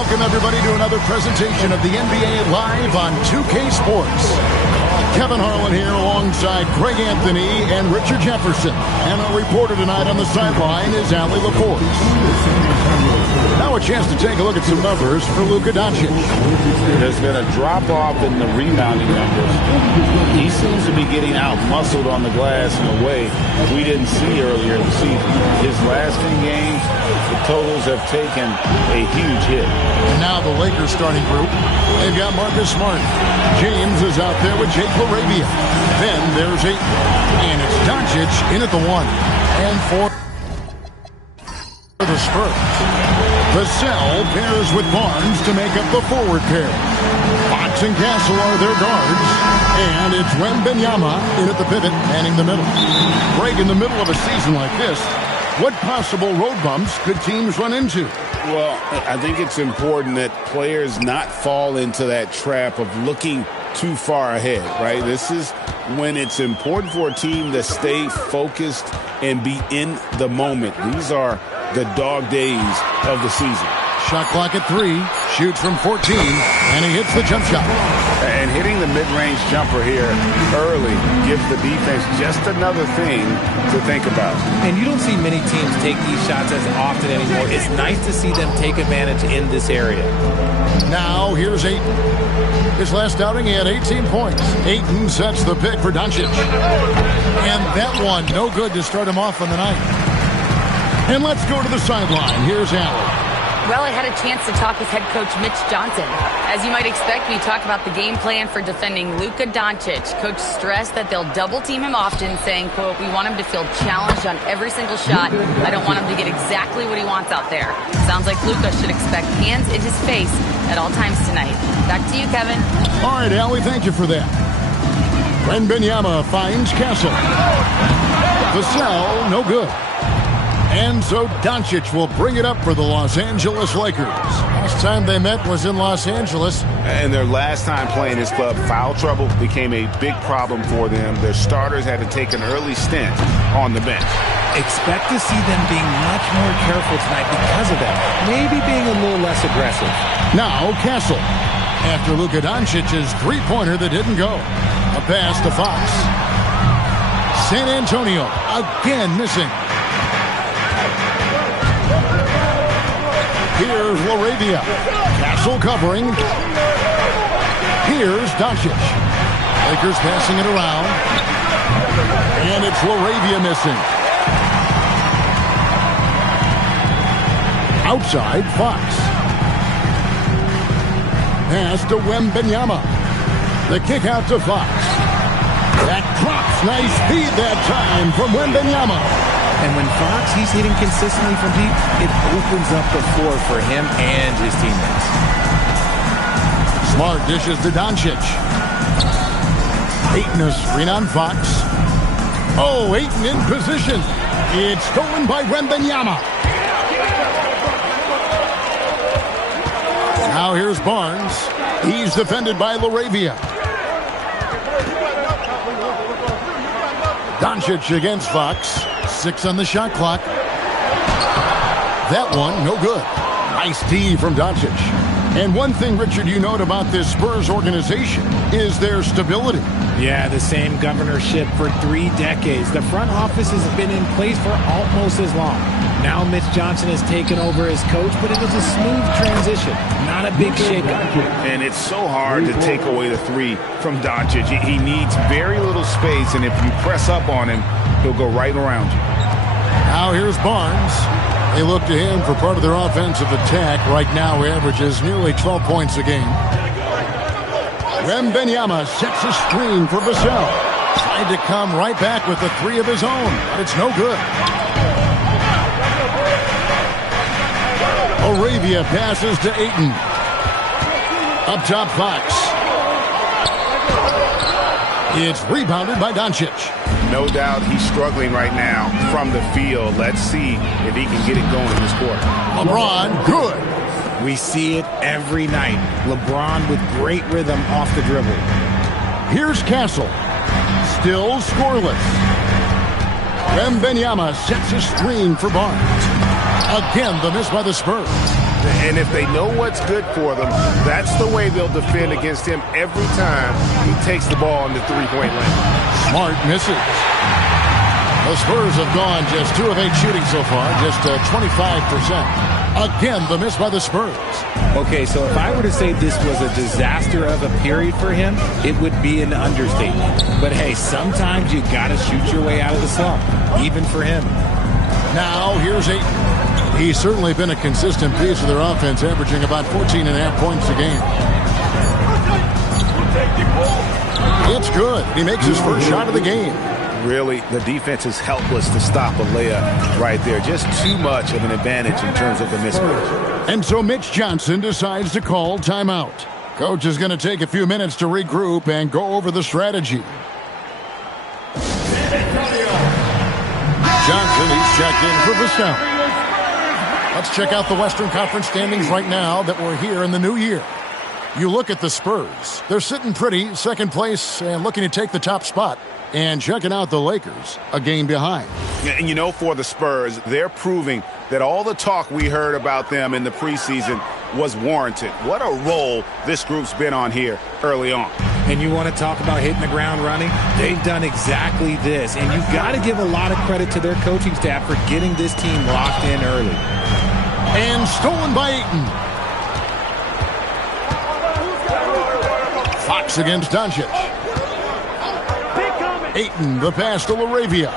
Welcome, everybody, to another presentation of the NBA Live on 2K Sports. Kevin Harlan here alongside Greg Anthony and Richard Jefferson. And our reporter tonight on the sideline is Allie LaForce. Now a chance to take a look at some numbers for Luka Doncic. There's been a drop-off in the rebounding numbers. He seems to be getting out-muscled on the glass in a way we didn't see earlier in the season. His last 10 games, the totals have taken a huge hit. And now the Lakers starting group. They've got Marcus Smart. James is out there with Jake LaRavia. Then there's Ayton. And it's Doncic in at the 1. And for the Spurs. Vassell pairs with Barnes to make up the forward pair. Fox and Castle are their guards. And it's Wembanyama in at the pivot, manning the middle. Greg, in the middle of a season like this, what possible road bumps could teams run into? Well, I think it's important that players not fall into that trap of looking too far ahead, right? This is when it's important for a team to stay focused and be in the moment. These are the dog days of the season. Shot clock at 3, shoots from 14, and he hits the jump shot. And hitting the mid-range jumper here early gives the defense just another thing to think about. And you don't see many teams take these shots as often anymore. It's nice to see them take advantage in this area. Now here's Ayton. His last outing, he had 18 points. Ayton sets the pick for Doncic. And that one, no good to start him off on the night. And let's go to the sideline. Here's Allen. Well, I had a chance to talk with head coach Mitch Johnson. As you might expect, we talked about the game plan for defending Luka Doncic. Coach stressed that they'll double-team him often, saying, quote, "We want him to feel challenged on every single shot. I don't want him to get exactly what he wants out there." Sounds like Luka should expect hands in his face at all times tonight. Back to you, Kevin. All right, Allie, thank you for that. Wembanyama finds Castle. Vassell, no good. And so Doncic will bring it up for the Los Angeles Lakers. Last time they met was in Los Angeles. And their last time playing this club, foul trouble became a big problem for them. Their starters had to take an early stint on the bench. Expect to see them being much more careful tonight because of that. Maybe being a little less aggressive. Now Castle. After Luka Doncic's three-pointer that didn't go. A pass to Fox. San Antonio again missing. Here's LaRavia. Castle covering. Here's Doncic. Lakers passing it around. And it's LaRavia missing. Outside, Fox. Pass to Wembanyama. The kick out to Fox. That drops. Nice feed that time from Wembanyama. And when Fox, he's hitting consistently from deep, it opens up the floor for him and his teammates. Smart dishes to Doncic. Ayton a screen on Fox. Oh, Ayton in position. It's stolen by Wembanyama. Now here's Barnes. He's defended by LaRavia. Doncic against Fox. 6 on the shot clock. That one, no good. Nice D from Doncic. And one thing, Richard, you note about this Spurs organization is their stability. Yeah, the same governorship for 3 decades. The front office has been in place for almost as long. Now Mitch Johnson has taken over as coach, but it was a smooth transition, not a big shakeup. And it's so hard to take away the 3 from Doncic. He needs very little space, and if you press up on him, he'll go right around you. Now here's Barnes. They look to him for part of their offensive attack. Right now he averages nearly 12 points a game. Wembanyama sets a screen for Vassell. Tried to come right back with the 3 of his own, but it's no good. LaRavia passes to Ayton. Up top, Fox. It's rebounded by Doncic. No doubt he's struggling right now from the field. Let's see if he can get it going this quarter. LeBron, good. We see it every night. LeBron with great rhythm off the dribble. Here's Castle. Still scoreless. Wembanyama sets a screen for Barnes. Again, the miss by the Spurs. And if they know what's good for them, that's the way they'll defend against him every time he takes the ball in the three-point lane. Smart misses. The Spurs have gone just 2 of 8 shooting so far, just 25%. Again, the miss by the Spurs. Okay, so if I were to say this was a disaster of a period for him, it would be an understatement. But hey, sometimes you got to shoot your way out of the slump, even for him. Now, here's Ayton. He's certainly been a consistent piece of their offense, averaging about 14.5 points a game. It's good. He makes his first shot of the game. Really, the defense is helpless to stop a layup right there. Just too much of an advantage in terms of the mismatch. And so Mitch Johnson decides to call timeout. Coach is going to take a few minutes to regroup and go over the strategy. Johnson, he's checked in for Vassell. Let's check out the Western Conference standings right now that we're here in the new year. You look at the Spurs. They're sitting pretty, second place, and looking to take the top spot. And checking out the Lakers, a game behind. And you know, for the Spurs, they're proving that all the talk we heard about them in the preseason was warranted. What a role this group's been on here early on. And you want to talk about hitting the ground running? They've done exactly this. And you've got to give a lot of credit to their coaching staff for getting this team locked in early. And stolen by Ayton. Fox against Doncic. Ayton, the pass to LaRavia.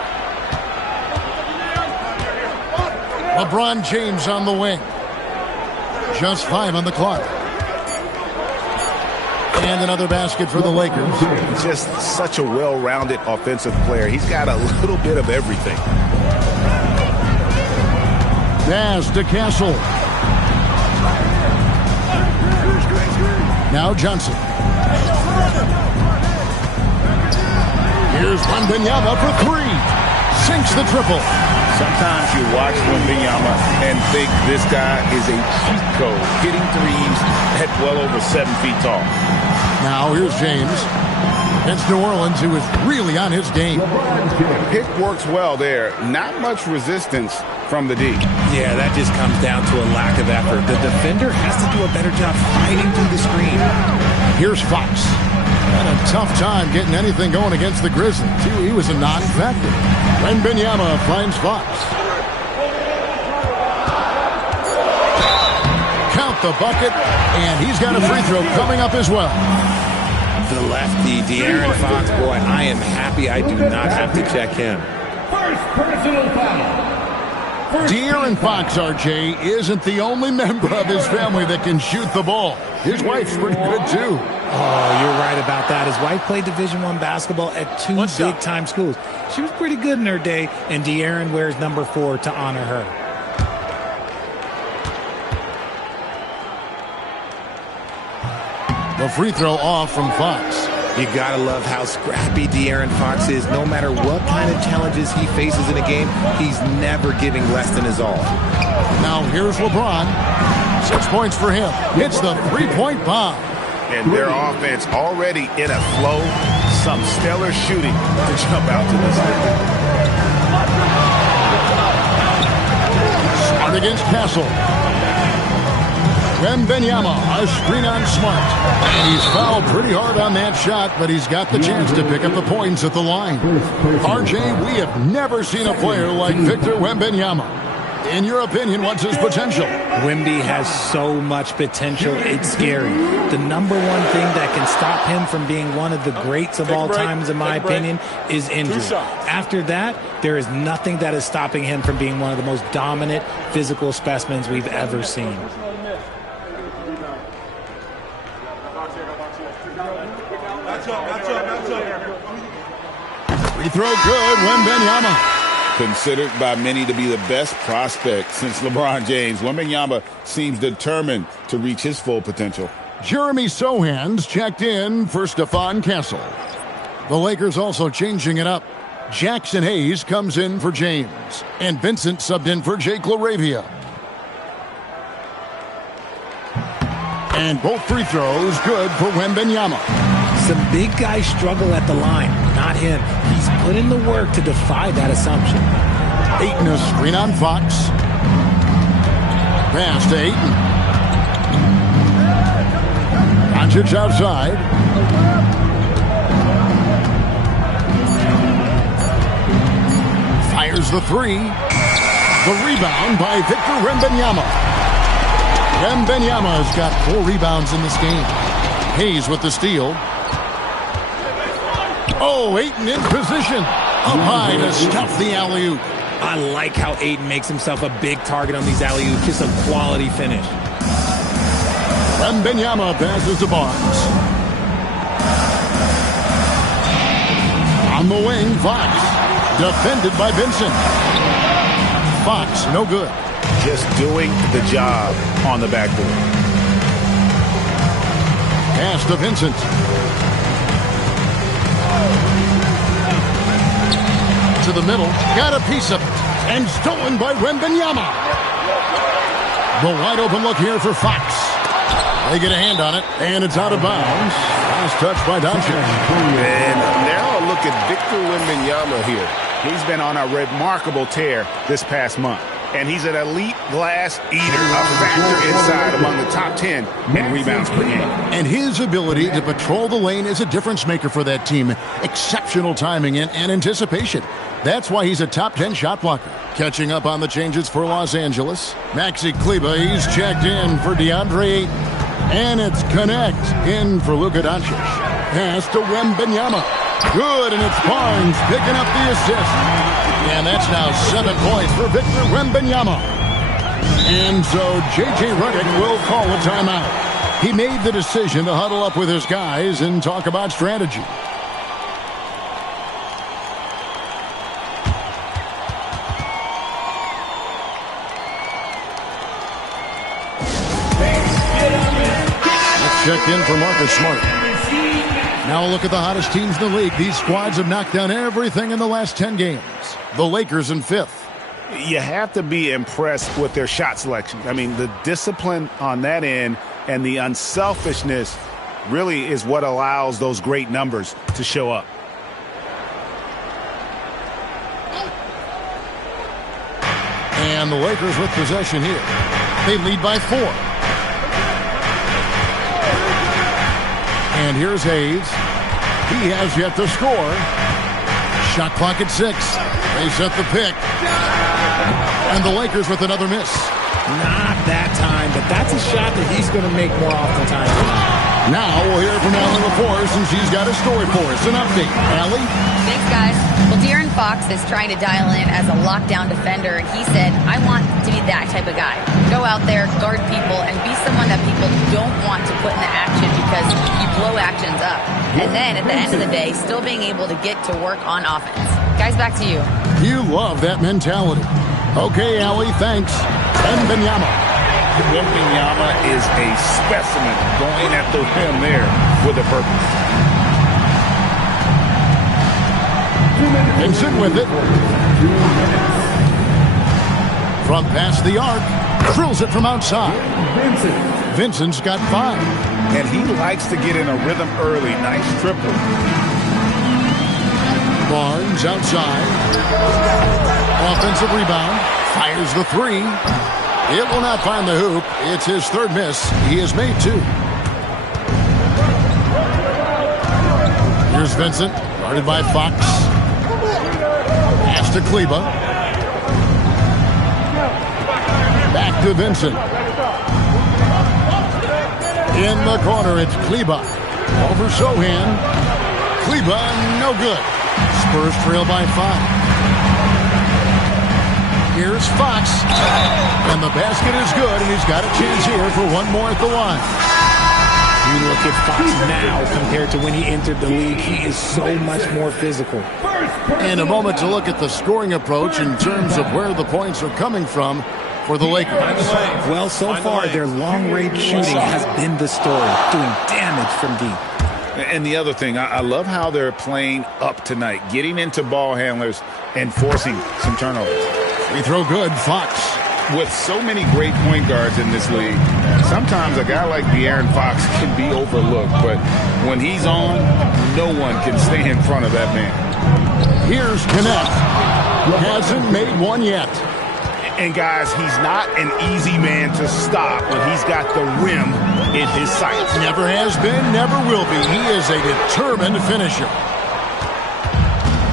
LeBron James on the wing. Just 5 on the clock. And another basket for the Lakers. Just such a well-rounded offensive player. He's got a little bit of everything. Pass to Castle. Now Johnson. Here's Wembanyama for 3. Sinks the triple. Sometimes you watch Wembanyama and think this guy is a cheat code, hitting threes at well over 7 feet tall. Now here's James. Against New Orleans, who is really on his game. Pick works well there. Not much resistance from the D. Yeah, that just comes down to a lack of effort. The defender has to do a better job fighting through the screen. Here's Fox. Had a tough time getting anything going against the Grizzlies. He was a non-factor. Wembanyama finds Fox. Count the bucket, and he's got a free throw coming up as well. The lefty, De'Aaron Fox, boy, I am happy I do not have to check him. First personal foul. De'Aaron Fox, RJ, isn't the only member of his family that can shoot the ball. His wife's pretty good, too. Oh, you're right about that. His wife played Division I basketball at 2 big-time schools. She was pretty good in her day, and De'Aaron wears number 4 to honor her. The free throw off from Fox. You gotta love how scrappy De'Aaron Fox is. No matter what kind of challenges he faces in a game, he's never giving less than his all. Now here's LeBron. 6 points for him. Hits the three-point bomb. And their offense already in a flow. Some stellar shooting to jump out to this league. Smart against Castle. Wembanyama, a screen on Smart. And he's fouled pretty hard on that shot, but he's got the chance to pick up the points at the line. RJ, we have never seen a player like Victor Wembanyama. In your opinion, what's his potential? Wemby has so much potential, it's scary. The number one thing that can stop him from being one of the greats of all times, in my opinion, is injury. After that, there is nothing that is stopping him from being one of the most dominant physical specimens we've ever seen. Free throw good, Wembanyama. Considered by many to be the best prospect since LeBron James, Wembanyama seems determined to reach his full potential. Jeremy Sohan's checked in for Stephon Castle. The Lakers also changing it up. Jackson Hayes comes in for James, and Vincent subbed in for Jake LaRavia. And both free throws good for Wembanyama. Some big guys struggle at the line, not him. He's put in the work to defy that assumption. Ayton, a screen on Fox. Pass to Ayton. Doncic outside. Fires the three. The rebound by Victor Wembanyama. Wembanyama's got 4 rebounds in this game. Hayes with the steal. Oh, Ayton in position. Up high to stuff the alley-oop. I like how Ayton makes himself a big target on these alley-oops. Just a quality finish. Wembanyama passes to Barnes. On the wing, Fox. Defended by Vincent. Fox, no good. Just doing the job on the backboard. Pass to Vincent. To the middle. Got a piece of it. And stolen by Wembanyama. The wide open look here for Fox. They get a hand on it. And it's out of bounds. Last touch by Doncic. And now a look at Victor Wembanyama here. He's been on a remarkable tear this past month. And he's an elite glass eater, a factor inside among the top 10 in rebounds per game. And his ability to patrol the lane is a difference maker for that team. Exceptional timing and anticipation. That's why he's a top 10 shot blocker. Catching up on the changes for Los Angeles. Maxi Kleber, he's checked in for DeAndre Ayton. And it's Connect in for Luka Doncic. Pass to Wembanyama. Good, and it's Barnes picking up the assist. And that's now 7 points for Victor Wembanyama. And so J.J. Redick will call a timeout. He made the decision to huddle up with his guys and talk about strategy. Let's check in for Marcus Smart. Now a look at the hottest teams in the league. These squads have knocked down everything in the last 10 games. The Lakers in 5th. You have to be impressed with their shot selection. I mean, the discipline on that end and the unselfishness really is what allows those great numbers to show up. And the Lakers with possession here. They lead by 4. And here's Hayes. He has yet to score. Shot clock at 6. They set the pick. And the Lakers with another miss. Not that time, but that's a shot that he's going to make more oftentimes. Now we'll hear from Allie LaForce, and she's got a story for us. An update. Allie? Thanks, guys. Well, De'Aaron Fox is trying to dial in as a lockdown defender, and he said, I want to be that type of guy. Go out there, guard people, and be someone that people don't want to put in the action because you blow actions up. And then, at the end of the day, still being able to get to work on offense. Guys, back to you. You love that mentality. Okay, Allie, thanks. Wembanyama. Wembanyama is a specimen going at the rim there with a purpose. Vincent with it. From past the arc. Drills it from outside. Vincent's got 5. And he likes to get in a rhythm early. Nice triple. Barnes outside. Offensive rebound. Fires the 3. It will not find the hoop. It's his 3rd miss. He has made 2. Here's Vincent. Guarded by Fox. Pass to Kleber. Back to Vincent. In the corner, it's Kleber. Over Sohan. Kleber, no good. Spurs trail by 5. Here's Fox. And the basket is good, and he's got a chance here for one more at the line. You look at Fox now compared to when he entered the league. He is so much more physical. And a moment to look at the scoring approach in terms of where the points are coming from for the Lakers. Well, so far, their long-range shooting has been the story, doing damage from deep. And the other thing, I love how they're playing up tonight, getting into ball handlers and forcing some turnovers. Free throw good, Fox. With so many great point guards in this league, sometimes a guy like De'Aaron Fox can be overlooked. But when he's on, no one can stay in front of that man. Here's Connect. Hasn't made one yet. And guys, he's not an easy man to stop when he's got the rim in his sights. Never has been, never will be. He is a determined finisher.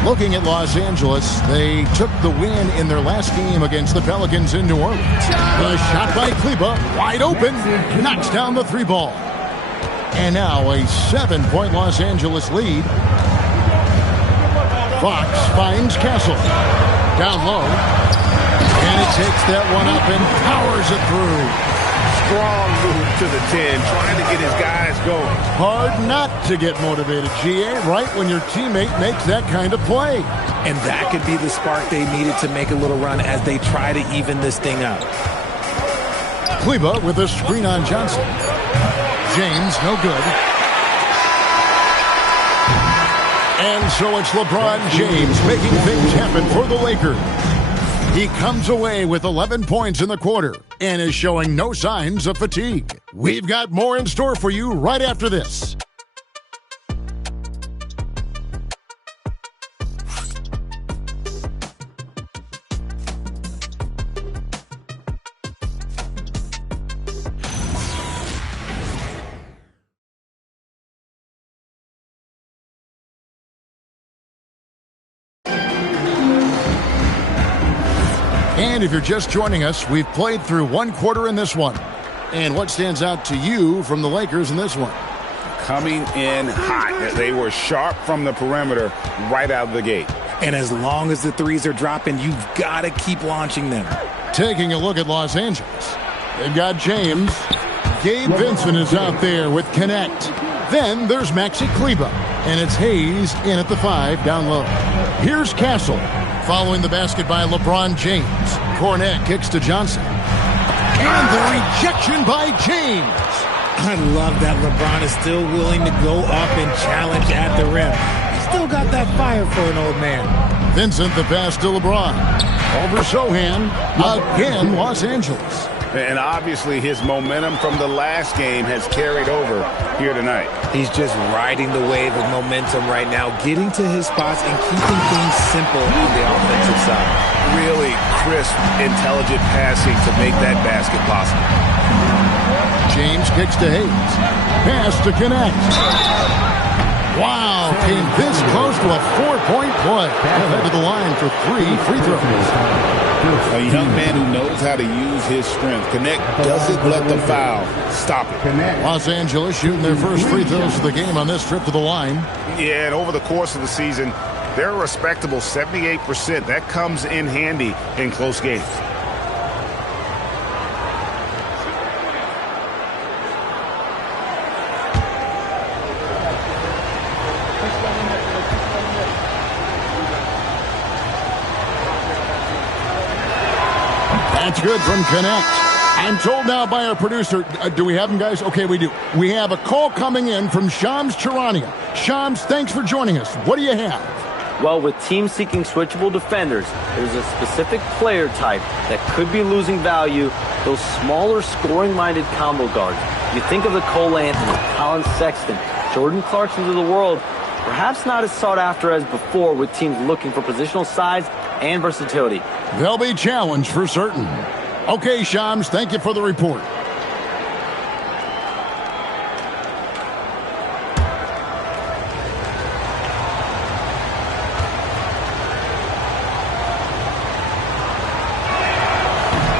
Looking at Los Angeles, they took the win in their last game against the Pelicans in New Orleans. The shot by Kleber, wide open, knocks down the three ball. And now a 7-point Los Angeles lead. Fox finds Castle. Down low. And he takes that one up and powers it through. Strong move to the 10, trying to get his guys going. Hard not to get motivated, GA, right when your teammate makes that kind of play. And that could be the spark they needed to make a little run as they try to even this thing up. Kleber with a screen on Johnson. James, no good. And so it's LeBron James making things happen for the Lakers. He comes away with 11 points in the quarter and is showing no signs of fatigue. We've got more in store for you right after this. And if you're just joining us, we've played through one quarter in this one. And what stands out to you from the Lakers in this one? Coming in hot. They were sharp from the perimeter right out of the gate. And as long as the threes are dropping, you've got to keep launching them. Taking a look at Los Angeles. They've got James. Gabe Vincent is out there with Connect. Then there's Maxi Kleber. And it's Hayes in at the 5 down low. Here's Castle. Following the basket by LeBron James. Cornette kicks to Johnson. And the rejection by James. I love that LeBron is still willing to go up and challenge at the rim. He's still got that fire for an old man. Vincent the pass to LeBron. Over Sohan. Again, Los Angeles. And obviously his momentum from the last game has carried over here tonight. He's just riding the wave of momentum right now, getting to his spots and keeping things simple on the offensive side. Really crisp, intelligent passing to make that basket possible. James kicks to Hayes. Pass to Connect. Wow, came this close to a 4-point play. Head to the line for 3 free throws. A young man who knows how to use his strength. Connect doesn't let the foul stop it. Los Angeles shooting their first free throws of the game on this trip to the line. Yeah, and over the course of the season, they're a respectable 78%. That comes in handy in close games. That's good from Connect. I'm told now by our producer, do we have him, guys? Okay, we do. We have a call coming in from Shams Charania. Shams, thanks for joining us. What do you have? Well, with teams seeking switchable defenders, there's a specific player type that could be losing value, those smaller scoring-minded combo guards. You think of the Cole Anthony, Colin Sexton, Jordan Clarksons of the world, perhaps not as sought after as before with teams looking for positional size and versatility. They'll be challenged for certain. Okay, Shams, thank you for the report.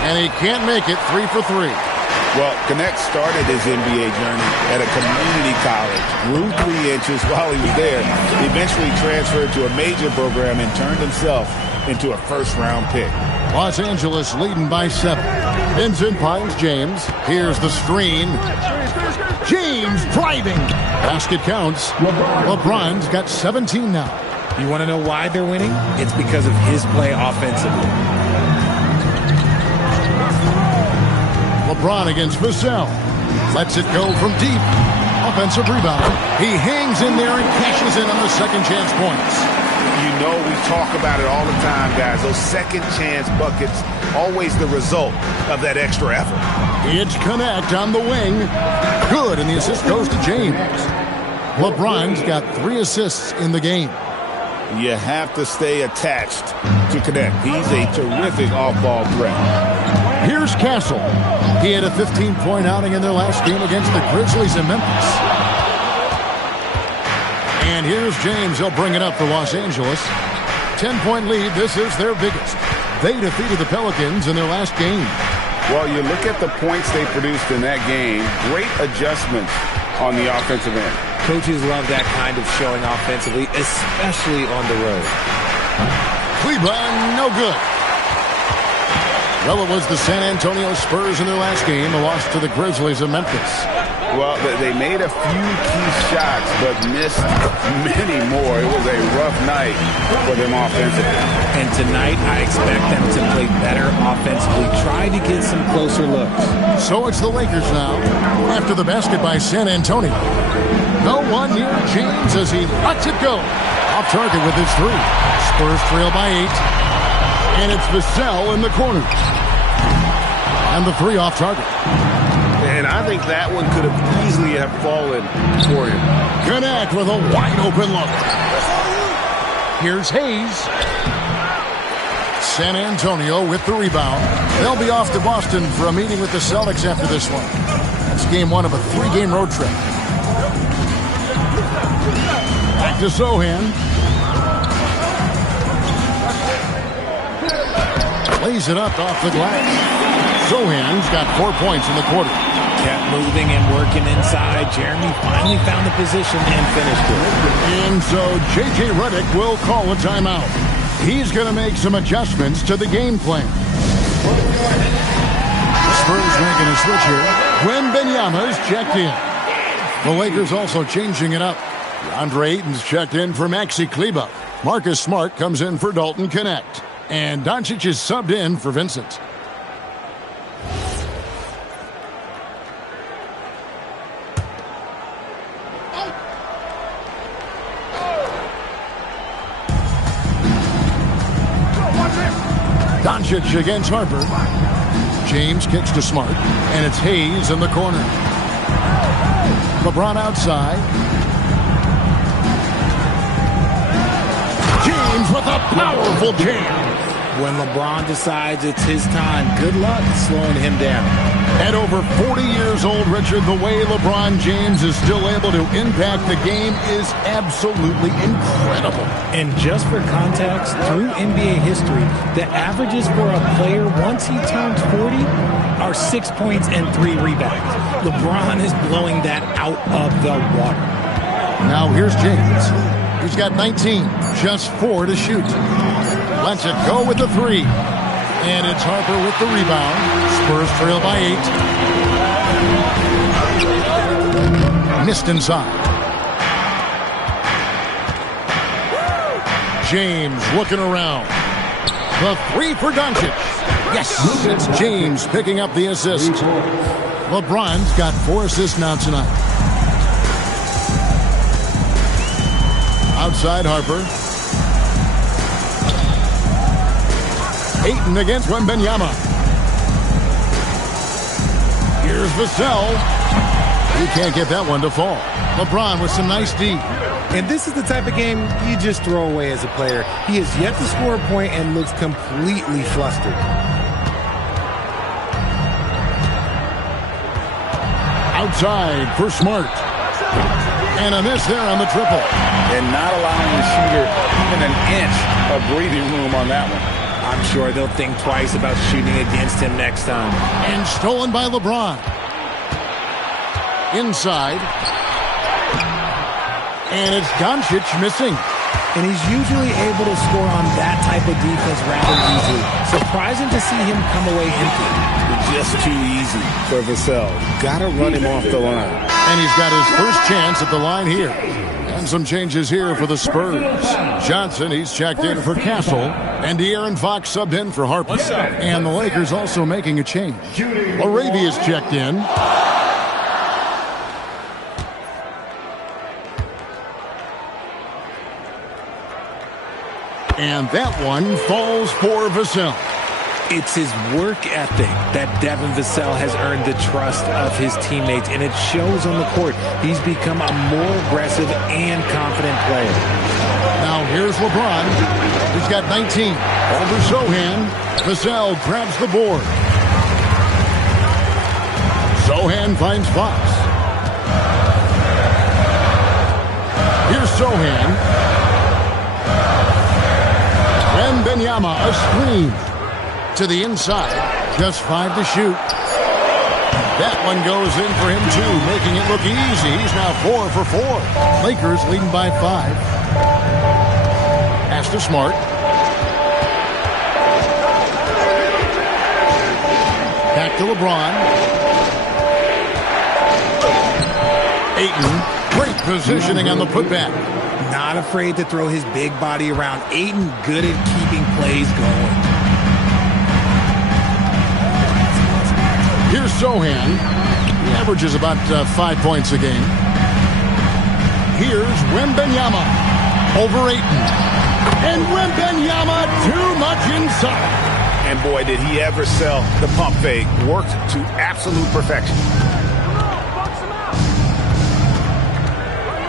And he can't make it 3 for 3. Well, Connect started his NBA journey at a community college, grew 3 inches while he was there, eventually transferred to a major program and turned himself into a first-round pick. Los Angeles leading by 7. Vincent finds James. Here's the screen. James driving. Basket counts. LeBron's got 17 now. You want to know why they're winning? It's because of his play offensively. LeBron against Vassell. Lets it go from deep. Offensive rebound. He hangs in there and cashes in on the second chance points. You know we talk about it all the time, guys. Those second chance buckets, always the result of that extra effort. It's Connect on the wing. Good, and the assist goes to James. LeBron's got 3 assists in the game. You have to stay attached to Connect. He's a terrific off-ball threat. Here's Castle. He had a 15-point outing in their last game against the Grizzlies in Memphis. And here's James. He'll bring it up for Los Angeles. 10-point lead. This is their biggest. They defeated the Pelicans in their last game. Well, you look at the points they produced in that game. Great adjustments on the offensive end. Coaches love that kind of showing offensively, especially on the road. Cleveland, no good. Well, it was the San Antonio Spurs in their last game, a loss to the Grizzlies of Memphis. Well, they made a few key shots, but missed many more. It was a rough night for them offensively. And tonight, I expect them to play better offensively, try to get some closer looks. So it's the Lakers now, after the basket by San Antonio. No one near James as he lets it go. Off target with his three. Spurs trail by 8. And it's Vassell in the corner. And the three off target. And I think that one could have easily have fallen for him. Connect with a wide open look. Here's Hayes. San Antonio with the rebound. They'll be off to Boston for a meeting with the Celtics after this one. That's game 1 of a 3-game road trip. Back to Sohan. Lays it up off the glass. Sohan's got 4 points in the quarter. Kept moving and working inside. Jeremy finally found the position and finished it. And so J.J. Redick will call a timeout. He's going to make some adjustments to the game plan. The Spurs making a switch here. Wembanyama's checked in. The Lakers also changing it up. DeAndre Ayton's checked in for Maxi Kleber. Marcus Smart comes in for Dalton Connect. And Doncic is subbed in for Vincent. Doncic against Harper. James kicks to Smart. And it's Hayes in the corner. LeBron outside. James with a powerful jam. When LeBron decides it's his time, good luck slowing him down. At over 40 years old, Richard, the way LeBron James is still able to impact the game is absolutely incredible. And just for context, through NBA history, the averages for a player once he turns 40 are 6 points and 3 rebounds. LeBron is blowing that out of the water. Now here's James. He's got 19, just 4 to shoot. Lets it go with the 3. And it's Harper with the rebound. Spurs trail by 8. Missed inside. James looking around. The 3 for Doncic. Yes, it's James picking up the assist. LeBron's got 4 assists now tonight. Outside Harper. Ayton against Wembanyama. Here's Vassell. He can't get that one to fall. LeBron with some nice D. And this is the type of game you just throw away as a player. He has yet to score a point and looks completely flustered. Outside for Smart. And a miss there on the triple. And not allowing the shooter even an inch of breathing room on that one. I'm sure they'll think twice about shooting against him next time. And stolen by LeBron. Inside. And it's Doncic missing. And he's usually able to score on that type of defense rather easily. Surprising to see him come away empty. Just too easy for Vassell. Gotta run him off the line. And he's got his first chance at the line here. And some changes here for the Spurs. Johnson, he's checked in for Castle. And De'Aaron Fox subbed in for Harper. And the Lakers also making a change. Arabia's checked in. And that one falls for Vassell. It's his work ethic that Devin Vassell has earned the trust of his teammates, and it shows on the court. He's become a more aggressive and confident player. Now here's LeBron. He's got 19. Over Sohan. Vassell grabs the board. and finds Fox. Here's Sohan. Wembanyama, a screen. To the inside. Just 5 to shoot. That one goes in for him, too, making it look easy. He's now 4 for 4. Lakers leading by 5. Pass to Smart. Back to LeBron. Ayton. Great positioning on the putback. Not afraid to throw his big body around. Ayton good at keeping plays going. Here's Sohan. He averages about 5 points a game. Here's Wembanyama. Over Ayton. And Wembanyama too much inside. And boy, did he ever sell the pump fake. Worked to absolute perfection.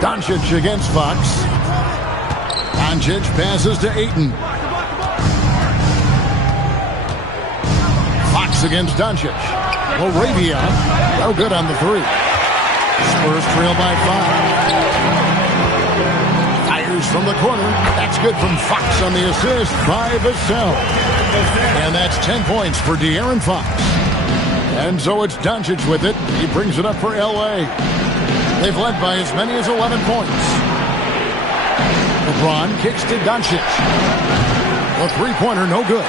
Doncic against Fox. Doncic passes to Ayton. Fox against Doncic. Moravia, no good on the 3. Spurs trail by 5. Fires from the corner. That's good from Fox on the assist by Vassell. And that's 10 points for De'Aaron Fox. And so it's Doncic with it. He brings it up for L.A. They've led by as many as 11 points. LeBron kicks to Doncic. A three-pointer, no good.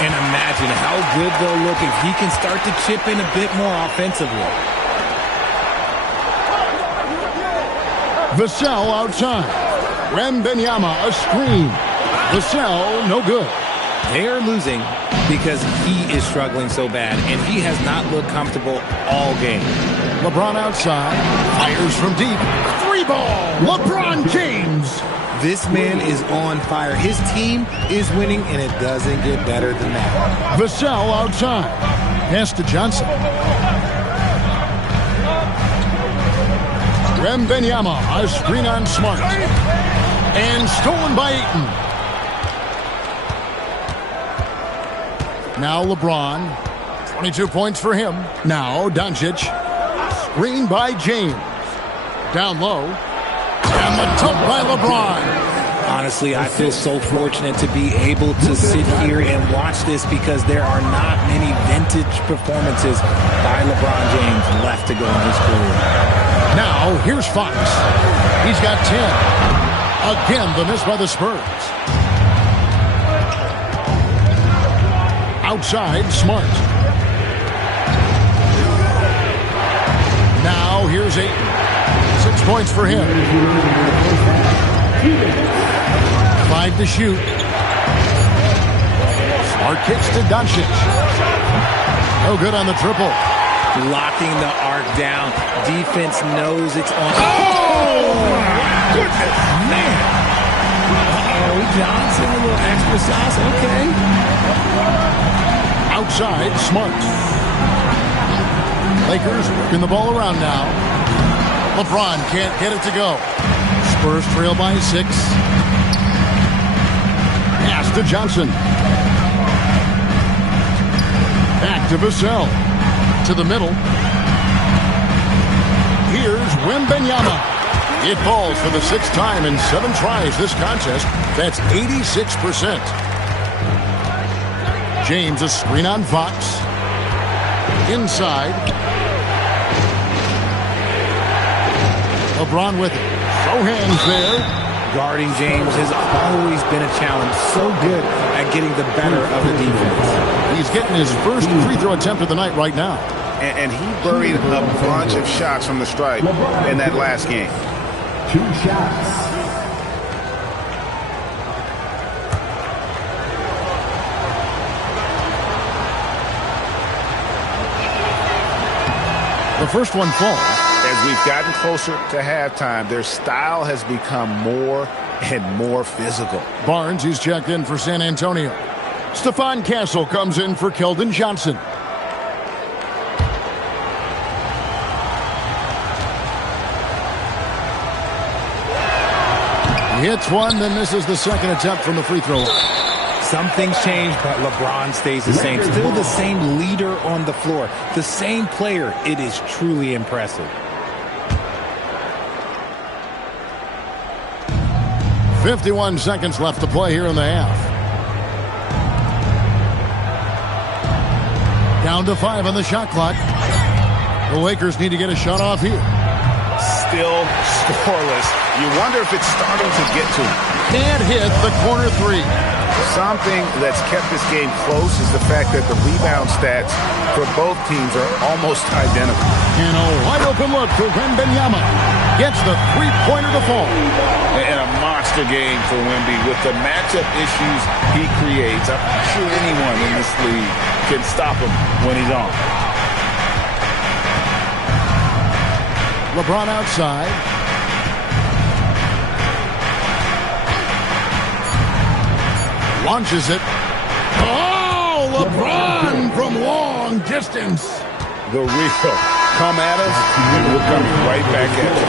And imagine how good they'll look if he can start to chip in a bit more offensively. Vassell outside. Wembanyama, a screen. Vassell, no good. They are losing because he is struggling so bad, and he has not looked comfortable all game. LeBron outside. Fires from deep. 3-ball. LeBron James. This man is on fire. His team is winning, and it doesn't get better than that. Vassell outside. Pass to Johnson. Wembanyama, a screen on Smart. And stolen by Ayton. Now LeBron. 22 points for him. Now Doncic. Screen by James. Down low. And the dunk by LeBron. Honestly, I feel so fortunate to be able to sit here and watch this because there are not many vintage performances by LeBron James left to go in his career. Now, here's Fox. He's got 10. Again, the miss by the Spurs. Outside, Smart. Now, here's Ayton. 6 points for him. 5 to shoot. Smart kicks to Doncic. No good on the triple. Locking the arc down. Defense knows it's on. Oh! Goodness, man. Uh-oh, Johnson, a little extra sauce. Okay. Outside, Smart. Lakers working the ball around now. LeBron can't get it to go. Spurs trail by 6. Pass to Johnson. Back to Vassell. To the middle. Here's Wembanyama. It falls for the 6th time in 7 tries this contest. That's 86%. James, a screen on Fox. Inside. LeBron with it. Sohan's there. Guarding James has always been a challenge. So good at getting the better of the defense. He's getting his first free throw attempt of the night right now. And he buried a bunch of shots from the stripe in that last game. 2 shots. The first one falls. As we've gotten closer to halftime, their style has become more and more physical. Barnes, he's checked in for San Antonio. Stephon Castle comes in for Keldon Johnson. He hits one, then misses the second attempt from the free throw line. Some things change, but LeBron stays the same. Still the same leader on the floor. The same player. It is truly impressive. 51 seconds left to play here in the half. Down to 5 on the shot clock. The Lakers need to get a shot off here. Still scoreless. You wonder if it's starting to get to him. Can't hit the corner three. Something that's kept this game close is the fact that the rebound stats for both teams are almost identical. And a wide open look for Wembanyama. Gets the three-pointer to fall. And a monster game for Wemby with the matchup issues he creates. I'm not sure anyone in this league can stop him when he's on. LeBron outside. Launches it. Oh, LeBron from long distance. The real come at us, and we'll come right back at you.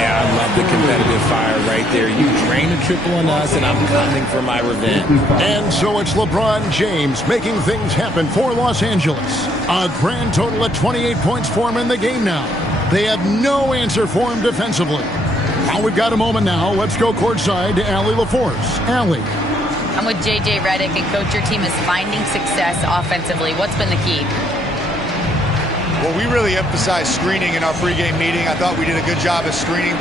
Yeah, I love the competitive fire right there. You drain a triple on us, and I'm coming for my revenge. And so it's LeBron James making things happen for Los Angeles. A grand total of 28 points for him in the game now. They have no answer for him defensively. Well, we've got a moment now. Let's go courtside to Allie LaForce. Allie. I'm with J.J. Redick, and Coach, your team is finding success offensively. What's been the key? Well, we really emphasized screening in our pregame meeting. I thought we did a good job of screening,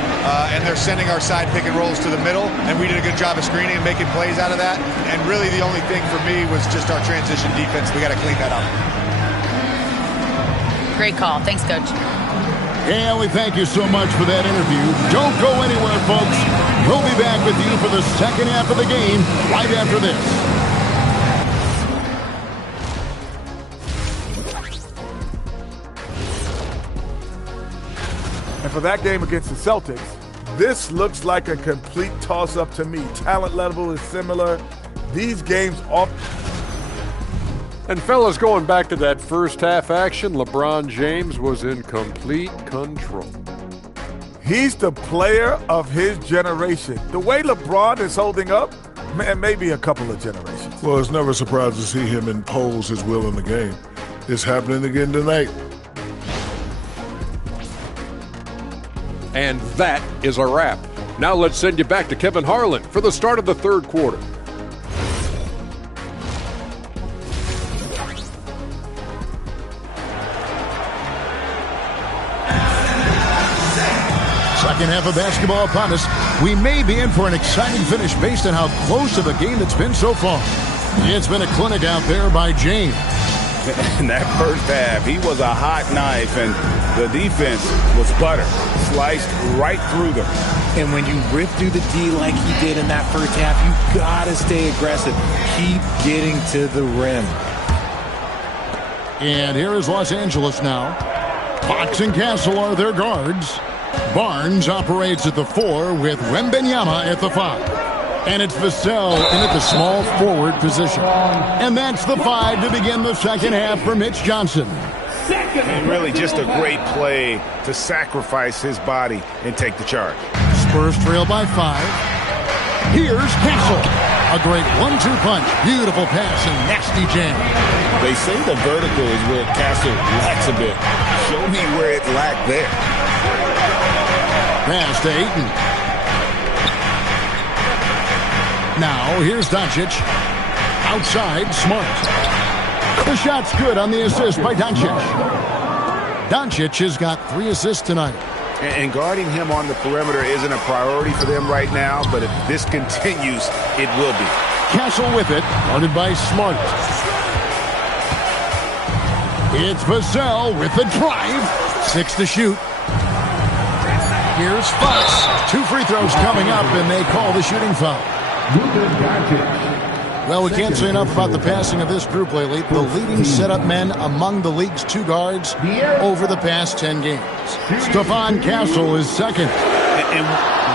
and they're sending our side pick and rolls to the middle, and we did a good job of screening and making plays out of that. And really the only thing for me was just our transition defense. We got to clean that up. Great call. Thanks, Coach. And we thank you so much for that interview. Don't go anywhere, folks. We'll be back with you for the second half of the game right after this. And for that game against the Celtics, this looks like a complete toss-up to me. Talent level is similar. These games off. And fellas, going back to that first half action, LeBron James was in complete control. He's the player of his generation. The way LeBron is holding up, man, maybe a couple of generations. Well, it's never a surprise to see him impose his will in the game. It's happening again tonight. And that is a wrap. Now let's send you back to Kevin Harlan for the start of the third quarter. Second half of basketball upon us. We may be in for an exciting finish based on how close to the game it's been so far. It's been a clinic out there by James. In that first half, he was a hot knife, and the defense was butter. Sliced right through them. And when you rip through the D like he did in that first half, you gotta stay aggressive. Keep getting to the rim. And here is Los Angeles now. Fox and Castle are their guards. Barnes operates at the 4 with Wembanyama at the 5. And it's Vassell in at the small forward position. And that's the 5 to begin the second half for Mitch Johnson. And really just a great play to sacrifice his body and take the charge. Spurs trail by 5. Here's Castle. A great 1-2 punch. Beautiful pass and nasty jam. They say the vertical is where Castle lacks a bit. Show me where it lacked there. Pass to Ayton. Now, here's Doncic. Outside, Smart. The shot's good on the assist by Doncic. Doncic has got 3 assists tonight. And guarding him on the perimeter isn't a priority for them right now, but if this continues, it will be. Castle with it, guarded by Smart. It's Vassell with the drive. 6 to shoot. Here's Fox. 2 free throws coming up, and they call the shooting foul. Well, we can't say enough about the passing of this group lately. The leading setup men among the league's 2 guards over the past 10 games. Stephon Castle is second. And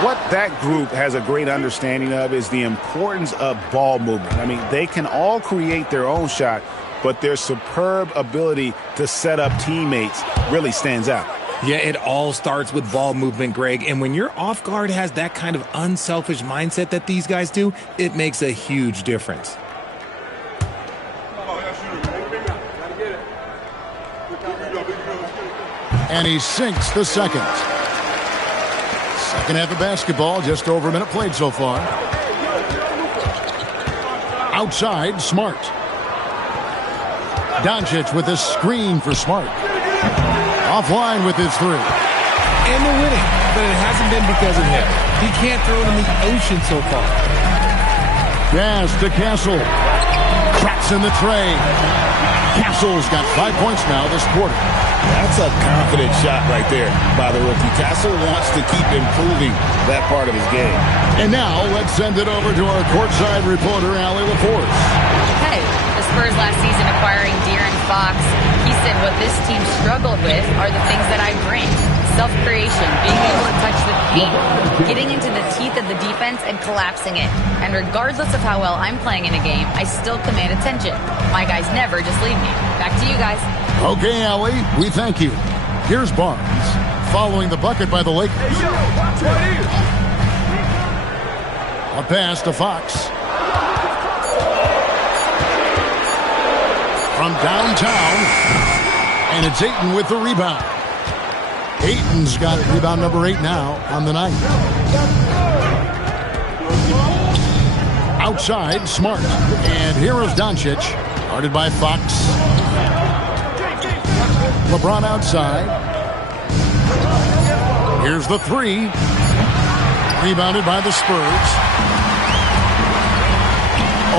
what that group has a great understanding of is the importance of ball movement. I mean, they can all create their own shot, but their superb ability to set up teammates really stands out. Yeah, it all starts with ball movement, Greg. And when your off guard has that kind of unselfish mindset that these guys do, it makes a huge difference. And he sinks the second. Second half of basketball, just over a minute played so far. Outside, Smart. Doncic with a screen for Smart. Offline with his three. And they're winning, but it hasn't been because of him. He can't throw it in the ocean so far. Pass to Castle. Traps in the tray. Castle's got 5 points now this quarter. That's a confident shot right there by the rookie. Castle wants to keep improving that part of his game. And now let's send it over to our courtside reporter, Allie LaForce. Hey, the Spurs last season acquiring De'Aaron Fox. He said what this team struggled with are the things that I bring. Self-creation, being able to touch the paint, getting into the teeth of the defense and collapsing it. And regardless of how well I'm playing in a game, I still command attention. My guys never just leave me. Back to you guys. Okay, Allie, we thank you. Here's Barnes, following the bucket by the Lakers. A pass to Fox. From downtown, and it's Ayton with the rebound. Ayton's got rebound number 8 now on the night. Outside, Smart. And here is Doncic, guarded by Fox. LeBron outside. Here's the three. Rebounded by the Spurs.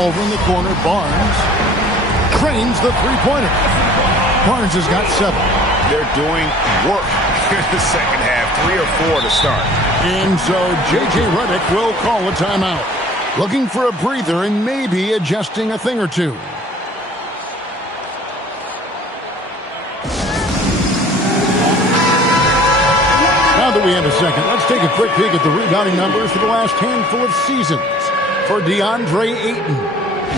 Over in the corner, Barnes. Cranes the three-pointer. Barnes has got 7. They're doing work in the second half. 3 or 4 to start. And so J.J. Redick will call a timeout. Looking for a breather and maybe adjusting a thing or two. Now that we have a second, let's take a quick peek at the rebounding numbers for the last handful of seasons for DeAndre Ayton.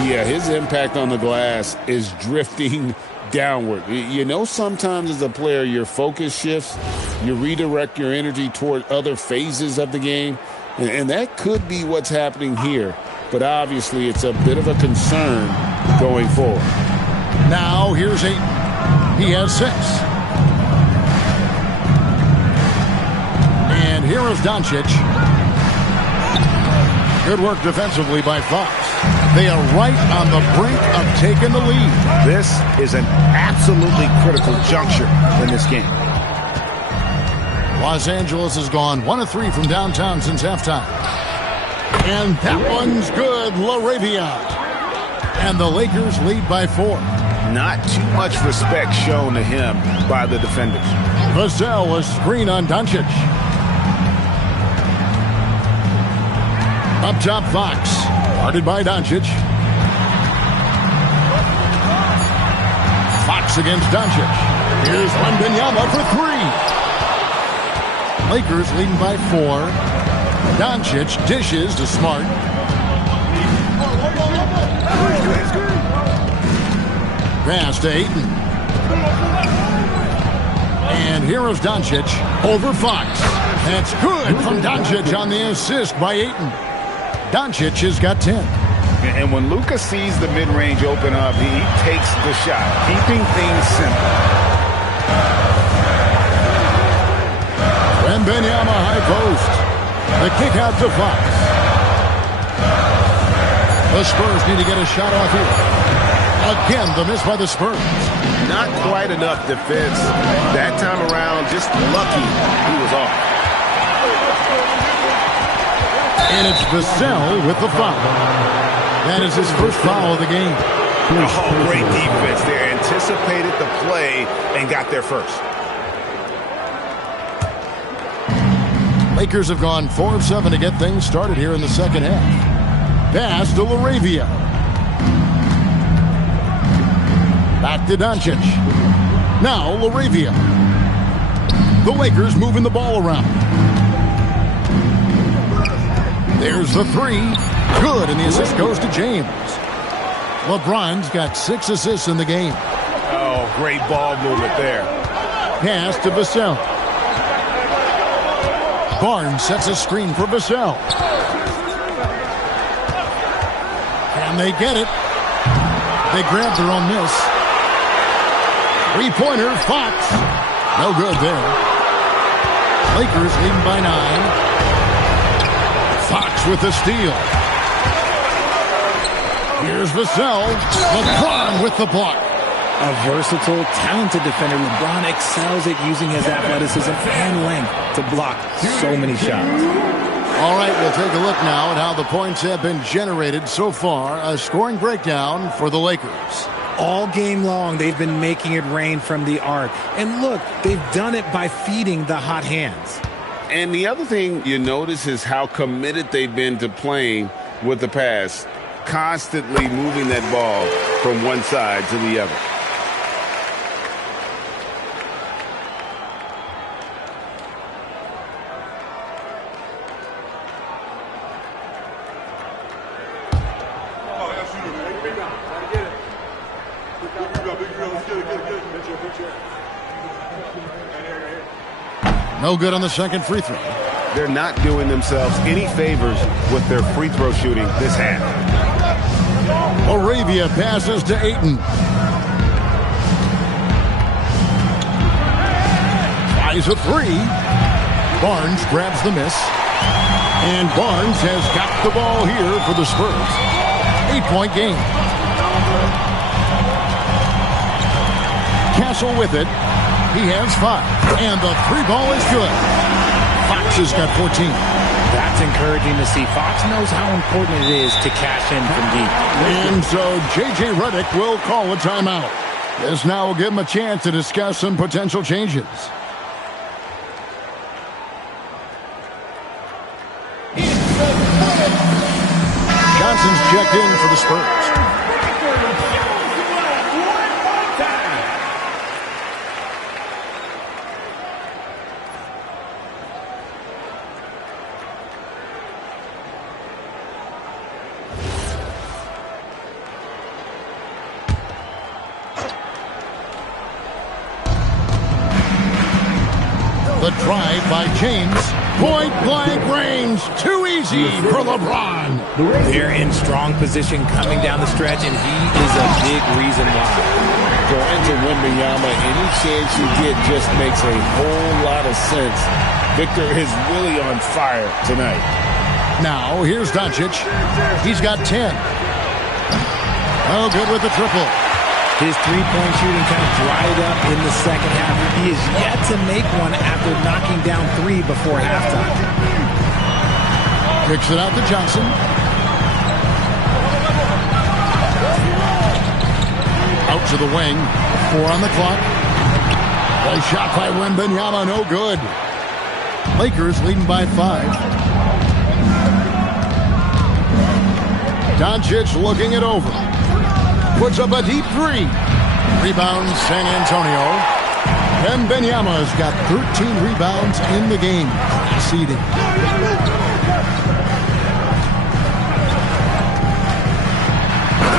Yeah, his impact on the glass is drifting downward. You know, sometimes as a player, your focus shifts. You redirect your energy toward other phases of the game. And that could be what's happening here. But obviously, it's a bit of a concern going forward. Now, here's Ayton. He has 6. And here is Doncic. Good work defensively by Fox. They are right on the brink of taking the lead. This is an absolutely critical juncture in this game. Los Angeles has gone 1 of 3 from downtown since halftime. And that one's good, LaRavia. And the Lakers lead by 4. Not too much respect shown to him by the defenders. Vassell, a screen on Doncic. Up top, Fox. Guarded by Doncic. Fox against Doncic. Here's Wembanyama for 3. Lakers leading by 4. Doncic dishes to Smart. Pass to Ayton. And here is Doncic over Fox. That's good from Doncic on the assist by Ayton. Doncic has got 10. And when Luka sees the mid-range open up, he takes the shot, keeping things simple. Wembanyama high post. The kick out to Fox. The Spurs need to get a shot off here. Again, the miss by the Spurs. Not quite enough defense that time around. Just lucky he was off. And it's Vassell with the foul. That is his first foul of the game. Oh, great defense there. Anticipated the play and got there first. Lakers have gone 4 of 7 to get things started here in the second half. Pass to LaRavia. Back to Doncic. Now LaRavia. The Lakers moving the ball around. There's the 3. Good, and the assist goes to James. LeBron's got 6 assists in the game. Oh, great ball movement there. Pass to Vassell. Barnes sets a screen for Vassell. And they get it. They grab their own miss. Three-pointer, Fox. No good there. Lakers leading by 9. Fox with the steal. Here's Vassell. LeBron with the block. A versatile, talented defender. LeBron excels at using his athleticism and length to block so many shots. All right, we'll take a look now at how the points have been generated so far. A scoring breakdown for the Lakers. All game long, they've been making it rain from the arc. And look, they've done it by feeding the hot hands. And the other thing you notice is how committed they've been to playing with the pass, constantly moving that ball from one side to the other. No good on the second free throw. They're not doing themselves any favors with their free throw shooting this half. Arabia passes to Ayton. Tries a three. Barnes grabs the miss. And Barnes has got the ball here for the Spurs. 8-point game. Castle with it. He has 5. And the three ball is good. Fox has got 14. That's encouraging to see. Fox knows how important it is to cash in from deep. And so J.J. Redick will call a timeout. This now will give him a chance to discuss some potential changes. Johnson's checked in for the Spurs. The drive by James. Point-blank range. Too easy for LeBron. They're in strong position coming down the stretch, and he is a big reason why. Going to Wembanyama, any chance you get just makes a whole lot of sense. Victor is really on fire tonight. Now, here's Doncic. He's got 10. Oh, good with the triple. His three-point shooting kind of dried up in the second half. He is yet to make one after knocking down 3 before halftime. Kicks it out to Johnson. Out to the wing. 4 on the clock. A shot by Wembanyama, no good. Lakers leading by 5. Doncic looking it over. Puts up a deep 3. Rebound San Antonio. Wembanyama's got 13 rebounds in the game. Seeding.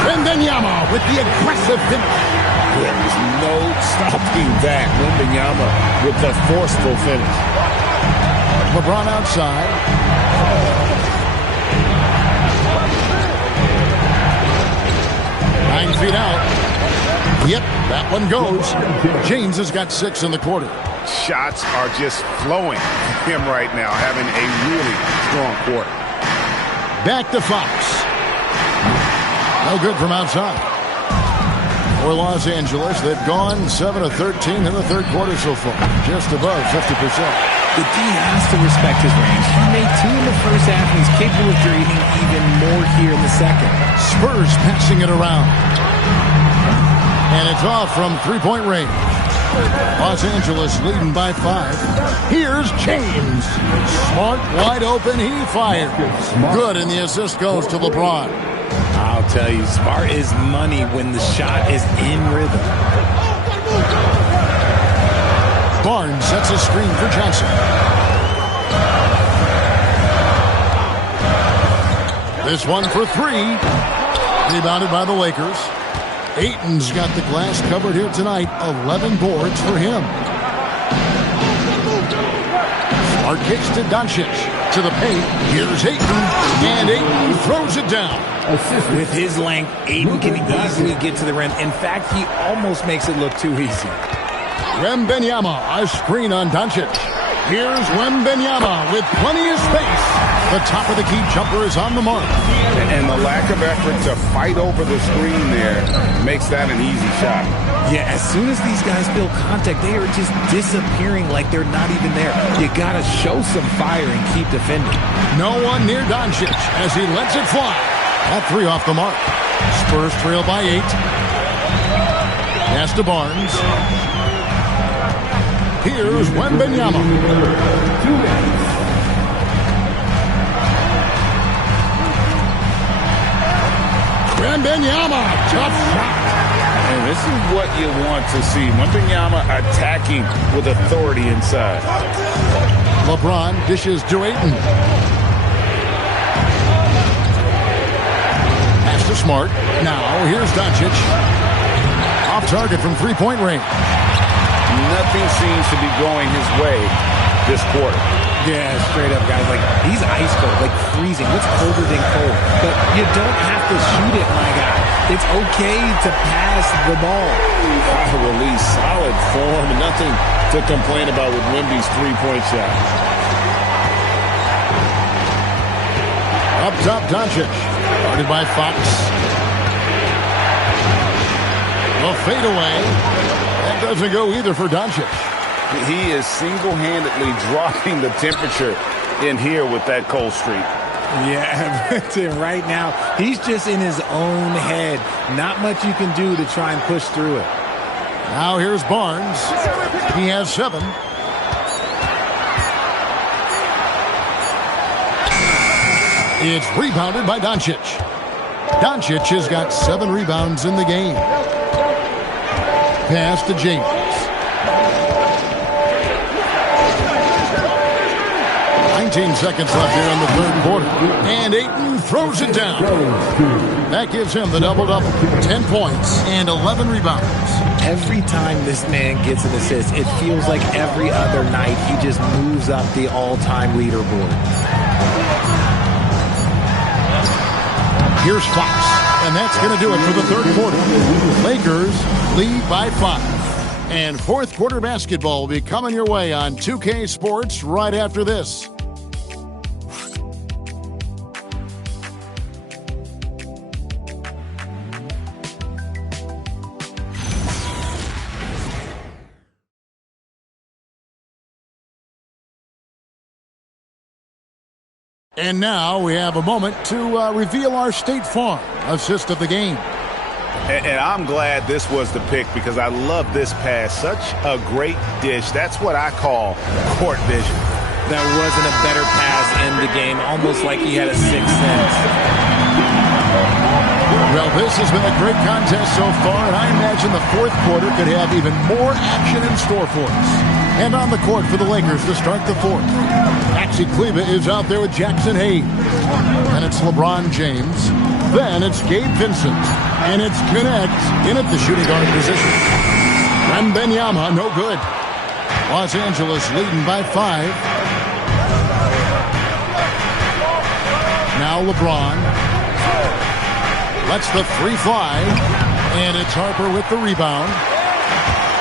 Wembanyama with the aggressive finish. There's no stopping that. Wembanyama with the forceful finish. LeBron outside. 9 feet out. Yep, that one goes. James has got 6 in the quarter. Shots are just flowing from him right now, having a really strong quarter. Back to Fox. No good from outside. For Los Angeles, they've gone 7 of 13 in the third quarter so far. Just above 50%. The D has to respect his range. He made 2 in the first half, and he's capable of creating even more here in the second. Spurs passing it around. And it's off from three-point range. Los Angeles leading by 5. Here's James. Smart, wide open, he fires. Good, and the assist goes to LeBron. I'll tell you, Smart is money when the shot is in rhythm. Barnes sets a screen for Johnson. This one for 3. Rebounded by the Lakers. Ayton's got the glass covered here tonight. 11 boards for him. Smart Smart kicks to Doncic. To the paint. Here's Ayton. And Ayton throws it down. With his length, Ayton can easily get to the rim. In fact, he almost makes it look too easy. Wembanyama, a screen on Doncic. Here's Wembanyama with plenty of space. The top of the key jumper is on the mark. And the lack of effort to fight over the screen there makes that an easy shot. Yeah, as soon as these guys feel contact, they are just disappearing like they're not even there. You got to show some fire and keep defending. No one near Doncic as he lets it fly. That three off the mark. Spurs trail by 8. Pass to Barnes. Here's Wembanyama. Wembanyama, tough shot. And this is what you want to see. Wembanyama attacking with authority inside. LeBron dishes to Ayton. Pass to Smart. Now here's Doncic. Off target from three-point range. Nothing seems to be going his way this quarter. Yeah, straight up, guys. Like, he's ice cold, like freezing. What's colder than cold? But you don't have to shoot it, my guy. It's okay to pass the ball. Release, solid form, nothing to complain about with Wemby's three-point shot. Up top, Doncic. Guarded by Fox. The fadeaway. That doesn't go either for Doncic. He is single-handedly dropping the temperature in here with that cold streak. Yeah, but right now, he's just in his own head. Not much you can do to try and push through it. Now here's Barnes. He has 7. It's rebounded by Doncic. Doncic has got 7 rebounds in the game. Pass to James. Seconds left here in the third quarter. And Ayton throws it down. That gives him the double-double. 10 points and 11 rebounds. Every time this man gets an assist, it feels like every other night he just moves up the all-time leaderboard. Here's Fox. And that's going to do it for the third quarter. Lakers lead by 5. And fourth quarter basketball will be coming your way on 2K Sports right after this. And now we have a moment to reveal our State Farm assist of the game. And I'm glad this was the pick because I love this pass. Such a great dish. That's what I call court vision. That wasn't a better pass in the game, almost like he had a sixth sense. Well, this has been a great contest so far, and I imagine the fourth quarter could have even more action in store for us. And on the court for the Lakers to start the fourth. Maxi Kleber is out there with Jackson Hayes. And it's LeBron James. Then it's Gabe Vincent. And it's Connect in at the shooting guard position. Wembanyama, no good. Los Angeles leading by 5. Now LeBron. Lets the 3 fly. And it's Harper with the rebound.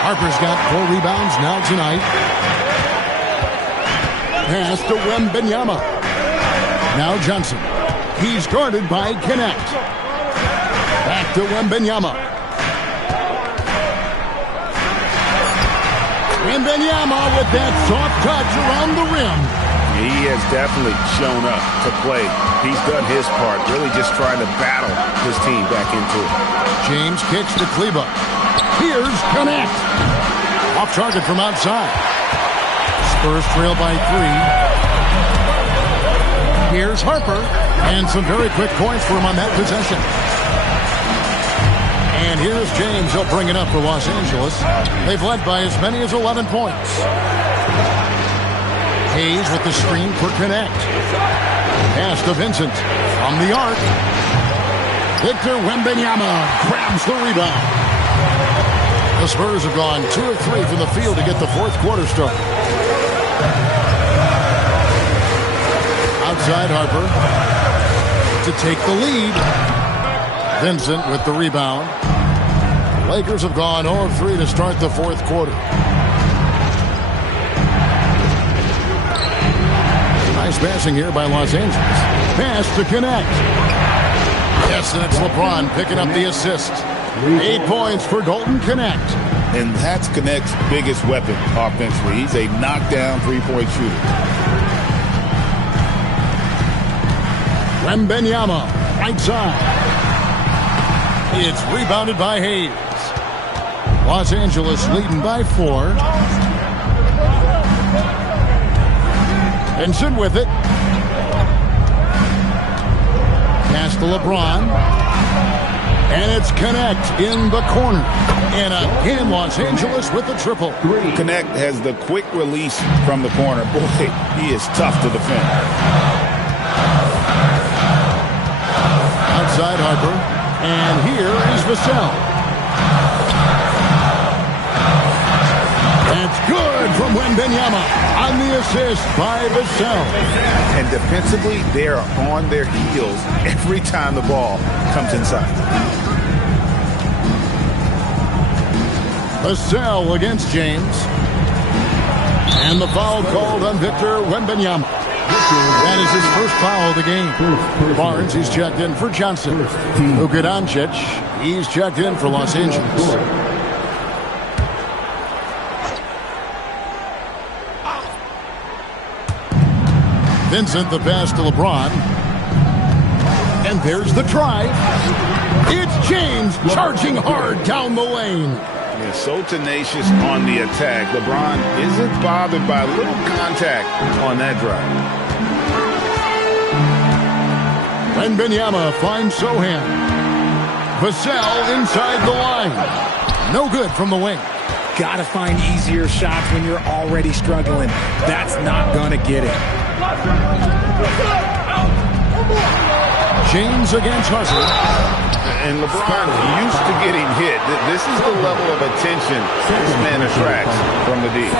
Harper's got 4 rebounds now tonight. Pass to Wembanyama. Now Johnson. He's guarded by Connect. Back to Wembanyama. Wembanyama with that soft touch around the rim. He has definitely shown up to play. He's done his part, really just trying to battle his team back into it. James kicks to Kleber. Here's Connect. Off target from outside. Spurs trail by 3. Here's Harper. And some very quick points for him on that possession. And here's James. He'll bring it up for Los Angeles. They've led by as many as 11 points. Hayes with the screen for Connect. Pass to Vincent from the arc. Victor Wembanyama grabs the rebound. The Spurs have gone 2 of 3 from the field to get the fourth quarter started. Outside Harper to take the lead. Vincent with the rebound. Lakers have gone 0 of 3 to start the fourth quarter. Nice passing here by Los Angeles. Pass to connect. Yes, and it's LeBron picking up the assist. 8 points for Dalton Connect. And that's Connect's biggest weapon offensively. He's a knockdown three-point shooter. Wembanyama, right side. It's rebounded by Hayes. Los Angeles leading by 4. Vincent with it. Pass to LeBron. And it's Connect in the corner. And again, Los Angeles with the triple. Connect has the quick release from the corner. Boy, he is tough to defend. Outside Harper. And here is Vassell. That's good from Wembanyama on the assist by Vassell. And defensively, they are on their heels every time the ball comes inside. Vassell against James. And the foul called on Victor Wembanyama. That is his first foul of the game. Barnes, he's checked in for Johnson. Luka Doncic, he's checked in for Los Angeles. Vincent, the pass to LeBron. And there's the try. It's James charging hard down the lane. Yeah, so tenacious on the attack. LeBron isn't bothered by little contact on that drive. Wembanyama finds Sohan. Vassell inside the line. No good from the wing. Got to find easier shots when you're already struggling. That's not going to get it. James against Harper. And LeBron used to getting hit. This is the level of attention this man attracts from the D.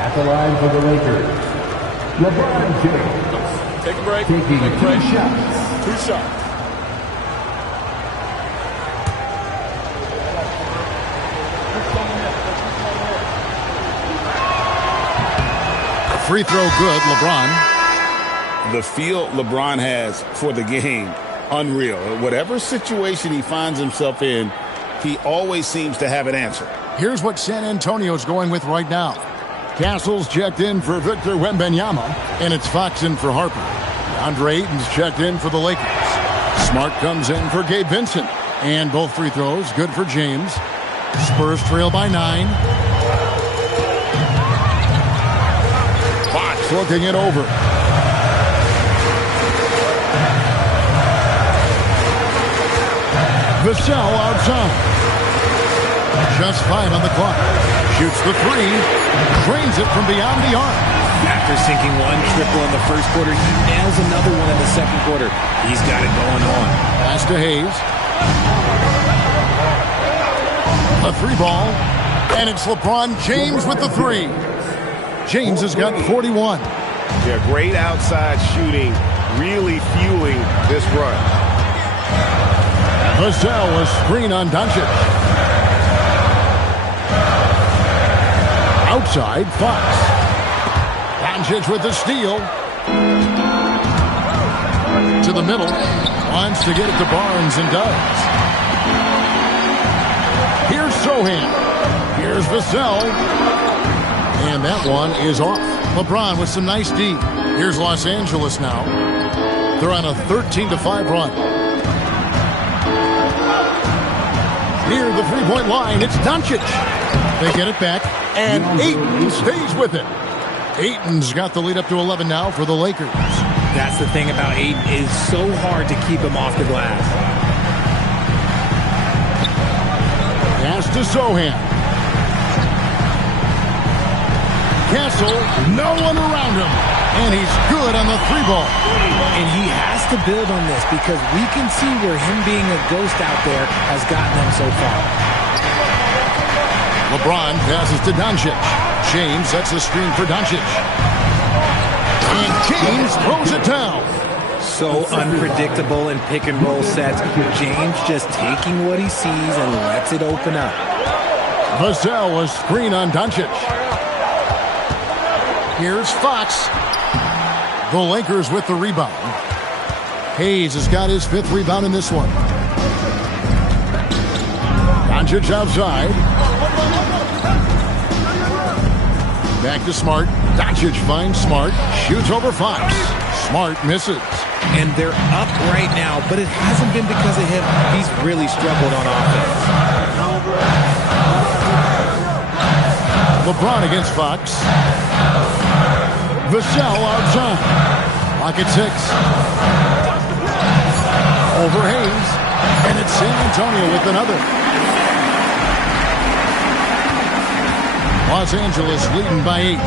At the line for the Lakers, LeBron James. Take a break. Taking Take a break. 2 shots. 2 shots. Free throw good, LeBron. The feel LeBron has for the game, unreal. Whatever situation he finds himself in, he always seems to have an answer. Here's what San Antonio's going with right now. Castle's checked in for Victor Wembanyama, and it's Fox in for Harper. Andre Ayton's checked in for the Lakers. Smart comes in for Gabe Vincent, and both free throws good for James. Spurs trail by 9. Fox looking it over. Vassell outside. Just 5 on the clock. Shoots the 3. Drains it from beyond the arc. After sinking one triple in the first quarter, he nails another one in the second quarter. He's got it going on. Pass to Hayes. A 3-ball. And it's LeBron James with the 3. James has got 41. Yeah, great outside shooting, really fueling this run. Vassell, a screen on Doncic. Outside, Fox. Doncic with the steal. To the middle. Wants to get it to Barnes and does. Here's Sohan. Here's Vassell. And that one is off. LeBron with some nice D. Here's Los Angeles now. They're on a 13-5 run. Near the three-point line, it's Doncic. They get it back, and Ayton stays with it. Ayton's got the lead up to 11 now for the Lakers. That's the thing about Ayton. It is so hard to keep him off the glass. Pass to Sohan. Castle, no one around him. And he's good on the 3-ball. And he has to build on this because we can see where him being a ghost out there has gotten them so far. LeBron passes to Doncic. James sets the screen for Doncic. And James throws it down. So unpredictable in pick and roll sets. James just taking what he sees and lets it open up. Vassell was screen on Doncic. Here's Fox. The Lakers with the rebound. Hayes has got his 5th rebound in this one. Doncic outside. Back to Smart. Doncic finds Smart. Shoots over Fox. Smart misses. And they're up right now, but it hasn't been because of him. He's really struggled on offense. LeBron against Fox. Vassell outside. Lock at 6. Over Hayes. And it's San Antonio with another. Los Angeles leading by 8.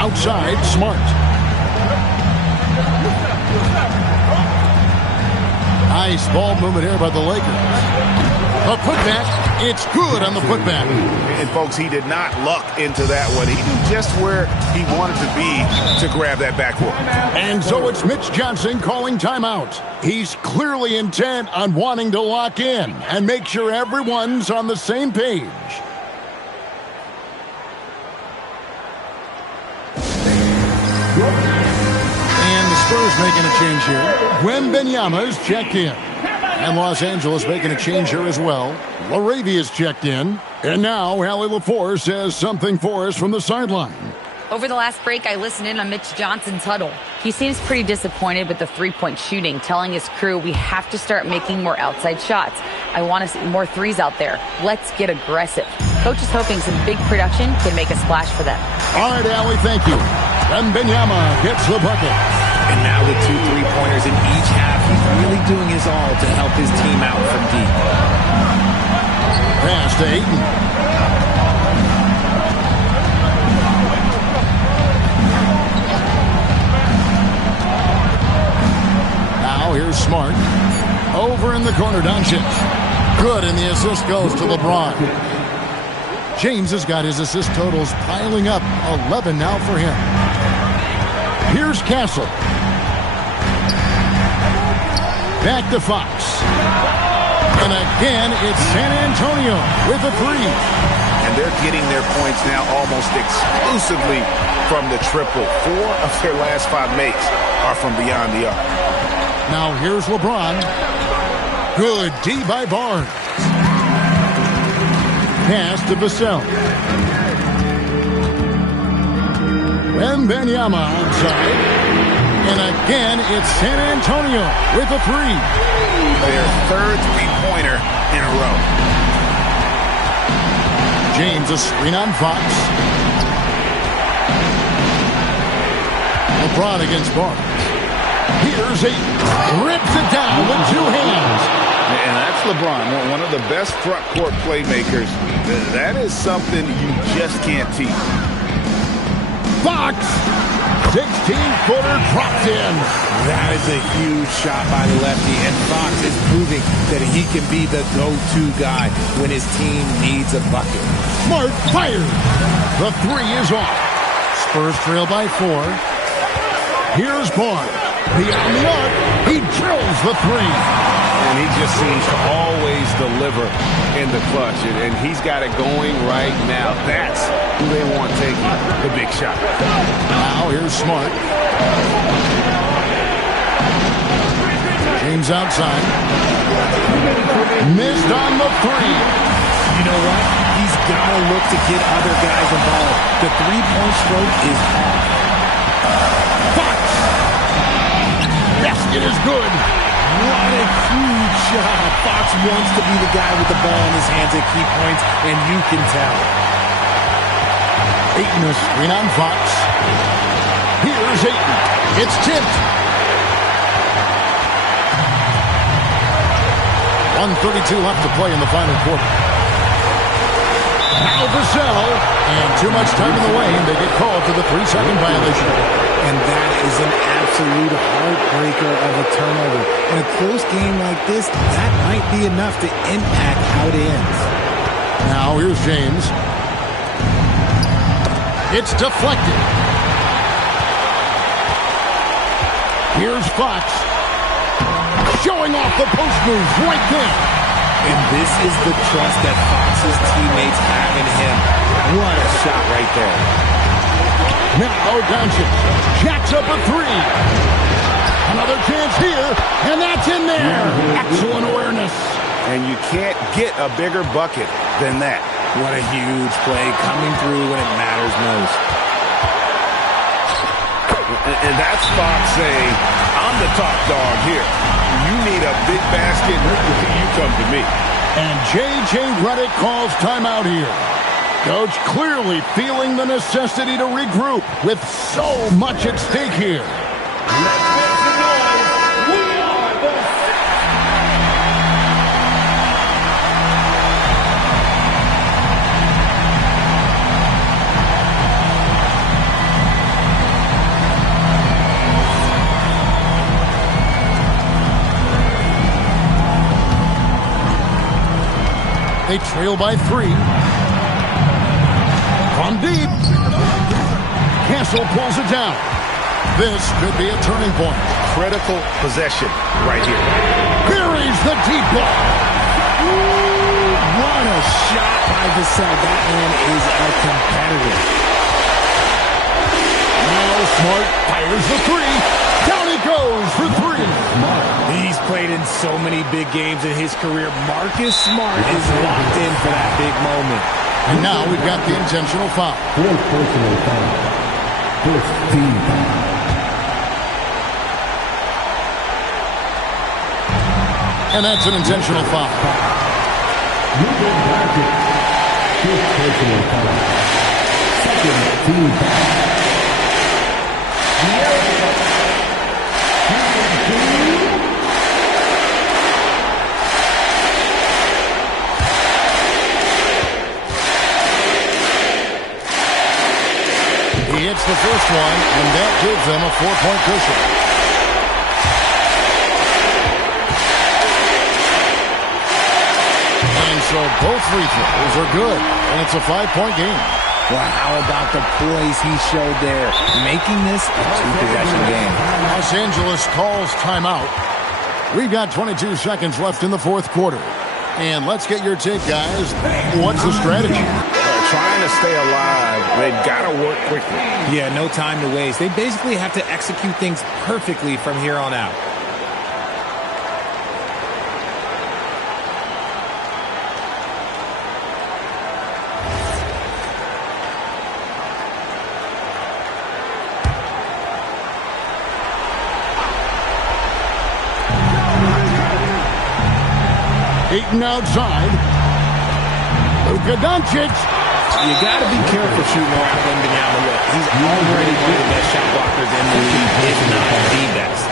Outside, Smart. Nice ball movement here by the Lakers. A putback. It's good on the putback. And, folks, he did not luck into that one. He knew just where he wanted to be to grab that backboard. And so it's Mitch Johnson calling timeout. He's clearly intent on wanting to lock in and make sure everyone's on the same page. And the Spurs making a change here. Wembanyama's checked in. And Los Angeles making a change here as well. Laravia's checked in. And now Allie LaForce says something for us from the sideline. Over the last break, I listened in on Mitch Johnson's huddle. He seems pretty disappointed with the three-point shooting, telling his crew we have to start making more outside shots. I want to see more threes out there. Let's get aggressive. Coach is hoping some big production can make a splash for them. All right, Allie, thank you. Wembanyama gets the bucket. And now with 2 3-pointers in each half, he's really doing his all to help his team out from deep. Pass to Ayton. Now here's Smart. Over in the corner, Doncic. Good, and the assist goes to LeBron. James has got his assist totals piling up. 11 now for him. Here's Castle. Back to Fox. And again, it's San Antonio with a 3. And they're getting their points now almost exclusively from the triple. 4 of their last 5 makes are from beyond the arc. Now here's LeBron. Good D by Barnes. Pass to Vassell. Wembanyama outside. And again, it's San Antonio with a 3. Their 3rd 3-pointer in a row. James a screen on Fox. LeBron against Barnes. Here's 8. Rips it down with 2 hands. And that's LeBron, one of the best front court playmakers. That is something you just can't teach. Fox, 16-footer dropped in. That is a huge shot by the lefty, and Fox is proving that he can be the go-to guy when his team needs a bucket. Smart fires. The 3 is off. Spurs trail by 4. Here's Barnes. Beyond the arc, he drills the 3. And he just seems to always deliver in the clutch. And he's got it going right now. That's who they want taking the big shot. Now here's Smart. James outside. Missed on the 3. You know what? He's got to look to get other guys involved. The 3-point stroke is off. Fox. Basket is good. What a huge shot. Fox wants to be the guy with the ball in his hands at key points, and you can tell. Ayton a screen on Fox. Here's Ayton. It's tipped. 1:32 left to play in the final quarter. Now Vassell. And too much time in the lane. They get called for the 3-second violation. And that is an absolute heartbreaker of a turnover. In a close game like this, that might be enough to impact how it ends. Now here's James. It's deflected. Here's Fox. Showing off the post moves right there. And this is the trust that Fox's teammates have in him. What a shot right there. Now doncic jacks up a three. Another chance here, and that's in there. Excellent awareness. And you can't get a bigger bucket than that. What a huge play coming through when it matters most. And that's Fox saying, I'm the top dog here. You need a big basket, you come to me. And J.J. Redick calls timeout here. Coach clearly feeling the necessity to regroup with so much at stake here. They trail by 3. From deep. Castle pulls it down. This could be a turning point. Critical possession right here. Buries the deep ball. What a shot by Vassell. That man is a competitor. Now Smart fires the 3. Down he goes for 3. He's played in so many big games in his career. Marcus Smart is locked in for that big moment. And now we've got the intentional foul. Fourth personal foul. First team foul. And that's an intentional foul. Luka Doncic. Fifth personal foul. Second team foul. He hits the first one, and that gives them a 4-point cushion. And so both free throws are good, and it's a 5-point game. Well, how about the poise he showed there, making this a 2-possession game. Los Angeles calls timeout. We've got 22 seconds left in the fourth quarter. And let's get your take, guys. What's the strategy? Trying to stay alive, they've got to work quickly. Yeah, no time to waste. They basically have to execute things perfectly from here on out. Eaton outside. Luka Doncic. You got to be careful shooting around Wembanyama. He's already one of the best shot blockers in the league, if not the best.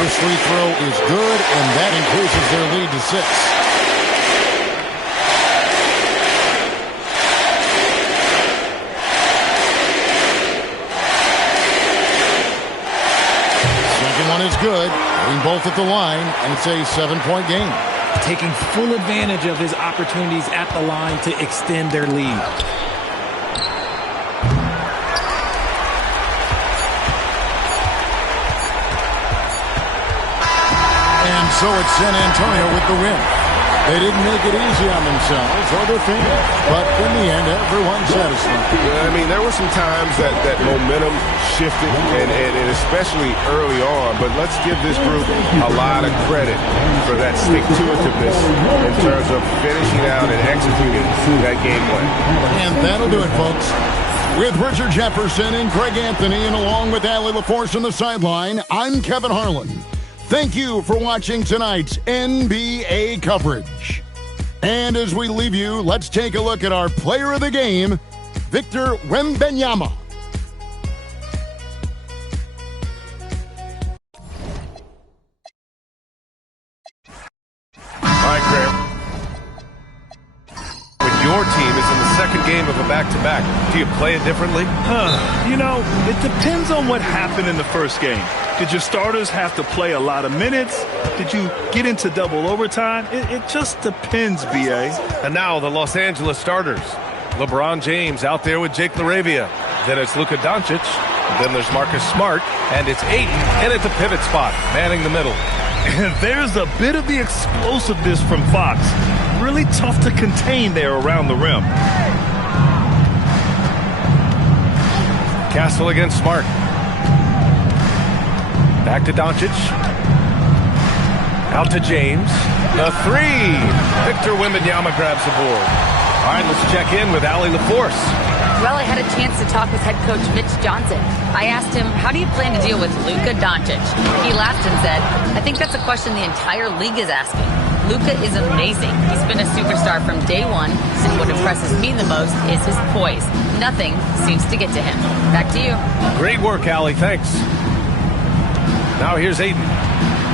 First free throw is good, and that increases their lead to 6. Second one is good. Hitting both at the line, and it's a 7-point game. Taking full advantage of his opportunities at the line to extend their lead. So it's San Antonio with the win. They didn't make it easy on themselves or their fans, but in the end, everyone's satisfied. Yeah, I mean, there were some times that momentum shifted, and especially early on, but let's give this group a lot of credit for that stick-to-itiveness in terms of finishing out and executing that game plan. And that'll do it, folks. With Richard Jefferson and Greg Anthony, and along with Allie LaForce on the sideline, I'm Kevin Harlan. Thank you for watching tonight's NBA coverage. And as we leave you, let's take a look at our player of the game, Victor Wembanyama. your team is in the second game of a back-to-back. Do you play it differently? You know, it depends on what happened in the first game. Did your starters have to play a lot of minutes? Did you get into double overtime? It just depends, B.A. And now the Los Angeles starters. LeBron James out there with Jake LaRavia. Then it's Luka Doncic. Then there's Marcus Smart. And it's Ayton in at the pivot spot, manning the middle. And there's a bit of the explosiveness from Fox. Really tough to contain there around the rim. Castle against Smart. Back to Doncic. Out to James. The three. Victor Wembanyama grabs the board. All right, let's check in with Allie LaForce. Well, I had a chance to talk with head coach Mitch Johnson. I asked him, how do you plan to deal with Luka Doncic? He laughed and said, I think that's a question the entire league is asking. Luka is amazing. He's been a superstar from day one, and what impresses me the most is his poise. Nothing seems to get to him. Back to you. Great work, Allie. Thanks. Now here's Ayton.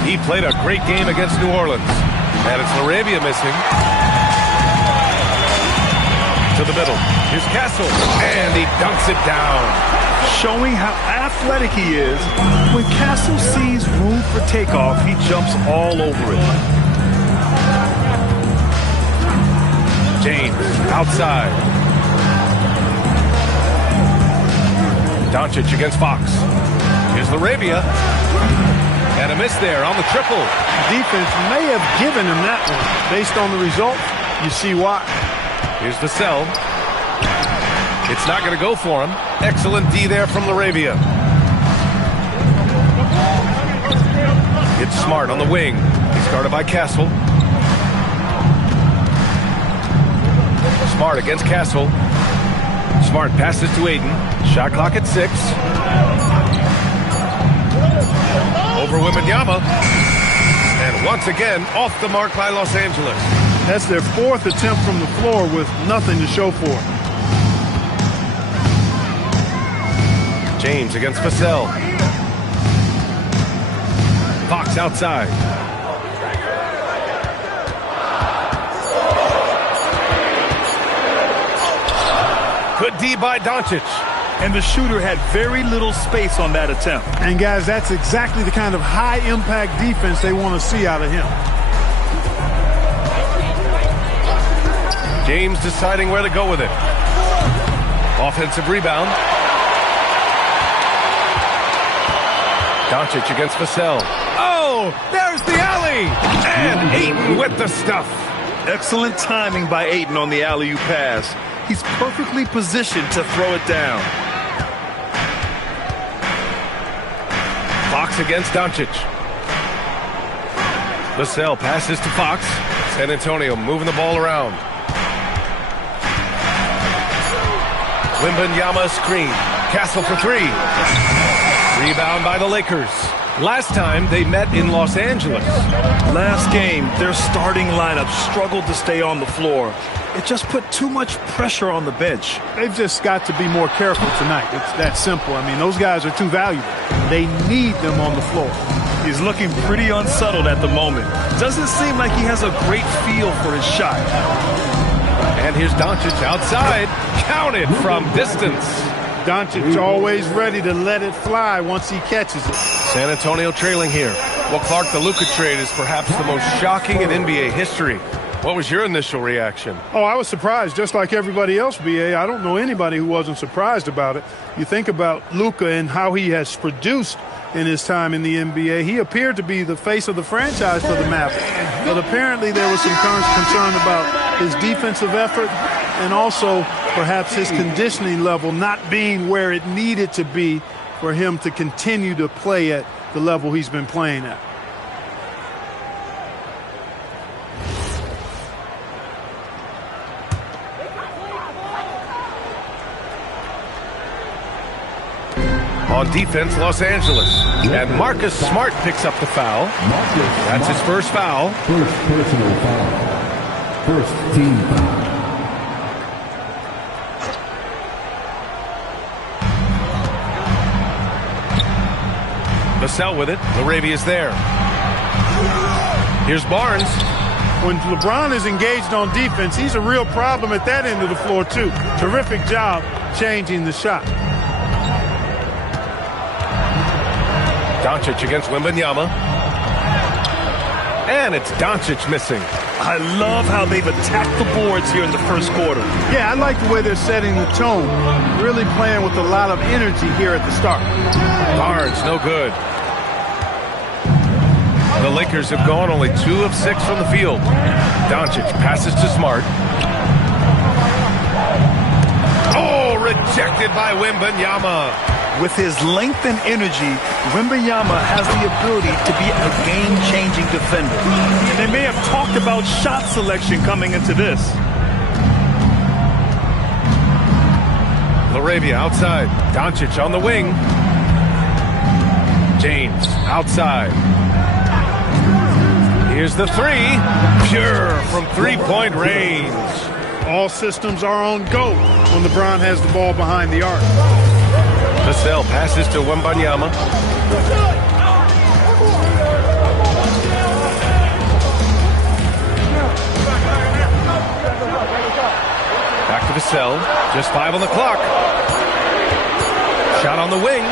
He played a great game against New Orleans. And it's LaRavia missing. To the middle. Here's Castle. And he dunks it down. Showing how athletic he is. When Castle sees room for takeoff, he jumps all over it. James outside. Doncic against Fox. Here's LaRavia. And a miss there on the triple. Defense may have given him that one. Based on the result, you see why. Here's Vassell. It's not going to go for him. Excellent D there from LaRavia. It's Smart on the wing. He's guarded by Castle. Smart against Castle. Smart passes to Ayton. Shot clock at 6. Over Wembanyama. And once again, off the mark by Los Angeles. That's their fourth attempt from the floor with nothing to show for it. James against Vassell. Fox outside. Good D by Doncic. And the shooter had very little space on that attempt. And guys, that's exactly the kind of high-impact defense they want to see out of him. James deciding where to go with it. Offensive rebound. Doncic against Vassell. Oh, there's the alley! And Ayton with the stuff. Excellent timing by Ayton on the alley-oop pass. He's perfectly positioned to throw it down. Fox against Doncic. Vassell passes to Fox. San Antonio moving the ball around. Wembanyama screen. Castle for 3. Rebound by the Lakers. Last time they met in Los Angeles. Last game, their starting lineup struggled to stay on the floor. It just put too much pressure on the bench. They've just got to be more careful tonight. It's that simple. I mean, those guys are too valuable. They need them on the floor. He's looking pretty unsettled at the moment. Doesn't seem like he has a great feel for his shot. And here's Doncic outside. Counted from distance. Doncic always ready to let it fly once he catches it. San Antonio trailing here. Well, Clark, the Luka trade is perhaps the most shocking in NBA history. What was your initial reaction? Oh, I was surprised, just like everybody else, B.A. I don't know anybody who wasn't surprised about it. You think about Luka and how he has produced in his time in the NBA. He appeared to be the face of the franchise for the Mavericks. But apparently there was some concern about his defensive effort and also perhaps his conditioning level not being where it needed to be for him to continue to play at the level he's been playing at. On defense, Los Angeles. And Marcus Smart picks up the foul. That's his first foul. First personal foul. First team foul. Vassell with it. LaRavia's there. Here's Barnes. When LeBron is engaged on defense, he's a real problem at that end of the floor, too. Terrific job changing the shot. Doncic against Wembanyama. And it's Doncic missing. I love how they've attacked the boards here in the first quarter. Yeah, I like the way they're setting the tone. Really playing with a lot of energy here at the start. Barnes, no good. The Lakers have gone only 2 of 6 from the field. Doncic passes to Smart. Oh, rejected by Wembanyama. With his length and energy, Wembanyama has the ability to be a game-changing defender. And they may have talked about shot selection coming into this. LaRavia outside. Doncic on the wing. James outside. Here's the three. Pure from three-point range. All systems are on go when LeBron has the ball behind the arc. Vassell passes to Wembanyama. Back to Vassell. Just 5 on the clock. Shot on the wing.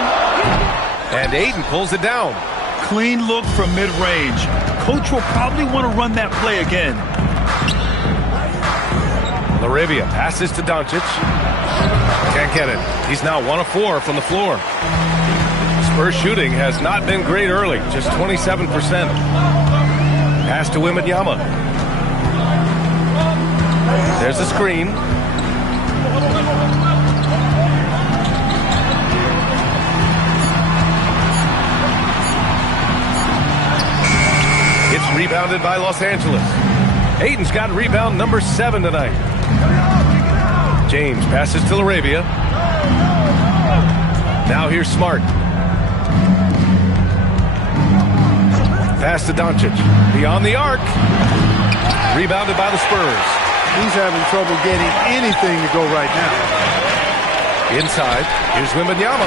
And Aiden pulls it down. Clean look from mid-range. Coach will probably want to run that play again. LaRavia passes to Doncic. Can't get it. He's now 1 of 4 from the floor. Spurs shooting has not been great early, just 27%. Pass to Wembanyama. There's the screen. It's rebounded by Los Angeles. Aiden's got rebound number 7 tonight. James passes to LaRavia. Now here's Smart. Pass to Doncic. Beyond the arc. Rebounded by the Spurs. He's having trouble getting anything to go right now. Inside. Here's Wembanyama.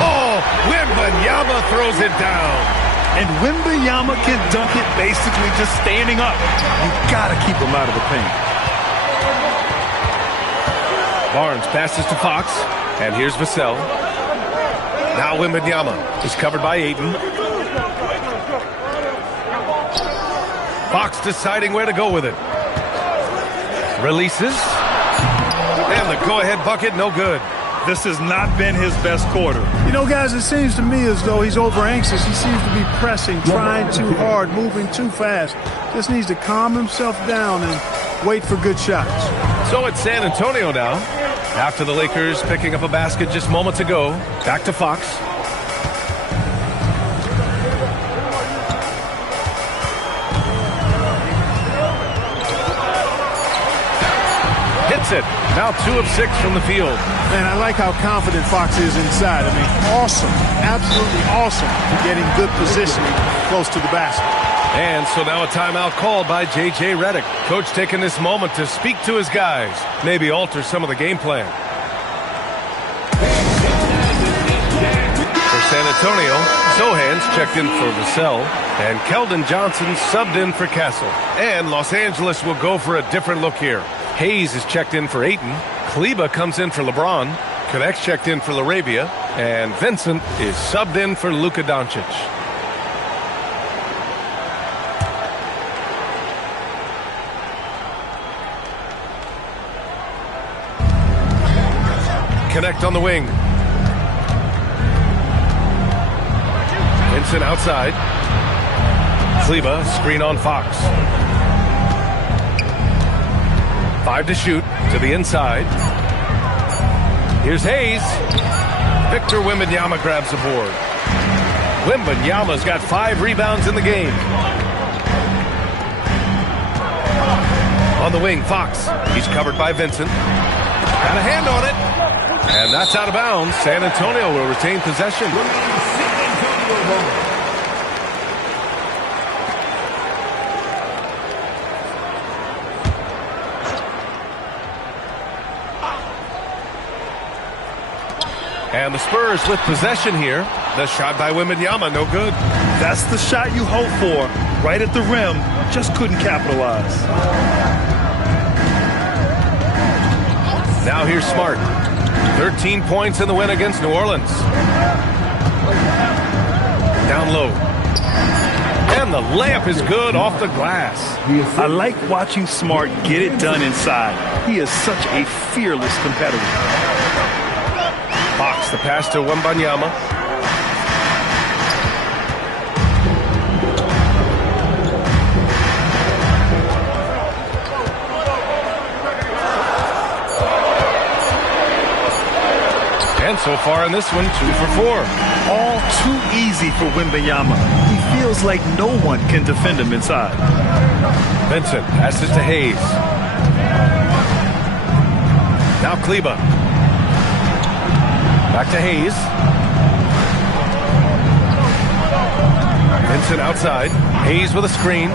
Oh! Wembanyama throws it down. And Wembanyama can dunk it basically just standing up. You gotta keep him out of the paint. Barnes passes to Fox. And here's Vassell. Now Wembanyama is covered by Ayton. Fox deciding where to go with it. Releases. And the go-ahead bucket, no good. This has not been his best quarter. You know, guys, it seems to me as though he's over-anxious. He seems to be pressing, trying too hard, moving too fast. Just needs to calm himself down and wait for good shots. So it's San Antonio now. After the Lakers picking up a basket just moments ago. Back to Fox. Hits it. Now 2 of 6 from the field. Man, I like how confident Fox is inside. I mean, awesome. Absolutely awesome for getting good positioning close to the basket. And so now a timeout called by J.J. Redick. Coach taking this moment to speak to his guys. Maybe alter some of the game plan. For San Antonio, Sohan's checked in for Vassell. And Keldon Johnson subbed in for Castle. And Los Angeles will go for a different look here. Hayes is checked in for Ayton. Kleba comes in for LeBron. Connect's checked in for LaRavia. And Vincent is subbed in for Luka Doncic. Connect on the wing. Vincent outside. Kleba, screen on Fox. 5 to shoot to the inside. Here's Hayes. Victor Wembanyama grabs the board. Wembanyama's got 5 rebounds in the game. On the wing, Fox. He's covered by Vincent. Got a hand on it. And that's out of bounds. San Antonio will retain possession. And the Spurs with possession here. The shot by Wembanyama, no good. That's the shot you hope for. right at the rim, just couldn't capitalize. Now here's Smart. 13 points in the win against New Orleans. Down low. And the layup is good off the glass. I like watching Smart get it done inside. He is such a fearless competitor. Fox, the pass to Wembanyama. And so far in this one, 2 for 4. All too easy for Wembanyama. He feels like no one can defend him inside. Vincent passes to Hayes. Now Kleba. Back to Hayes. Vincent outside. Hayes with a screen.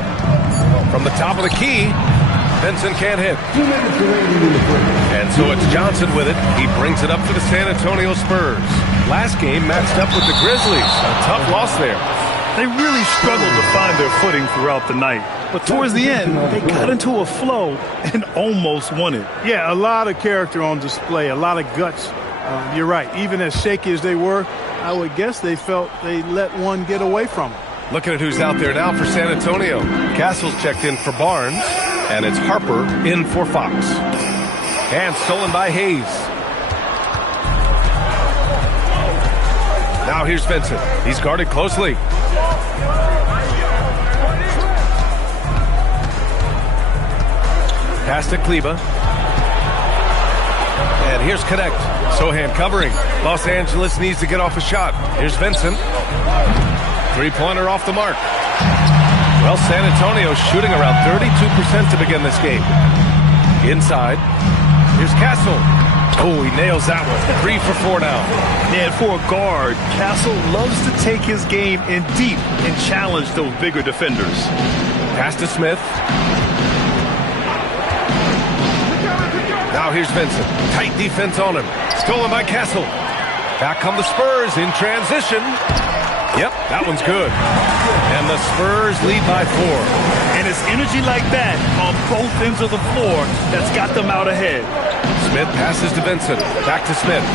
From the top of the key. Vincent can't hit. And so it's Johnson with it. He brings it up for the San Antonio Spurs. Last game matched up with the Grizzlies. A tough loss there. They really struggled to find their footing throughout the night. But towards the end, they got into a flow and almost won it. Yeah, a lot of character on display, a lot of guts. You're right. Even as shaky as they were, I would guess they felt they let one get away from them. Looking at who's out there now for San Antonio. Castle's checked in for Barnes. And it's Harper in for Fox. And stolen by Hayes. Now here's Vincent. He's guarded closely. Pass to Kleba. And here's Connect. Sohan covering. Los Angeles needs to get off a shot. Here's Vincent. Three-pointer off the mark. Well, San Antonio shooting around 32% to begin this game. Inside. Here's Castle. Oh, he nails that one. 3 for 4 now. And for a guard, Castle loves to take his game in deep and challenge those bigger defenders. Pass to Smith. Now here's Vincent. Tight defense on him. Stolen by Castle. Back come the Spurs in transition. Yep, that one's good. And the Spurs lead by 4. And it's energy like that on both ends of the floor that's got them out ahead. Smith passes to Vincent. Back to Smith.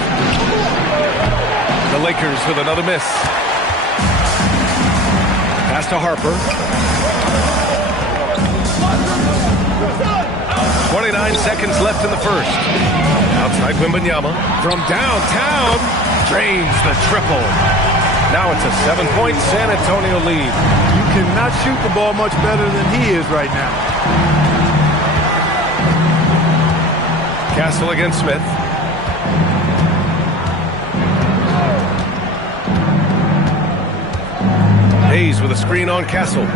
The Lakers with another miss. Pass to Harper. 29 seconds left in the first. Outside Wembanyama. From downtown. Drains the triple. Now it's a 7-point San Antonio lead. You cannot shoot the ball much better than he is right now. Castle against Smith. Hayes with a screen on Castle.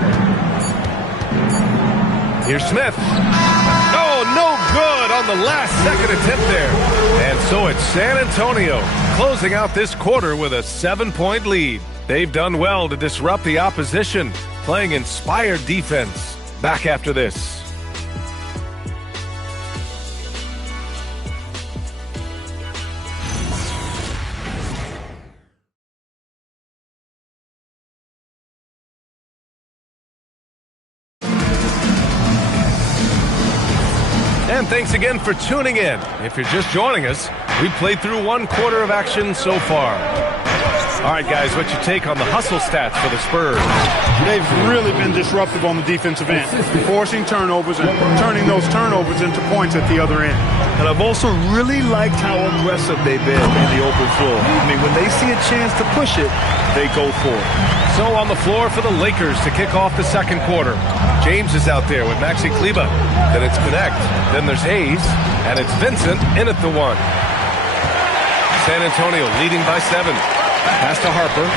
Here's Smith. Oh, no good on the last second attempt there. And so it's San Antonio closing out this quarter with a 7-point lead. They've done well to disrupt the opposition, playing inspired defense. Back after this. And thanks again for tuning in. If you're just joining us, we played through 1 quarter of action so far. All right, guys, what's your take on the hustle stats for the Spurs? They've really been disruptive on the defensive end, forcing turnovers and turning those turnovers into points at the other end. And I've also really liked how aggressive they've been in the open floor. I mean, when they see a chance to push it, they go for it. So on the floor for the Lakers to kick off the second quarter. James is out there with Maxi Kleba. Then it's Connect. Then there's Hayes. And it's Vincent in at the 1. San Antonio leading by 7. Pass to Harper.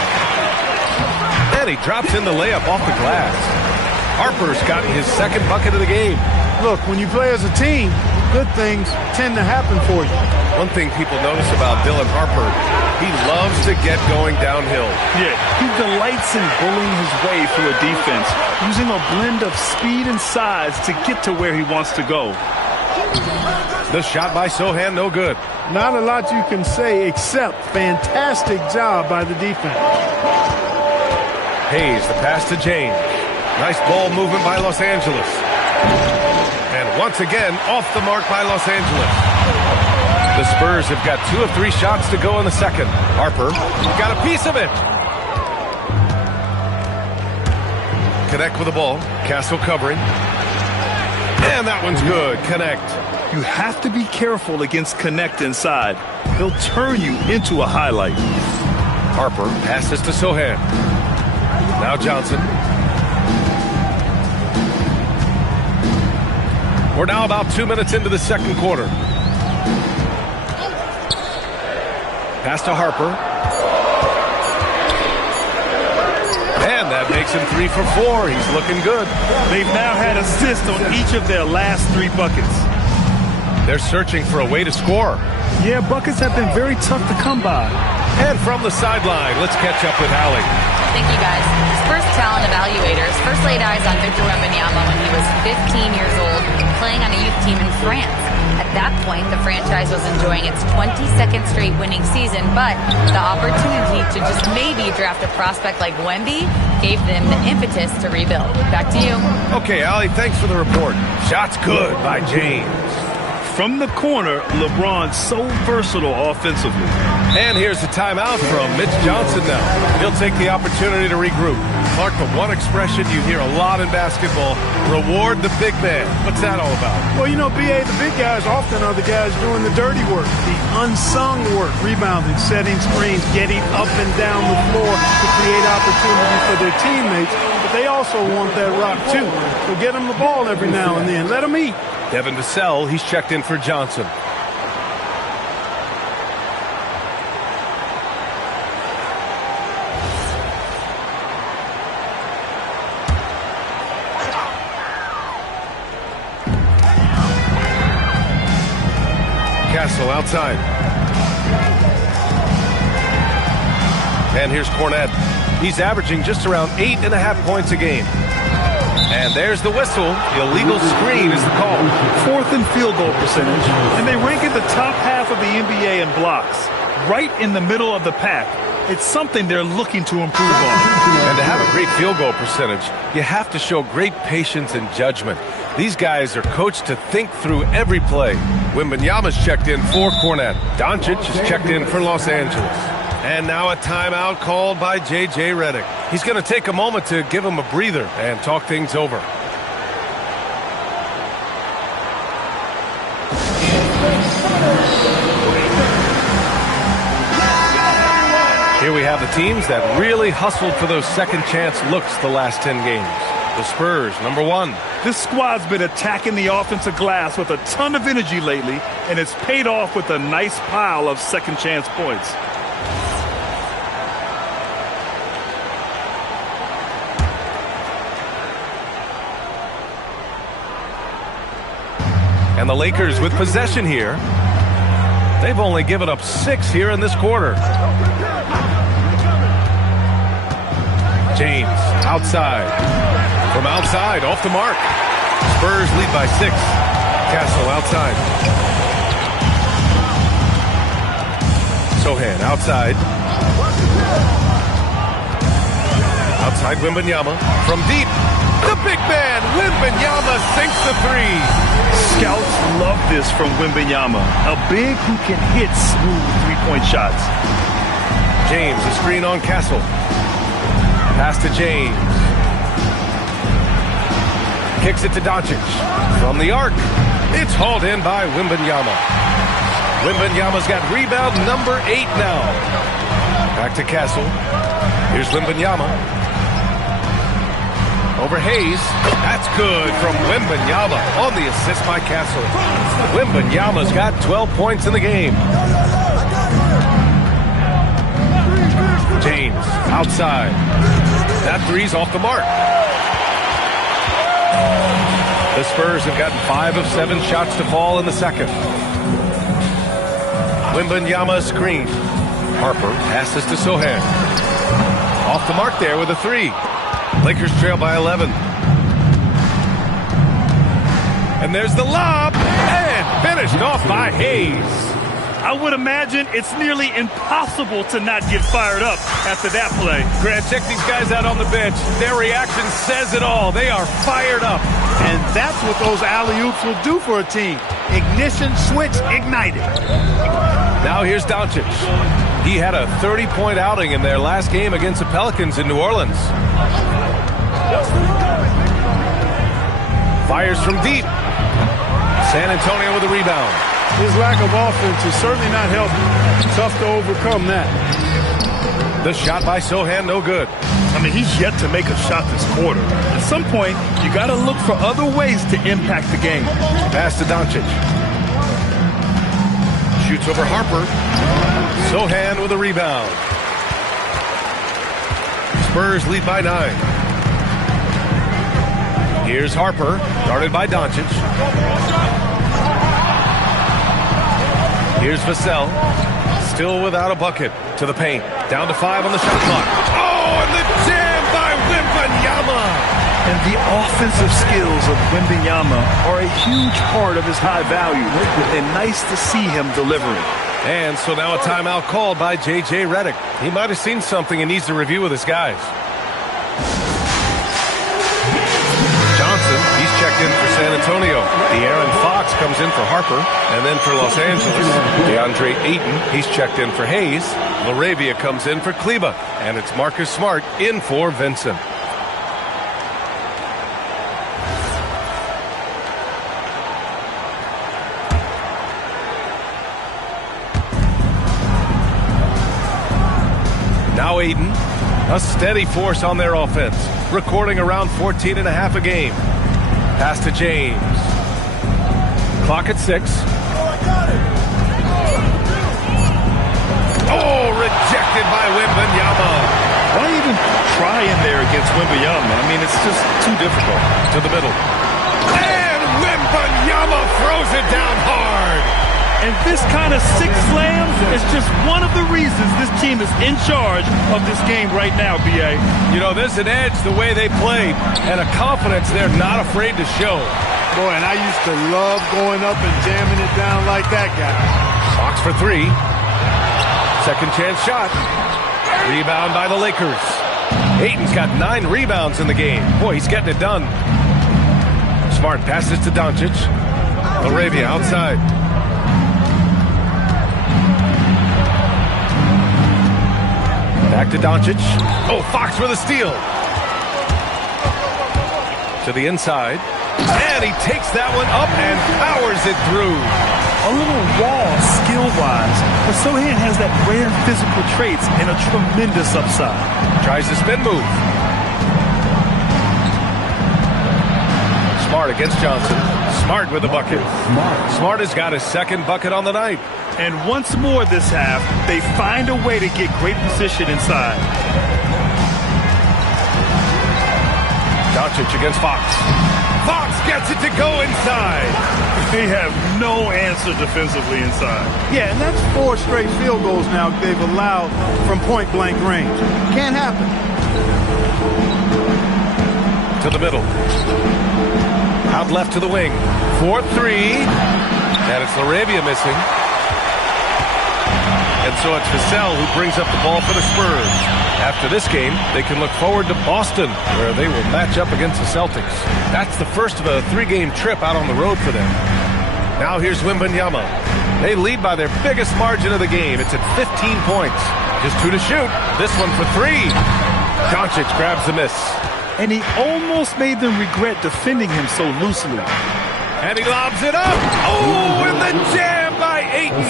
And he drops in the layup off the glass. Harper's gotten his second bucket of the game. Look, when you play as a team, good things tend to happen for you. One thing people notice about Dylan Harper, he loves to get going downhill. Yeah, he delights in bullying his way through a defense, using a blend of speed and size to get to where he wants to go. The shot by Sohan, no good. Not a lot you can say except fantastic job by the defense. Hayes, the pass to James. Nice ball movement by Los Angeles. And once again, off the mark by Los Angeles. The Spurs have got 2 of 3 shots to go in the second. Harper got a piece of it. Connect with the ball. Castle covering. And that one's good. Connect. You have to be careful against Connect inside. He'll turn you into a highlight. Harper passes to Sohan. Now Johnson. We're now about 2 minutes into the second quarter. Pass to Harper. And that makes him 3 for 4. He's looking good. They've now had assists on each of their last 3 buckets. They're searching for a way to score. Yeah, buckets have been very tough to come by. And from the sideline, let's catch up with Hallie. Thank you, guys. Spurs talent evaluators first laid eyes on Victor Wembanyama when he was 15 years old, playing on a youth team in France. At that point, the franchise was enjoying its 22nd straight winning season, but the opportunity to just maybe draft a prospect like Wemby gave them the impetus to rebuild. Back to you. Okay, Allie, thanks for the report. Shots good by James. From the corner, LeBron's so versatile offensively. And here's the timeout from Mitch Johnson now. He'll take the opportunity to regroup. Clark, the one expression you hear a lot in basketball, reward the big man. What's that all about? Well, you know, B.A., the big guys often are the guys doing the dirty work, the unsung work, rebounding, setting screens, getting up and down the floor to create opportunity for their teammates. But they also want that rock, too. So get them the ball every now and then. Let them eat. Devin Vassell, he's checked in for Johnson. Castle outside. And here's Cornette. He's averaging just around 8.5 points a game. And there's the whistle. Illegal screen is the call. 4th in field goal percentage. And they rank at the top half of the NBA in blocks. Right in the middle of the pack. It's something they're looking to improve on. And to have a great field goal percentage, you have to show great patience and judgment. These guys are coached to think through every play. Wembanyama's checked in for Cornette. Doncic is checked in for Los Angeles. And now a timeout called by J.J. Redick. He's going to take a moment to give him a breather and talk things over. Here we have the teams that really hustled for those second chance looks the last 10 games. The Spurs, number 1. This squad's been attacking the offensive glass with a ton of energy lately, and it's paid off with a nice pile of second chance points. And the Lakers with possession here. They've only given up 6 here in this quarter. James outside. From outside, off the mark. Spurs lead by 6. Castle outside. Sohan outside. Outside Wembanyama. From deep. The big man, Wembanyama, sinks the 3. Scouts love this from Wembanyama. A big who can hit smooth three-point shots. James, a screen on Castle. Pass to James. Kicks it to Doncic. From the arc. It's hauled in by Wembanyama. Wembanyama's got rebound number 8 now. Back to Castle. Here's Wembanyama. Over Hayes. That's good from Wembanyama on the assist by Castle. Wembanyama's got 12 points in the game. James outside. That 3's off the mark. The Spurs have gotten 5 of 7 shots to fall in the second. Wembanyama screen. Harper passes to Sohan. Off the mark there with a 3. Lakers trail by 11. And there's the lob. And finished off by Hayes. I would imagine it's nearly impossible to not get fired up after that play. Grant, check these guys out on the bench. Their reaction says it all. They are fired up. And that's what those alley-oops will do for a team. Ignition switch ignited. Now here's Doncic. He had a 30-point outing in their last game against the Pelicans in New Orleans. Fires from deep. San Antonio with a rebound. His lack of offense is certainly not helping. Tough to overcome that. The shot by Sohan, no good. I mean, he's yet to make a shot this quarter. At some point, you got to look for other ways to impact the game. Pass to Doncic. Shoots over Harper. Sohan with a rebound. Spurs lead by 9. Here's Harper, guarded by Doncic. Here's Vassell, still without a bucket. To the paint, down to 5 on the shot clock. Oh, and the jam by Wembanyama! And the offensive skills of Wembanyama are a huge part of his high value. And nice to see him delivering. And so now a timeout called by J.J. Redick. He might have seen something and needs to review with his guys. Johnson, he's checked in for San Antonio. De'Aaron Fox comes in for Harper. And then for Los Angeles, DeAndre Ayton, he's checked in for Hayes. LaRavia comes in for Kleba. And it's Marcus Smart in for Vincent. Now Ayton, a steady force on their offense, recording around 14.5 a game. Pass to James. Clock at 6. Oh, rejected by Wembanyama. Why even try in there against Wembanyama? I mean, it's just too difficult. To the middle. And Wembanyama throws it down hard. And this kind of 6 slams is just one of the reasons this team is in charge of this game right now, B.A. You know, there's an edge the way they play and a confidence they're not afraid to show. Boy, and I used to love going up and jamming it down like that guy. Fox for 3. Second chance shot. Rebound by the Lakers. Ayton's got 9 rebounds in the game. Boy, he's getting it done. Smart passes to Doncic. LaRavia outside. Back to Doncic. Oh, Fox with a steal. To the inside. And he takes that one up and powers it through. A little raw skill-wise, but Sohan has that rare physical traits and a tremendous upside. Tries the spin move. Smart against Johnson. Smart with the bucket. Smart has got his second bucket on the night. And once more this half, they find a way to get great position inside. Doncic against Fox. Fox gets it to go inside. They have no answer defensively inside. Yeah, and that's 4 straight field goals now they've allowed from point-blank range. Can't happen. To the middle. Out left to the wing. 4-3. And it's LaRavia missing. And so it's Vassell who brings up the ball for the Spurs. After this game, they can look forward to Boston, where they will match up against the Celtics. That's the first of a 3-game trip out on the road for them. Now here's Wembanyama. They lead by their biggest margin of the game. It's at 15 points. Just 2 to shoot. This one for 3. Doncic grabs the miss. And he almost made them regret defending him so loosely. And he lobs it up. Oh, and the jam by Ayton.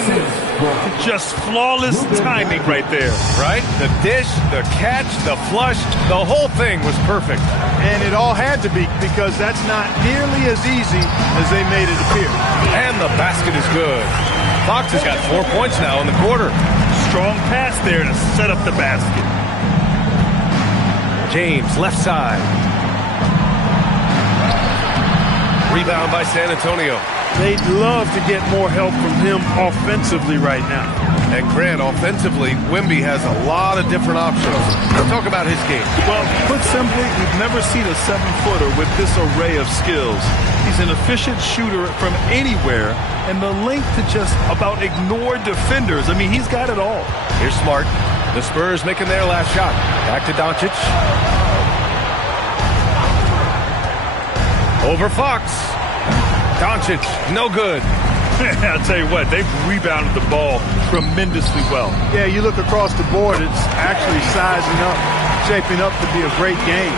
Just flawless timing right there. Right? The dish, the catch, the flush, the whole thing was perfect. And it all had to be, because that's not nearly as easy as they made it appear. And the basket is good. Fox has got 4 points now in the quarter. Strong pass there to set up the basket. James, left side. Rebound by San Antonio. They'd love to get more help from him offensively right now. And Grant, offensively, Wemby has a lot of different options. Talk about his game. Well, put simply, we've never seen a 7-footer with this array of skills. He's an efficient shooter from anywhere, and the length to just about ignore defenders. I mean, he's got it all. Here's Smart. The Spurs making their last shot. Back to Doncic. Over Fox. Doncic, no good. I'll tell you what, they've rebounded the ball tremendously well. Yeah, you look across the board, it's actually sizing up, shaping up to be a great game.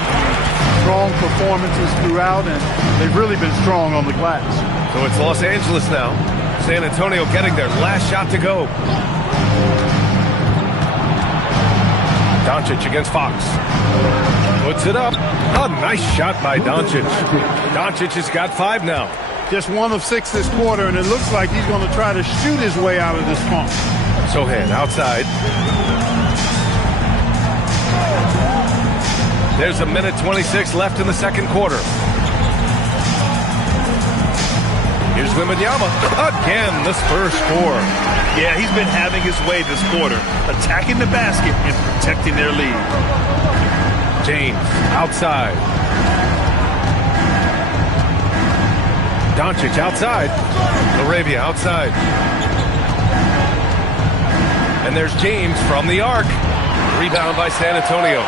Strong performances throughout, and they've really been strong on the glass. So it's Los Angeles now. San Antonio getting their last shot to go. Doncic against Fox. Puts it up. A nice shot by Doncic. Doncic has got 5 now. Just 1 of 6 this quarter, and it looks like he's going to try to shoot his way out of this funk. Sohan outside. There's a minute 26 left in the second quarter. Here's Wembanyama. Again, the Spurs score. Yeah, he's been having his way this quarter, attacking the basket and protecting their lead. James outside. Doncic outside. Arabia outside. And there's James from the arc. Rebound by San Antonio.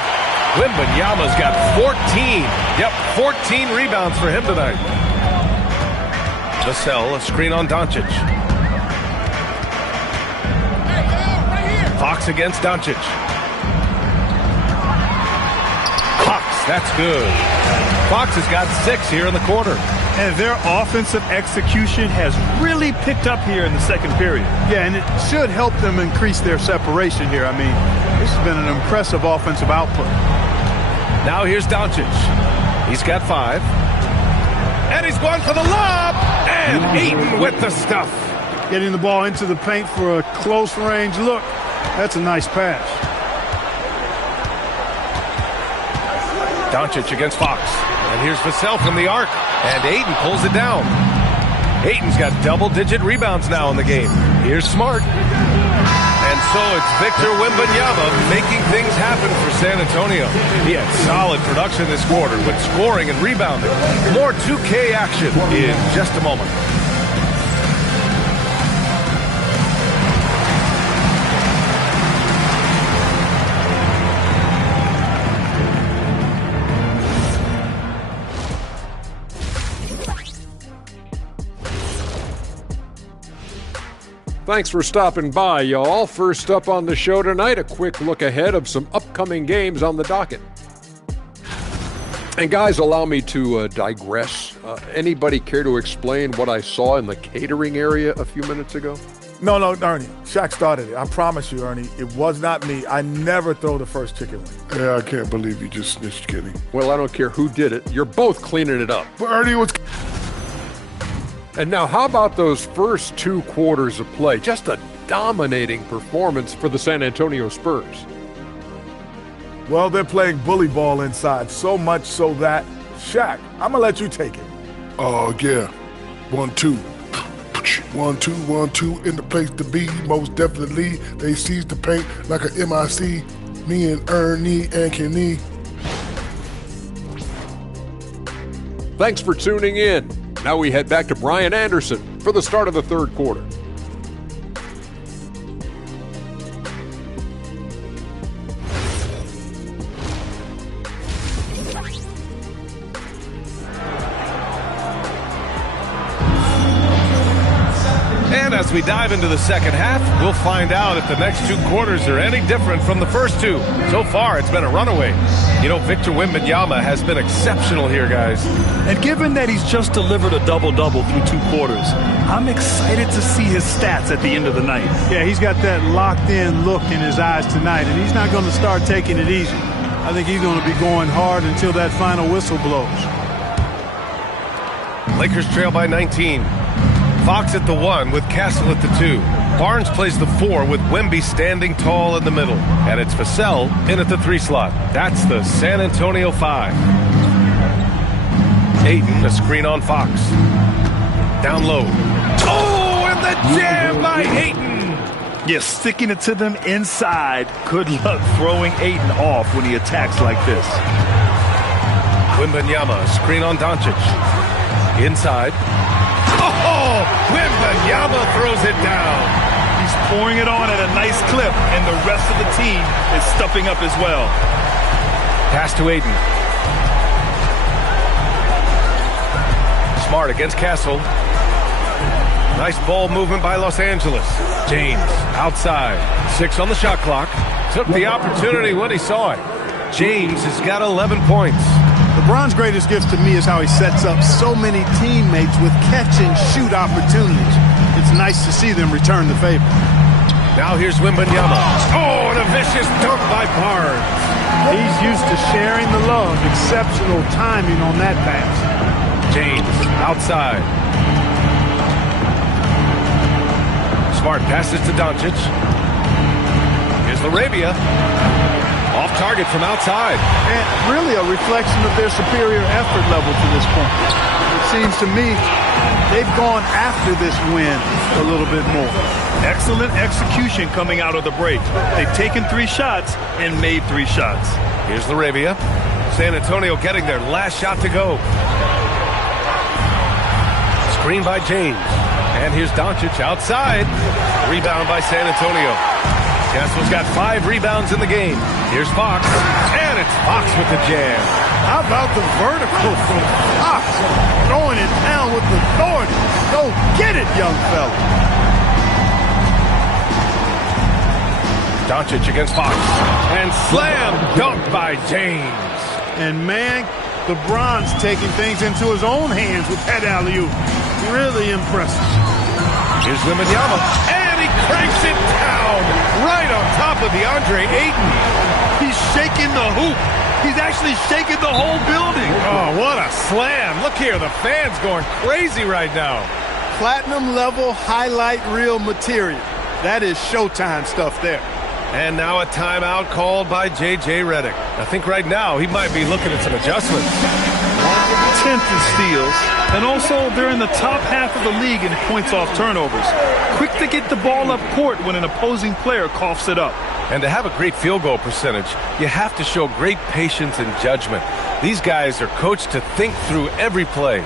Wembanyama's got 14. Yep, 14 rebounds for him tonight. Vassell, a screen on Doncic. Fox against Doncic. Fox, that's good. Fox has got 6 here in the quarter. And their offensive execution has really picked up here in the second period. Yeah, and it should help them increase their separation here. I mean, this has been an impressive offensive output. Now here's Doncic. He's got 5. And he's going for the lob. And Ayton with the stuff. Getting the ball into the paint for a close range look. That's a nice pass. Doncic against Fox. And here's Vassell from the arc. And Ayton pulls it down. Ayton's got double-digit rebounds now in the game. Here's Smart. And so it's Victor Wembanyama making things happen for San Antonio. He had solid production this quarter with scoring and rebounding. More 2K action in just a moment. Thanks for stopping by, y'all. First up on the show tonight, a quick look ahead of some upcoming games on the docket. And guys, allow me to digress. Anybody care to explain what I saw in the catering area a few minutes ago? No, Ernie. Shaq started it. I promise you, Ernie. It was not me. I never throw the first chicken wing. Yeah, I can't believe you just snitched, Kenny. Well, I don't care who did it. You're both cleaning it up. But Ernie was... And now, how about those first 2 quarters of play? Just a dominating performance for the San Antonio Spurs. Well, they're playing bully ball inside, so much so that, Shaq, I'm going to let you take it. Oh, yeah. 1-2. 1-2, 1-2 in the place to be. Most definitely, they seize the paint like a MIC. Me and Ernie and Kenny. Thanks for tuning in. Now we head back to Brian Anderson for the start of the third quarter. And as we dive into the second half, we'll find out if the next 2 quarters are any different from the first 2. So far, it's been a runaway. You know, Victor Wembanyama has been exceptional here, guys. And given that he's just delivered a double-double through 2 quarters, I'm excited to see his stats at the end of the night. Yeah, he's got that locked-in look in his eyes tonight, and he's not going to start taking it easy. I think he's going to be going hard until that final whistle blows. Lakers trail by 19. Fox at the 1 with Castle at the 2. Barnes plays the 4 with Wemby standing tall in the middle. And it's Vassell in at the 3 slot. That's the San Antonio 5. Ayton, a screen on Fox. Down low. Oh, and the jam by Ayton. Yes, sticking it to them inside. Good luck throwing Ayton off when he attacks like this. Wembanyama, screen on Doncic. Inside. Oh, Wembanyama throws it down. He's pouring it on at a nice clip, and the rest of the team is stepping up as well. Pass to Ayton. Smart against Castle. Nice ball movement by Los Angeles. James outside. 6 on the shot clock. Took the opportunity when he saw it. James has got 11 points. LeBron's greatest gift to me is how he sets up so many teammates with catch-and-shoot opportunities. It's nice to see them return the favor. Now here's Wembanyama. Oh, and a vicious dunk by Barnes. He's used to sharing the love. Exceptional timing on that pass. James outside. Smart passes to Doncic. Here's Laravia. Off target from outside. And really a reflection of their superior effort level to this point. It seems to me they've gone after this win a little bit more. Excellent execution coming out of the break. They've taken 3 shots and made 3 shots. Here's Laravia. San Antonio getting their last shot to go. Screen by James. And here's Doncic outside. Rebound by San Antonio. Castle's got 5 rebounds in the game. Here's Fox. And it's Fox with the jam. How about the vertical from Fox? Throwing it down with authority. Go get it, young fella. Doncic against Fox. And slam dunk by James. And man, LeBron's taking things into his own hands with that alley-oop. Really impressive. Here's Wembanyama. And he cranks it down right on top of DeAndre Ayton. He's shaking the hoop. He's actually shaking the whole building. Oh, what a slam. Look here, the fans going crazy right now. Platinum level highlight reel material. That is Showtime stuff there. And now a timeout called by J.J. Redick. I think right now he might be looking at some adjustments. 10th in steals, and also they're in the top half of the league in points off turnovers. Quick to get the ball up court when an opposing player coughs it up. And to have a great field goal percentage, you have to show great patience and judgment. These guys are coached to think through every play.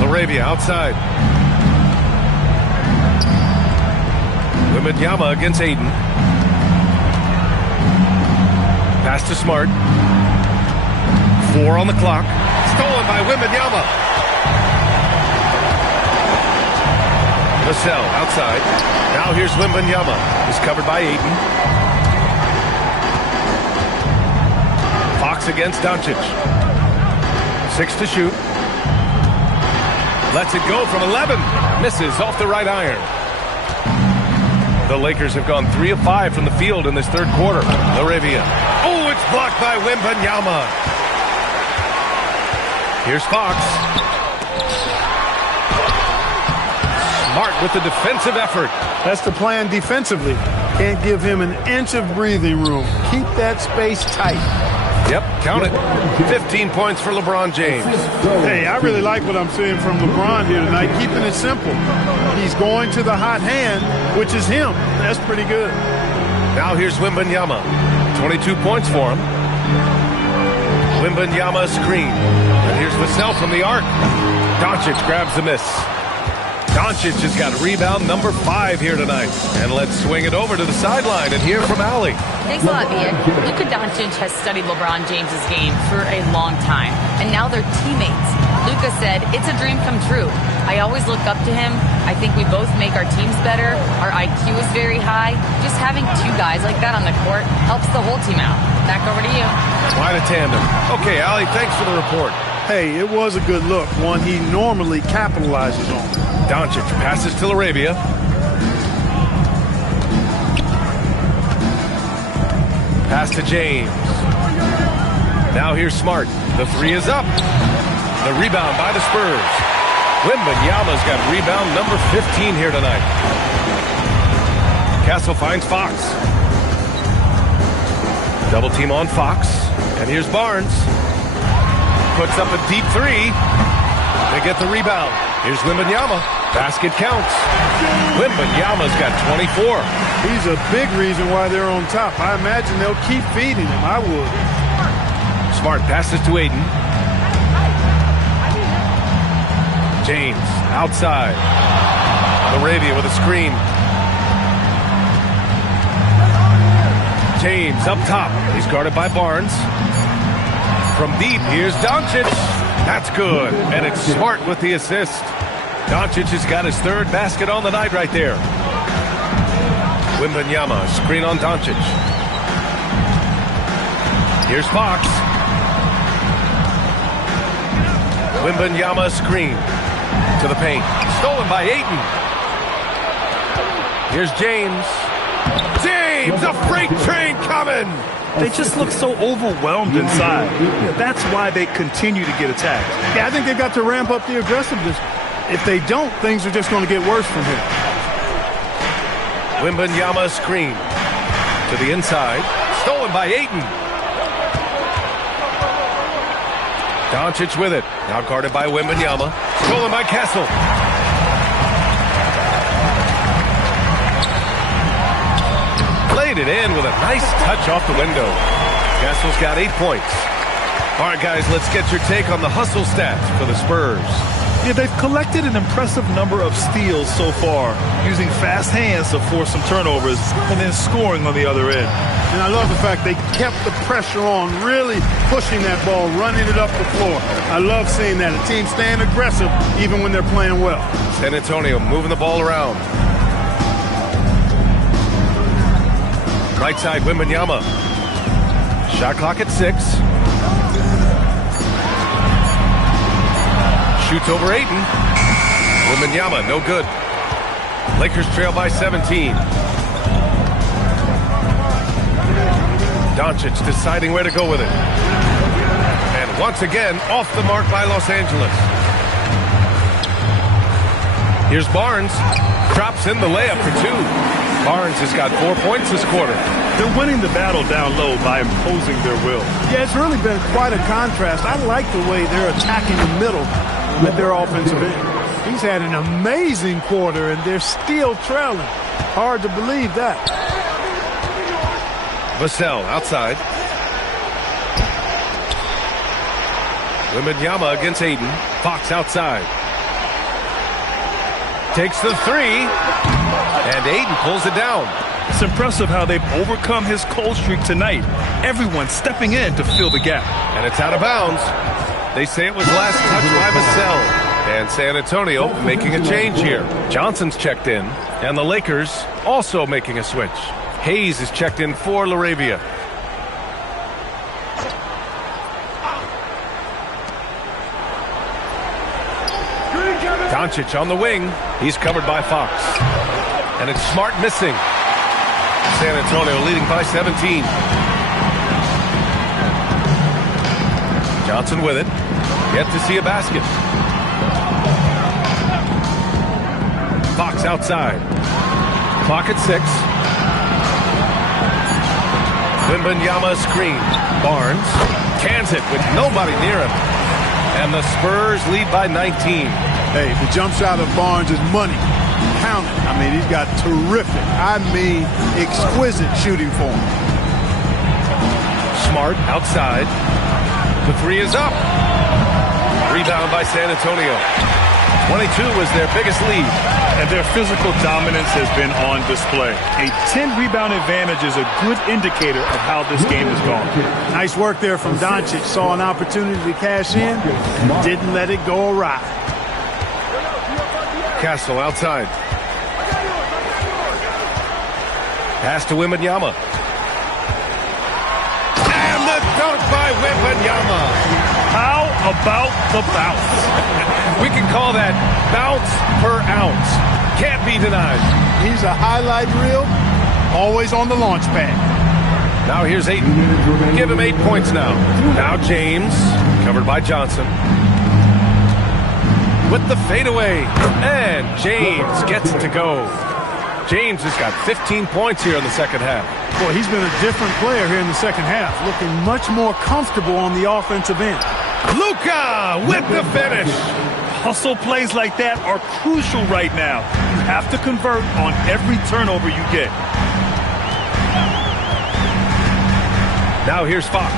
Laravia outside. Wembanyama against Ayton. Pass to Smart. 4 on the clock. Stolen by Wembanyama. Vassell outside. Now here's Wembanyama. He's covered by Ayton. Fox against Doncic. 6 to shoot. Lets it go from 11. Misses off the right iron. The Lakers have gone 3 of 5 from the field in this third quarter. Laravia. Oh, it's blocked by Wembanyama. Here's Fox. Smart with the defensive effort. That's the plan defensively. Can't give him an inch of breathing room. Keep that space tight. Yep, count it. 15 points for LeBron James. Hey, I really like what I'm seeing from LeBron here tonight, keeping it simple. He's going to the hot hand, which is him. That's pretty good. Now here's Wembanyama. 22 points for him. Wembanyama screen. And here's Vassell from the arc. Doncic grabs the miss. Doncic has got rebound number 5 here tonight. And let's swing it over to the sideline and hear from Allie. Thanks a lot, Bia. Luka Doncic has studied LeBron James' game for a long time, and now they're teammates. Luka said, "It's a dream come true. I always look up to him. I think we both make our teams better. Our IQ is very high. Just having 2 guys like that on the court helps the whole team out." Back over to you. Quite a tandem. Okay, Allie, thanks for the report. Hey, it was a good look, one he normally capitalizes on. Doncic passes to Laravia. Pass to James. Now here's Smart. The 3 is up. The rebound by the Spurs. Wembanyama's got rebound number 15 here tonight. Castle finds Fox. Double team on Fox. And here's Barnes. Puts up a deep three. They get the rebound. Here's Wembanyama. Basket counts. Wembanyama's got 24. He's a big reason why they're on top. I imagine they'll keep feeding him. I would. Smart passes to Aiden. James outside. Laravia with a screen. James up top. He's guarded by Barnes. From deep, here's Doncic. That's good. And it's Smart with the assist. Doncic has got his third basket on the night right there. Wembanyama, screen on Doncic. Here's Fox. Wembanyama screen to the paint. Stolen by Ayton. Here's James. James, a freight train coming. They just look so overwhelmed inside. That's why they continue to get attacked. Yeah, I think they got to ramp up the aggressiveness. If they don't, things are just going to get worse from here. Wembanyama screen to the inside. Stolen by Ayton. Doncic with it. Now guarded by Wembanyama. Stolen by Castle. Played it in with a nice touch off the window. Castle's got 8 points. All right, guys, let's get your take on the hustle stats for the Spurs. Yeah, they've collected an impressive number of steals so far, using fast hands to force some turnovers and then scoring on the other end. And I love the fact they kept the pressure on, really pushing that ball, running it up the floor. I love seeing that. A team staying aggressive even when they're playing well. San Antonio moving the ball around. Right side, Wembanyama. Shot clock at 6. Shoots over Ayton. Wembanyama, no good. Lakers trail by 17. Doncic deciding where to go with it. And once again, off the mark by Los Angeles. Here's Barnes. Drops in the layup for 2. Barnes has got 4 points this quarter. They're winning the battle down low by imposing their will. Yeah, it's really been quite a contrast. I like the way they're attacking the middle with their offensive end. He's had an amazing quarter, and they're still trailing. Hard to believe that. Vassell outside. Wembanyama against Ayton. Fox outside. Takes the 3. And Ayton pulls it down. It's impressive how they've overcome his cold streak tonight. Everyone stepping in to fill the gap. And it's out of bounds. They say it was last touched by Vassell. And San Antonio making a change here. Johnson's checked in. And the Lakers also making a switch. Hayes is checked in for Laravia. Doncic on the wing. He's covered by Fox. And it's Smart missing. San Antonio leading by 17. Johnson with it. Yet to see a basket. Fox outside. Clock at 6. Wembanyama screen. Barnes cans it with nobody near him. And the Spurs lead by 19. Hey, the jump shot of Barnes is money. Count it. I mean, he's got terrific, exquisite shooting form. Smart outside. The 3 is up. Rebound by San Antonio. 22 was their biggest lead. And their physical dominance has been on display. A 10-rebound advantage is a good indicator of how this game has gone. Nice work there from Doncic. Saw an opportunity to cash in. Didn't let it go awry. Castle outside. Pass to Wembanyama. And the dunk by Wembanyama. How about the bounce? We can call that bounce per ounce. Can't be denied. He's a highlight reel, always on the launch pad. Now here's Ayton. Give him 8 points now. Now James, covered by Johnson. With the fadeaway. And James gets it to go. James has got 15 points here in the second half. Boy, he's been a different player here in the second half, looking much more comfortable on the offensive end. Luka with the finish. Hustle plays like that are crucial right now. You have to convert on every turnover you get. Now here's Fox.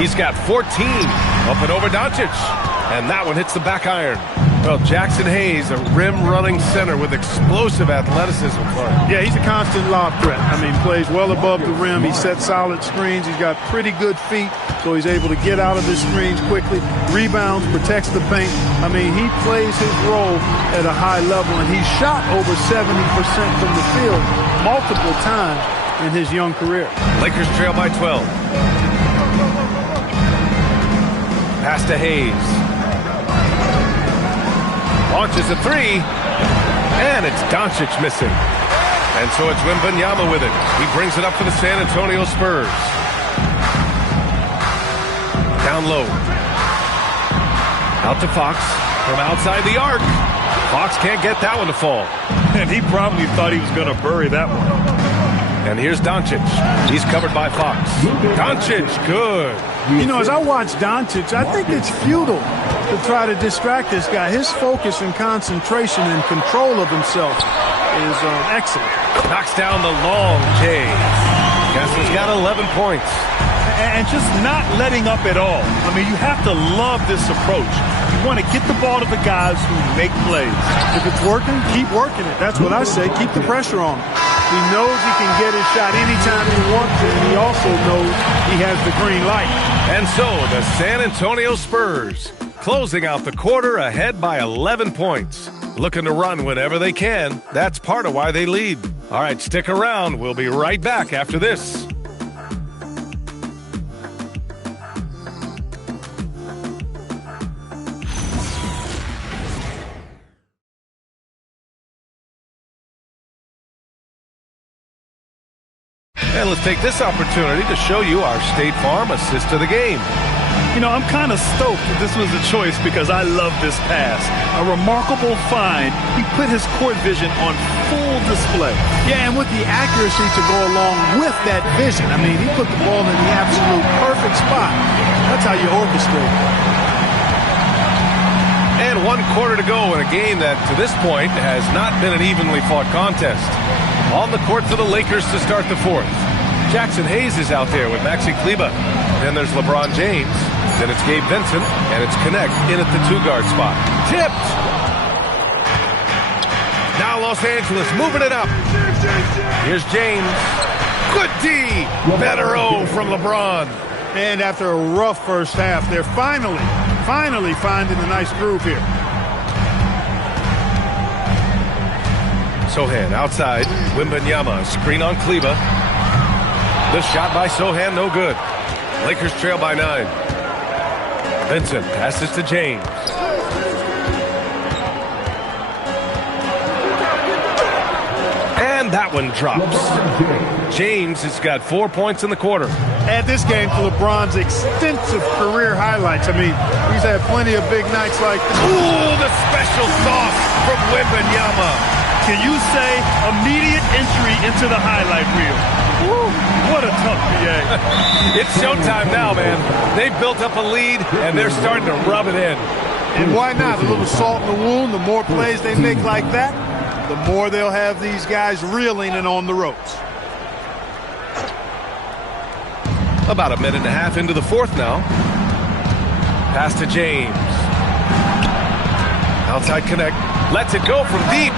He's got 14 up and over Doncic. And that one hits the back iron. Well, Jackson Hayes, a rim-running center with explosive athleticism. Yeah, he's a constant lob threat. I mean, plays well above the rim. He sets solid screens. He's got pretty good feet, so he's able to get out of his screens quickly. Rebounds, protects the paint. I mean, he plays his role at a high level, and he's shot over 70% from the field multiple times in his young career. Lakers trail by 12. Pass to Hayes. Launches a three, and it's Doncic missing. And so it's Wembanyama with it. He brings it up for the San Antonio Spurs. Down low. Out to Fox from outside the arc. Fox can't get that one to fall. And he probably thought he was going to bury that one. And here's Doncic. He's covered by Fox. Doncic, good. You know, as I watch Doncic, I think it's futile to try to distract this guy. His focus and concentration and control of himself is excellent. Knocks down the long J. Castle's got 11 points. And just not letting up at all. I mean, you have to love this approach. You want to get the ball to the guys who make plays. If it's working, keep working it. That's what I say. Keep the pressure on him. He knows he can get his shot anytime he wants to, and he also knows he has the green light. And so the San Antonio Spurs closing out the quarter ahead by 11 points. Looking to run whenever they can. That's part of why they lead. All right, stick around. We'll be right back after this. And let's take this opportunity to show you our State Farm assist to the game. You know, I'm kind of stoked that this was a choice because I love this pass. A remarkable find. He put his court vision on full display. Yeah, and with the accuracy to go along with that vision. I mean, he put the ball in the absolute perfect spot. That's how you orchestrate. And 1 quarter to go in a game that, to this point, has not been an evenly fought contest. On the court for the Lakers to start the fourth. Jackson Hayes is out there with Maxi Kleber. Then there's LeBron James. Then it's Gabe Vincent. And it's Connect in at the 2-guard spot. Tipped! Now Los Angeles moving it up. Here's James. Good D! Better O from LeBron. And after a rough first half, they're finally finding a nice groove here. Sohan outside. Wembanyama, screen on Kleber. The shot by Sohan, no good. Lakers trail by 9. Vincent passes to James. And that one drops. James has got 4 points in the quarter. Add this game to LeBron's extensive career highlights. I mean, he's had plenty of big nights like this. Ooh, the special sauce from Wembanyama. Can you say immediate entry into the highlight reel? Woo, what a tough BA. It's showtime now, man. They've built up a lead, and they're starting to rub it in. And why not? A little salt in the wound. The more plays they make like that, the more they'll have these guys reeling and on the ropes. About a minute and a half into the fourth now. Pass to James. Outside Connect. Lets it go from deep.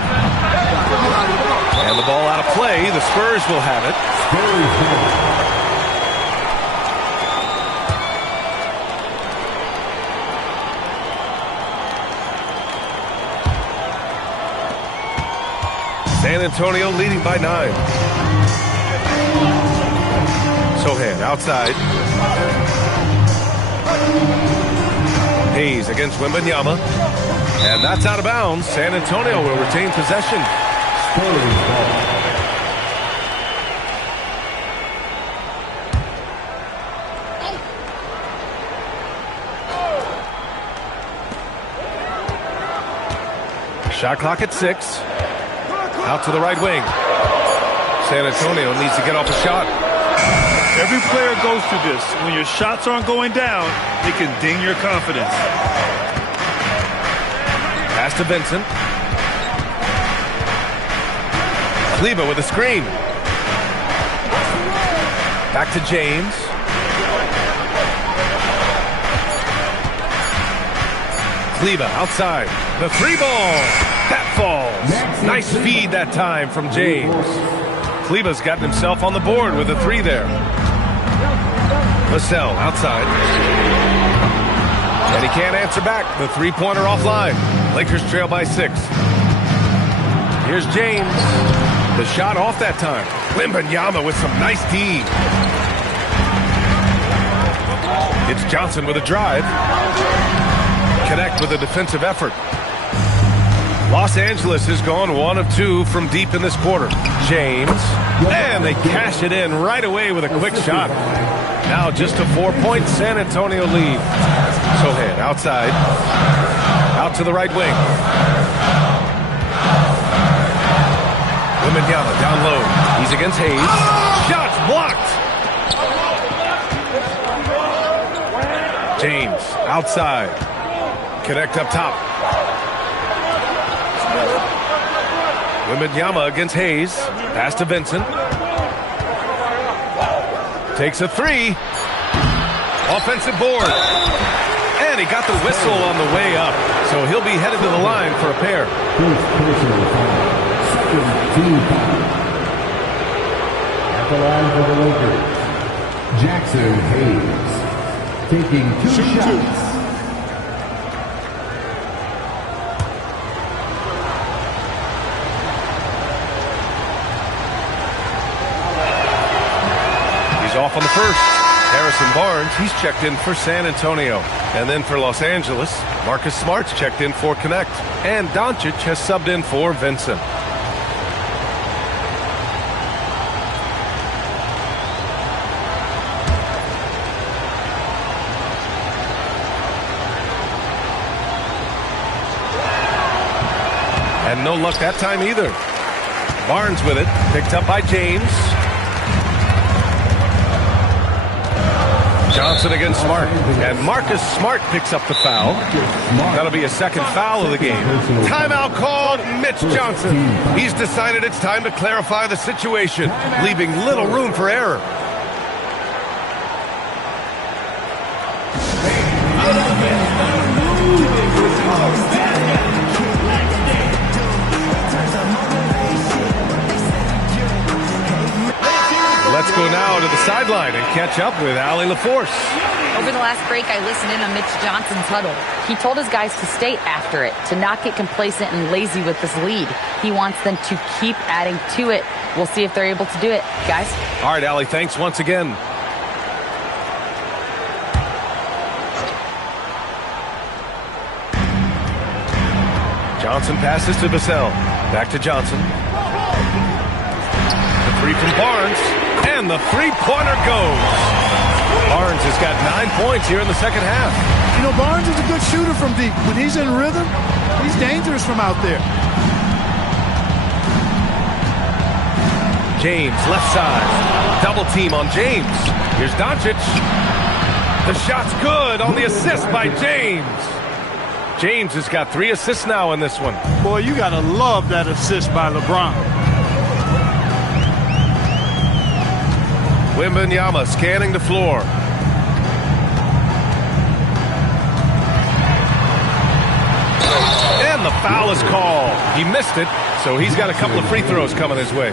And the ball out of play. The Spurs will have it. San Antonio leading by 9. Sohan outside. Hayes against Wembanyama. And that's out of bounds. San Antonio will retain possession. Shot clock at 6. Out to the right wing. San Antonio needs to get off a shot. Every player goes through this. When your shots aren't going down, it can ding your confidence. Pass to Vincent. Kleber with a screen. Back to James. Kleber outside. The three ball. That falls. Nice feed that time from James. Kleber's gotten himself on the board with a three there. Vassell outside. And he can't answer back. The three-pointer offline. Lakers trail by 6. Here's James. The shot off that time. Wembanyama with some nice D. It's Johnson with a drive. Connect with a defensive effort. Los Angeles has gone 1 of 2 from deep in this quarter. James. And they cash it in right away with a quick shot. Now just a 4-point San Antonio lead. Sohan outside. Out to the right wing. Wembanyama down low. He's against Hayes. Shots blocked. James outside. Connect up top. Wembanyama against Hayes. Pass to Vincent. Takes a three. Offensive board. And he got the whistle on the way up. So he'll be headed to the line for a pair. At the line for the Lakers, Jackson Hayes taking two shots. He's off on the first. Harrison Barnes, he's checked in for San Antonio. And then for Los Angeles, Marcus Smart's checked in for Connect. And Doncic has subbed in for Vincent. And no luck that time either. Barnes with it, picked up by James. Johnson against Smart. And Marcus Smart picks up the foul. That'll be a second foul of the game. Timeout called. Mitch Johnson. He's decided it's time to clarify the situation, leaving little room for error. Let's go now to the sideline and catch up with Allie LaForce. Over the last break, I listened in on Mitch Johnson's huddle. He told his guys to stay after it, to not get complacent and lazy with this lead. He wants them to keep adding to it. We'll see if they're able to do it, guys. All right, Allie, thanks once again. Johnson passes to Vassell. Back to Johnson. The three from Barnes. And the three-pointer goes. Barnes has got 9 points here in the second half. You know, Barnes is a good shooter from deep. When he's in rhythm, he's dangerous from out there. James, left side. Double team on James. Here's Doncic. The shot's good on the assist by James. James has got 3 assists now in this one. Boy, you got to love that assist by LeBron. Wembanyama scanning the floor. And the foul is called. He missed it, so he's got a couple of free throws coming his way.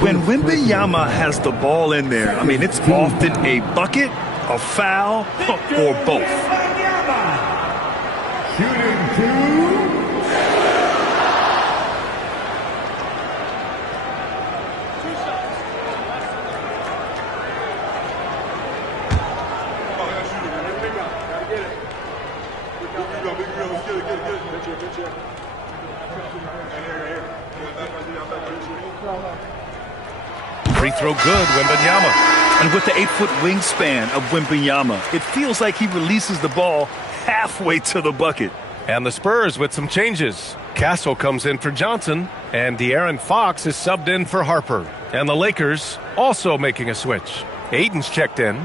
When Wembanyama has the ball in there, I mean, it's often a bucket, a foul, or both. Shooting two. Free throw good, Wembanyama. And with the 8-foot wingspan of Wembanyama, it feels like he releases the ball halfway to the bucket. And the Spurs with some changes. Castle comes in for Johnson, and De'Aaron Fox is subbed in for Harper. And the Lakers also making a switch. Aiden's checked in.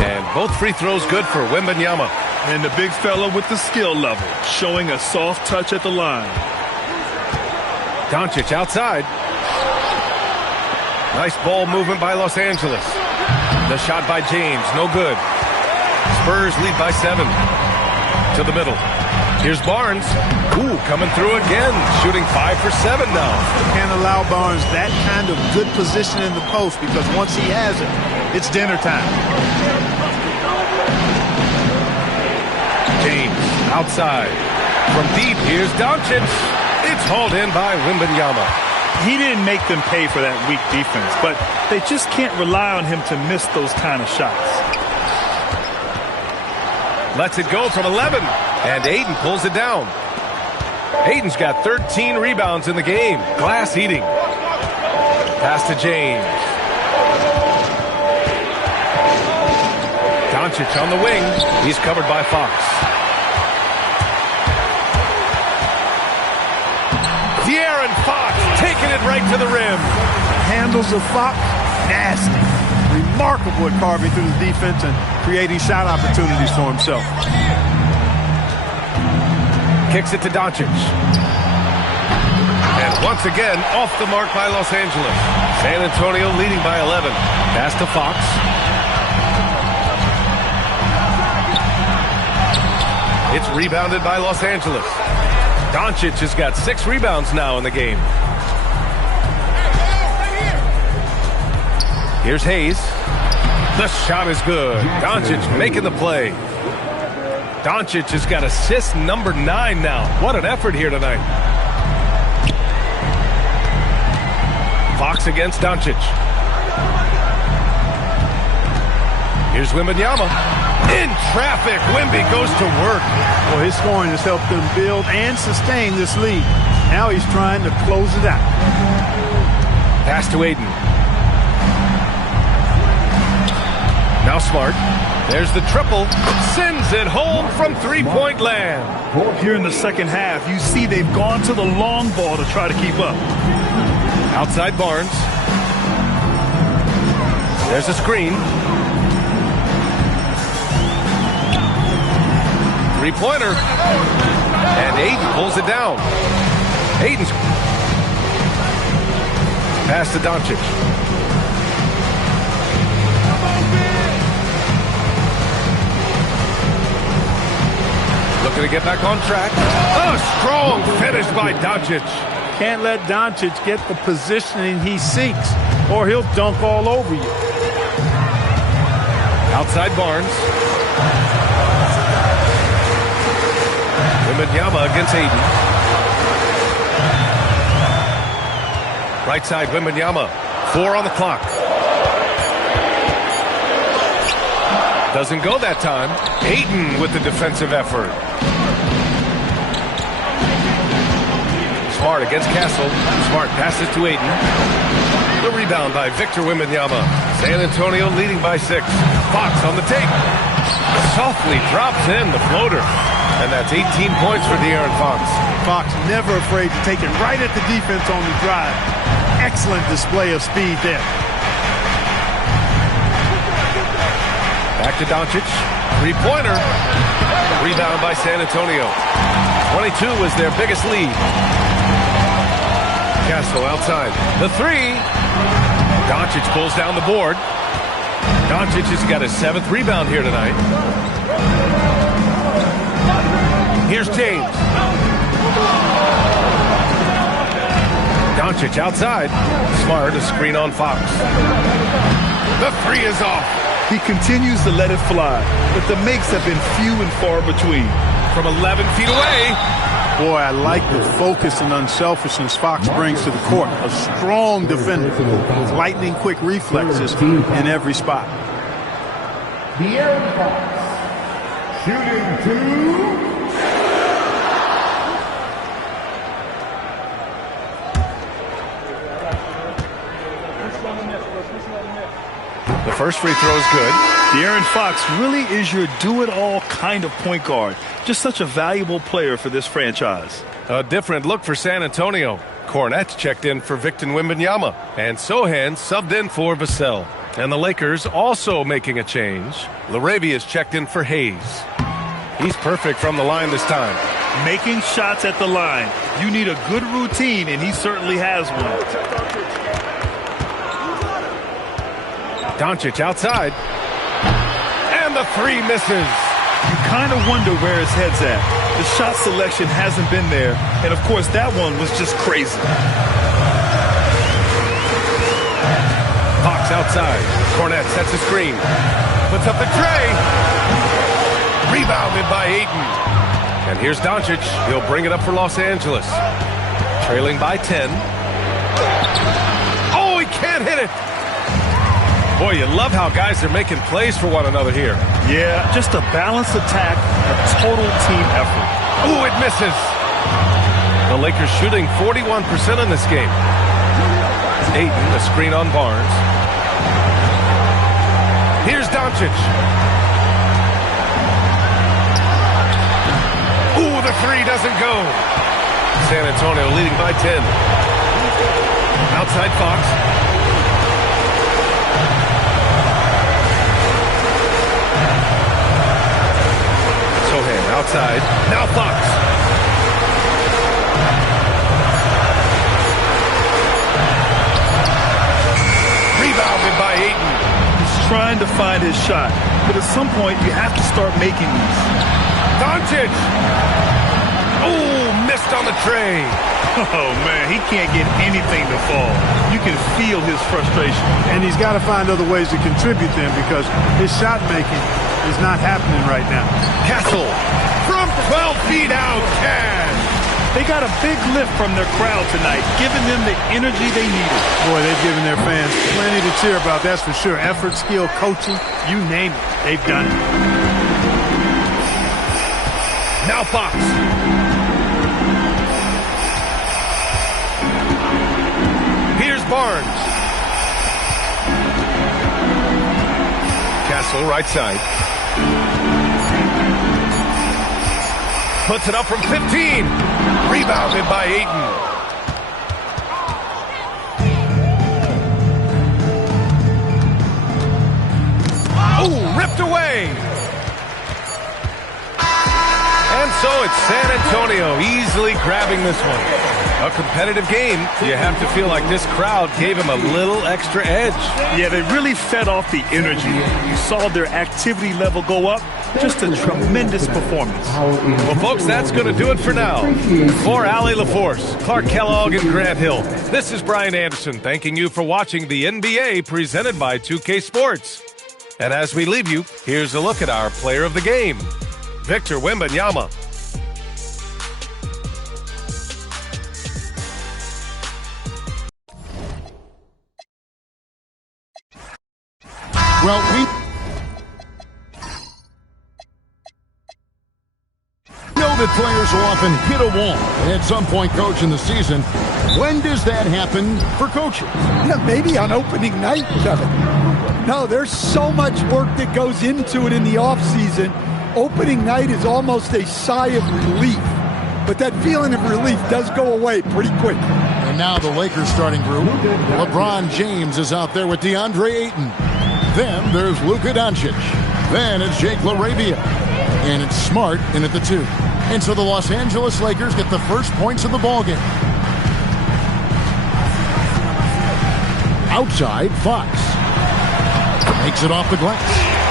And both free throws good for Wembanyama. And the big fella with the skill level, showing a soft touch at the line. Doncic outside. Nice ball movement by Los Angeles. The shot by James, no good. Spurs lead by 7. To the middle. Here's Barnes. Ooh, coming through again. Shooting 5 for 7 now. Can't allow Barnes that kind of good position in the post, because once he has it, it's dinner time. James outside. From deep, here's Doncic. It's hauled in by Wembanyama. He didn't make them pay for that weak defense, but they just can't rely on him to miss those kind of shots. Lets it go from 11, and Aiden pulls it down. Aiden's got 13 rebounds in the game. Glass eating. Pass to James. Doncic on the wing. He's covered by Fox. De'Aaron Fox taking it right to the rim. Handles of Fox, nasty. Remarkable at carving through the defense and creating shot opportunities for himself. Kicks it to Doncic. And once again, off the mark by Los Angeles. San Antonio leading by 11. Pass to Fox. It's rebounded by Los Angeles. Doncic has got 6 rebounds now in the game. Here's Hayes. The shot is good. Doncic making the play. Doncic has got assist number 9 now. What an effort here tonight. Fox against Doncic. Here's Wembanyama. In traffic, Wemby goes to work. Well, his scoring has helped them build and sustain this lead. Now he's trying to close it out. Pass to Aiden. Now Smart. There's the triple. Sends it home from three-point land. Here in the second half, you see they've gone to the long ball to try to keep up. Outside Barnes. There's a screen. Three-pointer. And Aiden pulls it down. Aiden's pass to Doncic. Looking to get back on track. A strong finish by Doncic. Can't let Doncic get the positioning he seeks, or he'll dunk all over you. Outside Barnes. Wembanyama against Aiden. Right side, Wembanyama. 4 on the clock. Doesn't go that time. Aiden with the defensive effort. Smart against Castle. Smart passes to Aiden. The rebound by Victor Wembanyama. San Antonio leading by 6. Fox on the take. Softly drops in the floater. And that's 18 points for De'Aaron Fox. Fox never afraid to take it right at the defense on the drive. Excellent display of speed there. Back to Doncic. Three-pointer. Rebound by San Antonio. 22 was their biggest lead. Castle outside. The 3. Doncic pulls down the board. Doncic has got his 7th rebound here tonight. Here's James. Doncic outside. Smart, a screen on Fox. The 3 is off. He continues to let it fly, but the makes have been few and far between. From 11 feet away. Boy, I like the focus and unselfishness Fox brings to the court. A strong defender with lightning-quick reflexes in every spot. De'Aaron Fox, shooting 2. The first free throw is good. De'Aaron Fox really is your do-it-all kind of point guard. Just such a valuable player for this franchise. A different look for San Antonio. Cornette's checked in for Victor Wembanyama, and Sohan subbed in for Vassell. And the Lakers also making a change. Larabia's checked in for Hayes. He's perfect from the line this time. Making shots at the line. You need a good routine, and he certainly has one. Doncic outside. And the three misses. You kind of wonder where his head's at. The shot selection hasn't been there, and of course that one was just crazy. Fox outside. Cornette sets a screen. Puts up the tray. Rebounded by Ayton. And here's Doncic. He'll bring it up for Los Angeles. Trailing by 10. Oh, he can't hit it. Boy, you love how guys are making plays for one another here. Yeah, just a balanced attack, a total team effort. Ooh, it misses. The Lakers shooting 41% in this game. Ayton, a screen on Barnes. Here's Doncic. Ooh, the three doesn't go. San Antonio leading by 10. Outside Fox. Sohan outside. Now Fox. Rebounded by Ayton. He's trying to find his shot, but at some point you have to start making these. Doncic. Oh, missed on the tray. Oh, man, he can't get anything to fall. You can feel his frustration. And he's got to find other ways to contribute then because his shot making is not happening right now. Castle from 12 feet out. Cash. They got a big lift from their crowd tonight, giving them the energy they needed. Boy, they've given their fans plenty to cheer about, that's for sure. Effort, skill, coaching, you name it, they've done it. Now Fox. Here's Barnes. Castle right side. Puts it up from 15. Rebounded by Ayton. Oh, ripped away. And so it's San Antonio easily grabbing this one. A competitive game. You have to feel like this crowd gave him a little extra edge. Yeah, they really fed off the energy. You saw their activity level go up. Just a tremendous performance. Well, folks, that's going to do it for now. For Allie LaForce, Clark Kellogg, and Grant Hill, this is Brian Anderson thanking you for watching the NBA presented by 2K Sports. And as we leave you, here's a look at our player of the game, Victor Wembanyama. Well, we know that players will often hit a wall at some point, Coach, in the season. When does that happen for coaches? Yeah, maybe on opening night, Kevin. No, there's so much work that goes into it in the offseason. Opening night is almost a sigh of relief. But that feeling of relief does go away pretty quick. And now the Lakers starting group. LeBron James is out there with DeAndre Ayton. Then there's Luka Doncic. Then it's Jake LaRavia. And it's Smart in at the 2. And so the Los Angeles Lakers get the first points of the ballgame. Outside, Fox. Makes it off the glass.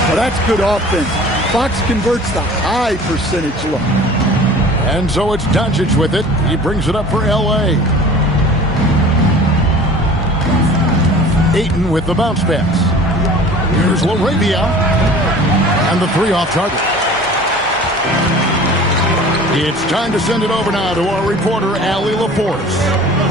Well, that's good offense. Fox converts the high percentage look. And so it's Doncic with it. He brings it up for L.A. Ayton with the bounce pass. Here's LaRavia. And the 3 off target. It's time to send it over now to our reporter, Allie LaForce.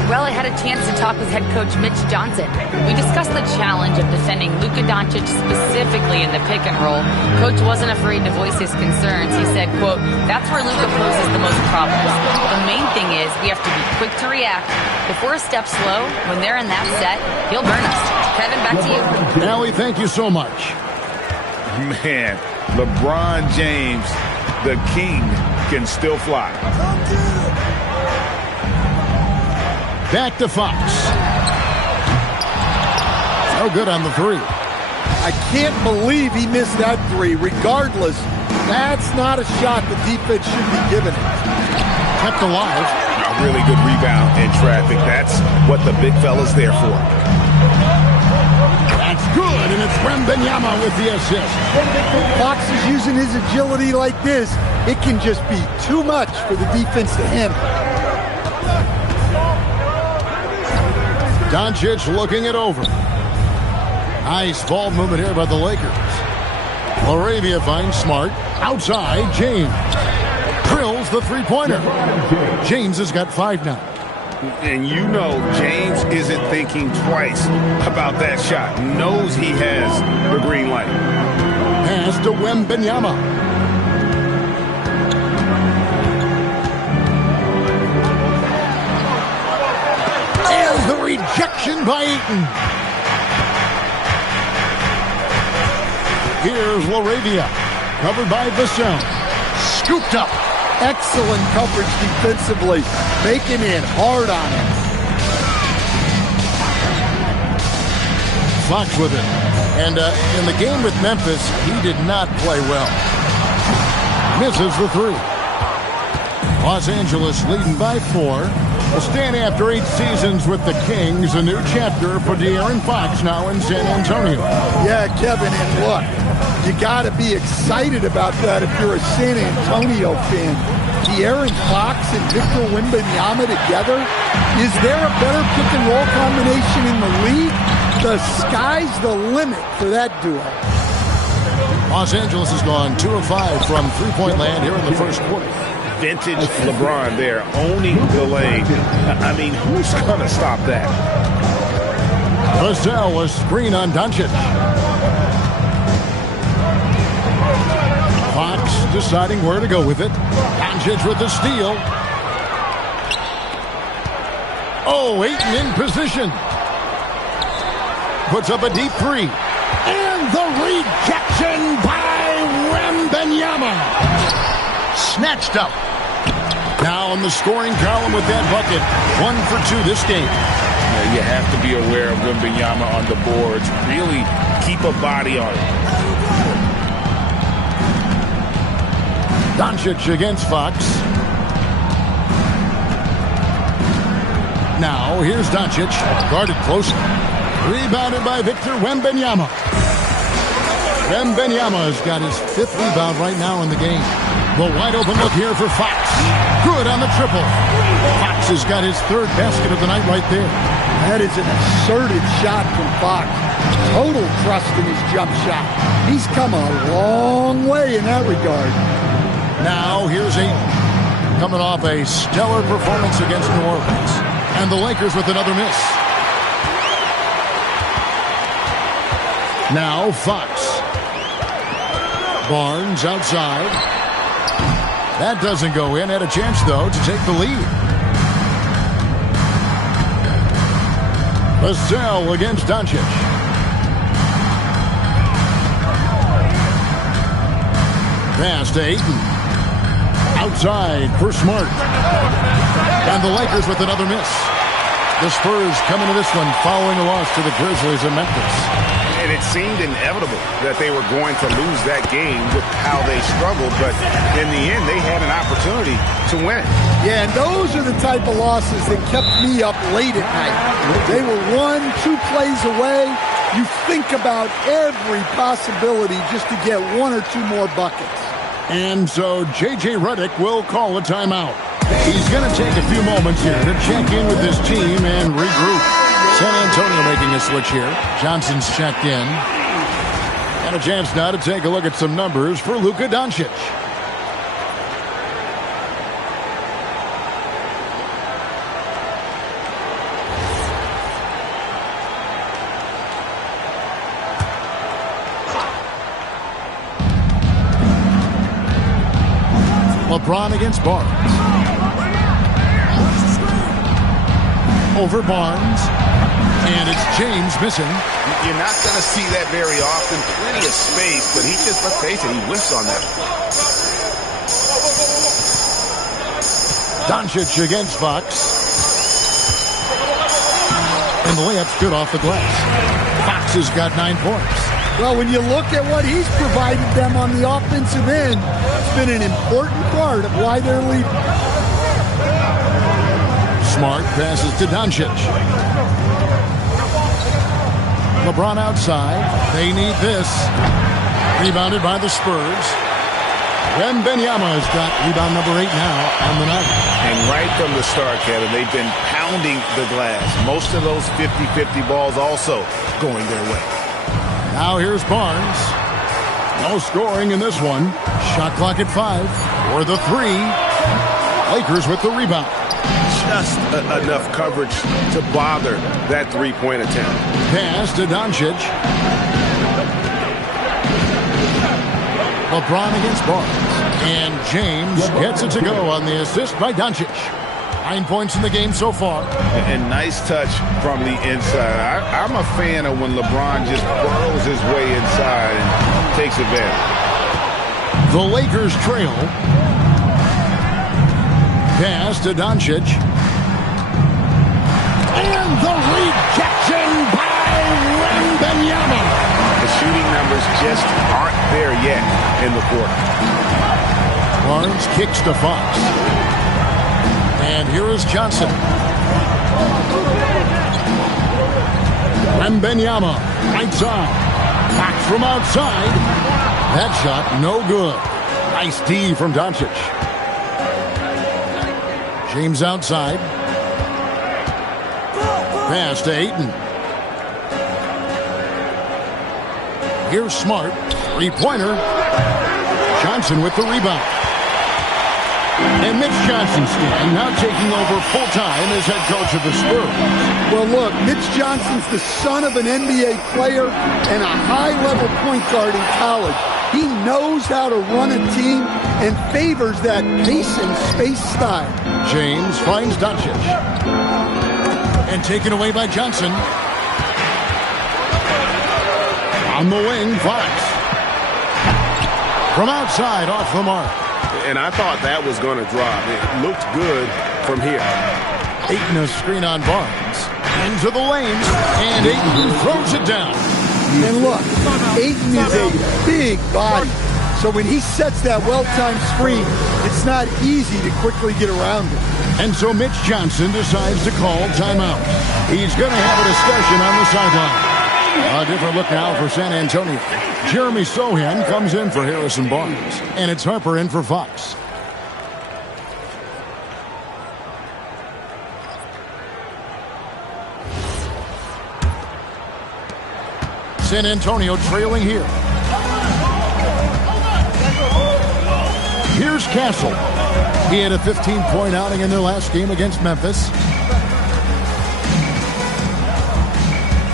Well, I had a chance to talk with head coach Mitch Johnson. We discussed the challenge of defending Luka Doncic specifically in the pick and roll. Coach wasn't afraid to voice his concerns. He said, quote, that's where Luka poses the most problems. The main thing is we have to be quick to react. If we're a step slow, when they're in that set, he'll burn us. Kevin, back to you. Allie, thank you so much. Man, LeBron James, the king, can still fly. Back to Fox. No good on the three. I can't believe he missed that three. Regardless, that's not a shot the defense should be giving him. Kept alive. A really good rebound in traffic. That's what the big fella's there for. That's good, and it's Wembanyama with the assist. Fox is using his agility like this. It can just be too much for the defense to handle. Doncic looking it over. Nice ball movement here by the Lakers. Laravia finds Smart. Outside, James. Drills the three-pointer. James has got 5 now. And you know James isn't thinking twice about that shot. Knows he has the green light. Pass to Wembanyama. There's the rejection by Eaton. Here's Laravia. Covered by Vassell. Scooped up. Excellent coverage defensively. Making it hard on him. Fox with it. And in the game with Memphis, he did not play well. Misses the three. Los Angeles leading by 4. Will stand after 8 seasons with the Kings. A new chapter for De'Aaron Fox now in San Antonio. Yeah, Kevin, and look, you got to be excited about that if you're a San Antonio fan. De'Aaron Fox and Victor Wembanyama together? Is there a better pick-and-roll combination in the league? The sky's the limit for that duo. Los Angeles has gone 2 of 5 from three-point land here in the first quarter. Vintage LeBron there, owning the lane. I mean, who's going to stop that? Vassell, a screen on Doncic. Fox deciding where to go with it. Doncic with the steal. Oh, Ayton in position. Puts up a deep three. And the rejection by Wembanyama. Snatched up. Now in the scoring column with that bucket. 1 for 2 this game. Yeah, you have to be aware of Wembanyama on the boards. Really keep a body on it. Doncic against Fox. Now here's Doncic. Guarded close. Rebounded by Victor Wembanyama. Wembanyama has got his 5th rebound right now in the game. The wide open look here for Fox. Good on the triple. Fox has got his 3rd basket of the night right there. That is an assertive shot from Fox. Total trust in his jump shot. He's come a long way in that regard. Now here's Ayton. Coming off a stellar performance against New Orleans. And the Lakers with another miss. Now Fox. Barnes outside. That doesn't go in. Had a chance, though, to take the lead. Vassell against Doncic. Pass to Ayton. Outside for Smart. And the Lakers with another miss. The Spurs coming to this one following a loss to the Grizzlies in Memphis. And it seemed inevitable that they were going to lose that game with how they struggled, but in the end, they had an opportunity to win. Yeah, and those are the type of losses that kept me up late at night. They were 1-2 plays away. You think about every possibility just to get 1 or 2 more buckets. And so J.J. Redick will call a timeout. He's going to take a few moments here to check in with his team and regroup. San Antonio making a switch here. Johnson's checked in. And a chance now to take a look at some numbers for Luka Doncic. LeBron against Barnes. Over Barnes. And it's James missing. You're not going to see that very often. Plenty of space, but he just, let's face it, he whiffs on that. Doncic against Fox. And the layup's good off the glass. Fox has got 9 points. Well, when you look at what he's provided them on the offensive end, it's been an important part of why they're leading. Smart passes to Doncic. LeBron outside. They need this. Rebounded by the Spurs. Wembanyama has got rebound number 8 now on the night. And right from the start, Kevin, they've been pounding the glass. Most of those 50-50 balls also going their way. Now here's Barnes. No scoring in this one. Shot clock at 5 for the 3. Lakers with the rebound. Just enough coverage to bother that three-point attempt. Pass to Doncic. LeBron against Barnes. And James gets it to go on the assist by Doncic. 9 points in the game so far. And nice touch from the inside. I'm a fan of when LeBron just burrows his way inside and takes advantage. The Lakers trail. Pass to Doncic. And the rejection by Wembanyama. The shooting numbers just aren't there yet in the quarter. Barnes kicks to Fox. And here is Johnson. Wembanyama, right side. Fox from outside. That shot, no good. Nice D from Doncic. James outside. Pass to Ayton. Here's Smart. Three-pointer. Johnson with the rebound. And Mitch Johnson's now taking over full-time as head coach of the Spurs. Well, look, Mitch Johnson's the son of an NBA player and a high-level point guard in college. He knows how to run a team and favors that pace and space style. James finds Doncic. And taken away by Johnson. On the wing, Fox. From outside, off the mark. And I thought that was going to drop. It looked good from here. Ayton a screen on Barnes. Into the lane. And Ayton throws it down. And look, Ayton is a big body. So when he sets that well-timed screen, it's not easy to quickly get around it. And so Mitch Johnson decides to call timeout. He's going to have a discussion on the sideline. A different look now for San Antonio. Jeremy Sohan comes in for Harrison Barnes. And it's Harper in for Fox. San Antonio trailing here. Here's Castle. He had a 15-point outing in their last game against Memphis.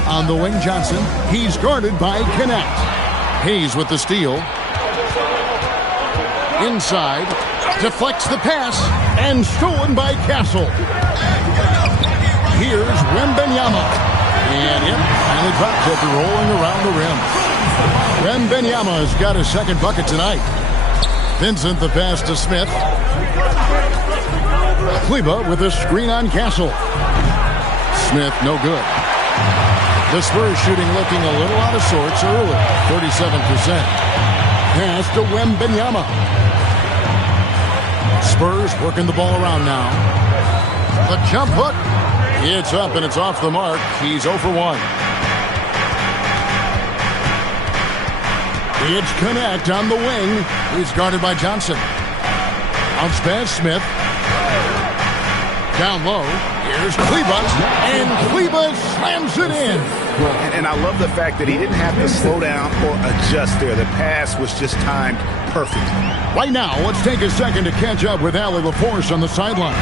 On the wing, Johnson. He's guarded by Connect. Hayes with the steal. Inside. Deflects the pass. And stolen by Castle. Here's Wembanyama. And yep, finally drops after rolling around the rim. Wembanyama has got his second bucket tonight. Vincent the pass to Smith. Kleba with a screen on Castle. Smith no good. The Spurs shooting looking a little out of sorts early. 37%. Pass to Wembanyama. Spurs working the ball around now. The jump hook. It's up and it's off the mark. He's 0 for 1. It's Connect on the wing. He's guarded by Johnson. Bounce pass, Smith. Down low. Here's Kleba. And Kleba slams it in. And I love the fact that he didn't have to slow down or adjust there. The pass was just timed perfect. Right now, let's take a second to catch up with Allie LaForce on the sideline.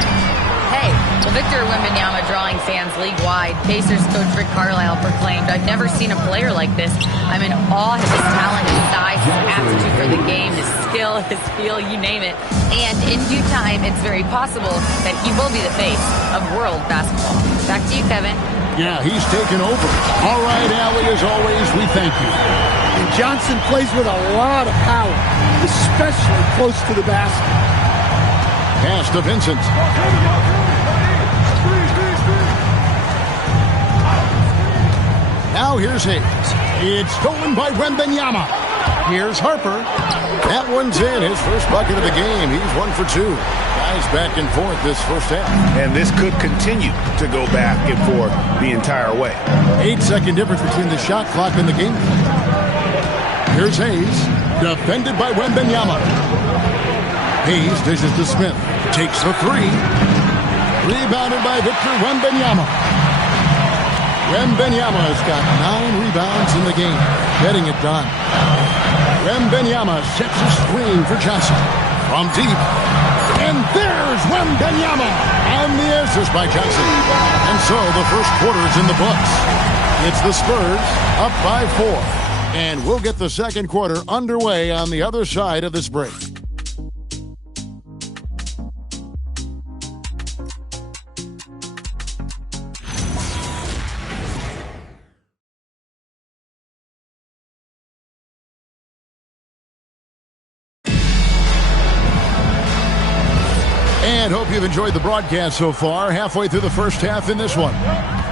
Hey, well, Victor Wembanyama drawing fans league-wide. Pacers coach Rick Carlisle proclaimed, "I've never seen a player like this. I'm in awe of his talent, his size, his aptitude for the game, his skill, his feel, you name it. And in due time, it's very possible that he will be the face of world basketball." Back to you, Kevin. Yeah, he's taken over. All right, Allie, as always, we thank you. And Johnson plays with a lot of power, especially close to the basket. Pass to Vincent. Now here's Hayes. It's stolen by Wembanyama. Here's Harper. That one's in. His first bucket of the game. He's 1 for 2. Guys back and forth this first half. And this could continue to go back and forth the entire way. 8-second difference between the shot clock and the game. Here's Hayes. Defended by Wembanyama. Hayes dishes to Smith. Takes the three. Rebounded by Victor Wembanyama. Wembanyama's got 9 rebounds in the game, getting it done. Wembanyama sets a screen for Johnson from deep. And there's Wembanyama on the assist by Johnson. And so the first quarter's in the books. It's the Spurs up by 4. And we'll get the second quarter underway on the other side of this break. And hope you've enjoyed the broadcast so far, halfway through the first half in this one.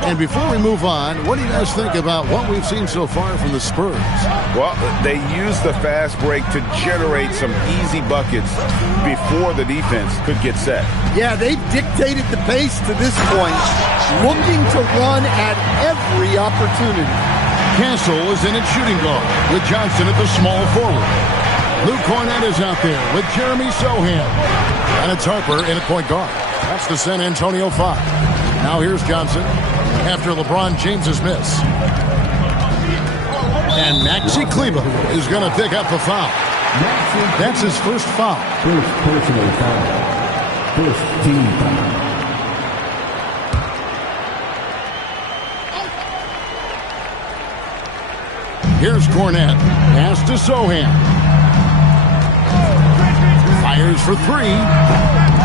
And before we move on, what do you guys think about what we've seen so far from the Spurs? Well, they used the fast break to generate some easy buckets before the defense could get set. Yeah, they've dictated the pace to this point, looking to run at every opportunity. Castle is in at shooting guard with Johnson at the small forward. Luke Cornett is out there with Jeremy Sohan. And it's Harper in at point guard. That's the San Antonio 5. Now here's Johnson after LeBron James's miss. And Maxi Kleber is going to pick up the foul. That's his first foul. First personal foul. First team foul. Here's Cornett. Pass to Sohan. Fires for 3.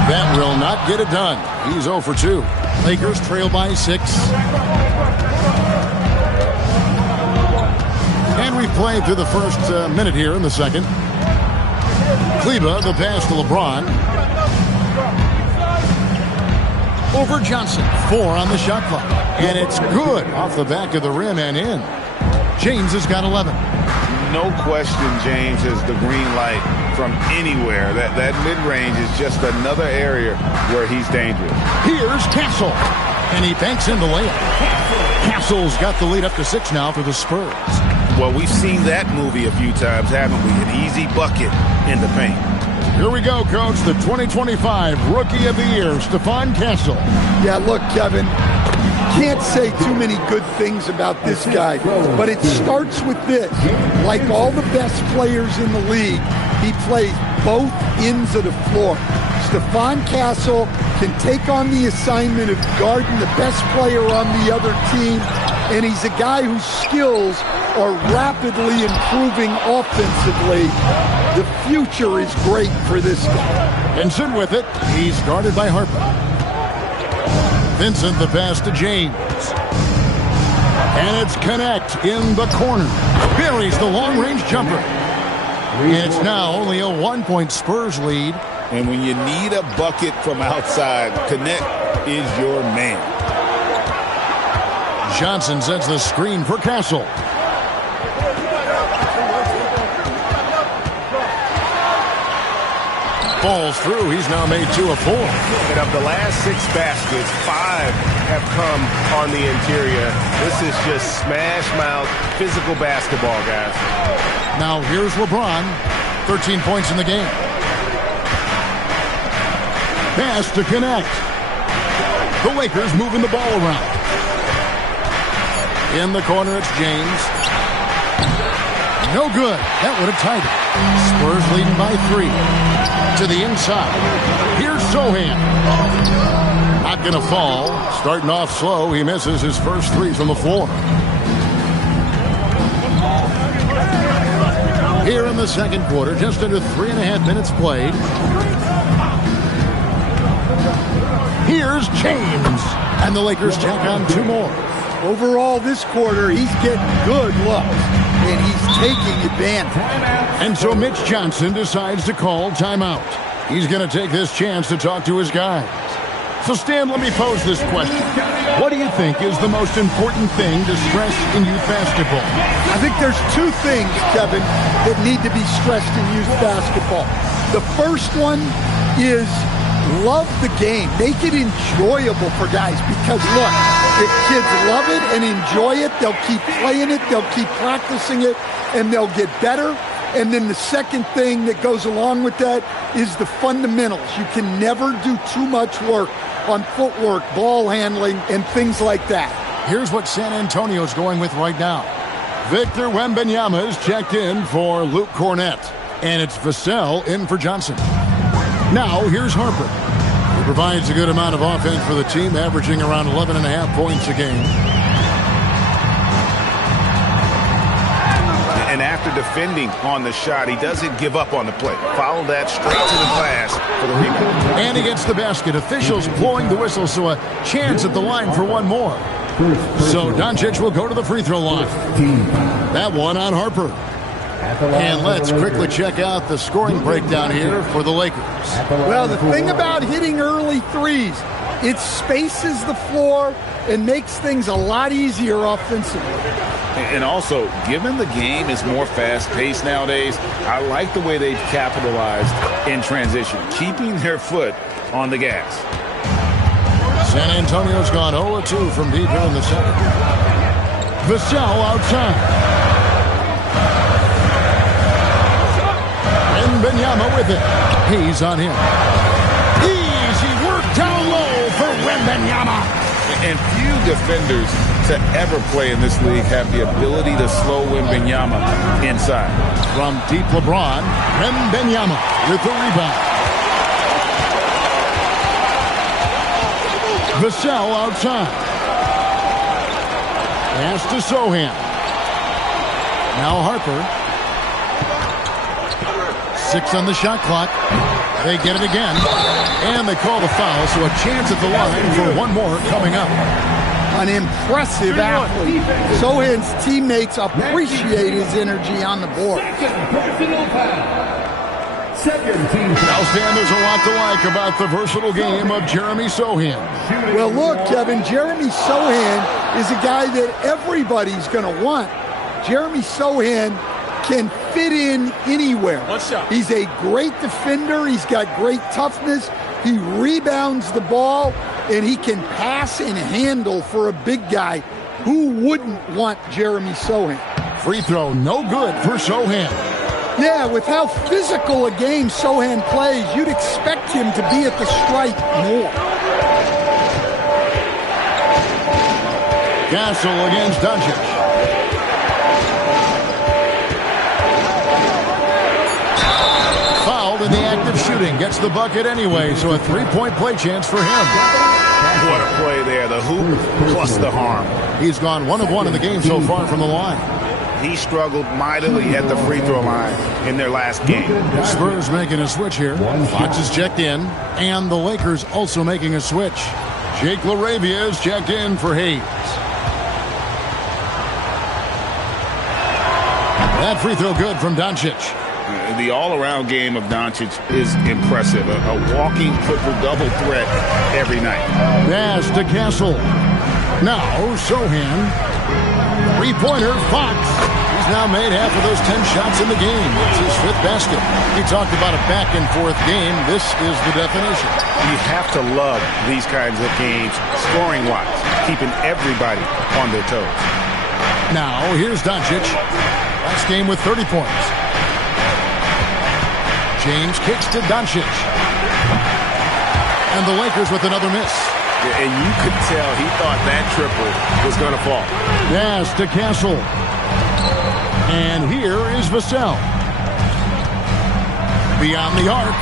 That will not get it done. He's 0 for 2. Lakers trail by 6. And we played through the first minute here in the second. Kleber, the pass to LeBron. Over Johnson. 4 on the shot clock. And it's good off the back of the rim and in. James has got 11. No question James has the green light from anywhere. That mid-range is just another area where he's dangerous. Here's Castle. And he banks in the layup. Castle's got the lead up to 6 now for the Spurs. Well, we've seen that movie a few times, haven't we? An easy bucket in the paint. Here we go, Coach. The 2025 Rookie of the Year, Stephon Castle. Yeah, look, Kevin. Can't say too many good things about this guy, but it starts with this. Like all the best players in the league, he plays both ends of the floor. Stephon Castle can take on the assignment of guarding the best player on the other team, and he's a guy whose skills are rapidly improving offensively. The future is great for this guy. Vincent with it. He's guarded by Harper. Vincent the pass to James. And it's Connect in the corner. Buries the long-range jumper. And it's now only a 1-point Spurs lead. And when you need a bucket from outside, Connect is your man. Johnson sends the screen for Castle. Falls through. He's now made 2 of 4. And of the last 6 baskets, 5 have come on the interior. This is just smash mouth physical basketball, guys. Now here's LeBron. 13 points in the game. Pass to Connect. The Lakers moving the ball around. In the corner, it's James. No good. That would have tied it. Spurs leading by 3. To the inside. Here's Sohan. Not going to fall. Starting off slow. He misses his first 3 from the floor. Here in the second quarter, just under 3.5 minutes played. Here's James. And the Lakers tack on 2 more. Overall, this quarter, he's getting good looks, and he's taking advantage. And so Mitch Johnson decides to call timeout. He's going to take this chance to talk to his guys. So, Stan, let me pose this question. What do you think is the most important thing to stress in youth basketball? I think there's two things, Kevin, that need to be stressed in youth basketball. The first one is love the game. Make it enjoyable for guys because, look, if kids love it and enjoy it, they'll keep playing it, they'll keep practicing it, and they'll get better. And then the second thing that goes along with that is the fundamentals. You can never do too much work on footwork, ball handling, and things like that. Here's what San Antonio's going with right now. Victor Wembanyama is checked in for Luke Cornett, and it's Vassell in for Johnson. Now, here's Harper. He provides a good amount of offense for the team, averaging around 11.5 points a game. And after defending on the shot, he doesn't give up on the play. Follow that straight to the glass for the rebound. And he gets the basket. Officials blowing the whistle, so a chance at the line for one more. So Doncic will go to the free throw line. That one on Harper. And let's quickly check out the scoring breakdown here for the Lakers. Well, the thing about hitting early threes, it spaces the floor and makes things a lot easier offensively. And also, given the game is more fast-paced nowadays, I like the way they've capitalized in transition, keeping their foot on the gas. San Antonio's gone 0-2 from deep here in the second. Vassell outside. And Wembanyama with it. He's on him. Easy work down low for Wembanyama. And few defenders to ever play in this league have the ability to slow Wembanyama inside. From deep LeBron, Wembanyama with the rebound. Vassell outside. Pass to Sohan. Now Harper. 6 on the shot clock. They get it again. And they call the foul, so a chance at the line for one more coming up. An impressive athlete. Sohan's teammates appreciate his energy on the board. Now, Stan, there's a lot to like about the versatile game of Jeremy Sohan. Well, look, Kevin, Jeremy Sohan is a guy that everybody's going to want. Jeremy Sohan can fit in anywhere. He's a great defender. He's got great toughness. He rebounds the ball, and he can pass and handle for a big guy. Who wouldn't want Jeremy Sohan? Free throw, no good for Sohan. Yeah, with how physical a game Sohan plays, you'd expect him to be at the stripe more. Castle against Doncic. Fouled in the act of shooting. Gets the bucket anyway, so a three-point play chance for him. What a play there. The hoop plus the harm. He's gone 1 of 1 in the game so far from the line. He struggled mightily at the free throw line in their last game. Spurs making a switch here. Fox is checked in, and the Lakers also making a switch. Jake LaRavia is checked in for Hayes. That free throw good from Doncic. The all-around game of Doncic is impressive. A walking triple-double threat every night. Pass to Castle. Now Sohan. Three-pointer, Fox. He's now made half of those 10 shots in the game. It's his 5th basket. He talked about a back-and-forth game. This is the definition. You have to love these kinds of games, scoring-wise, keeping everybody on their toes. Now, here's Doncic. Last game with 30 points. James kicks to Doncic. And the Lakers with another miss. And you could tell he thought that triple was going to fall. Pass to Castle. And here is Vassell. Beyond the arc.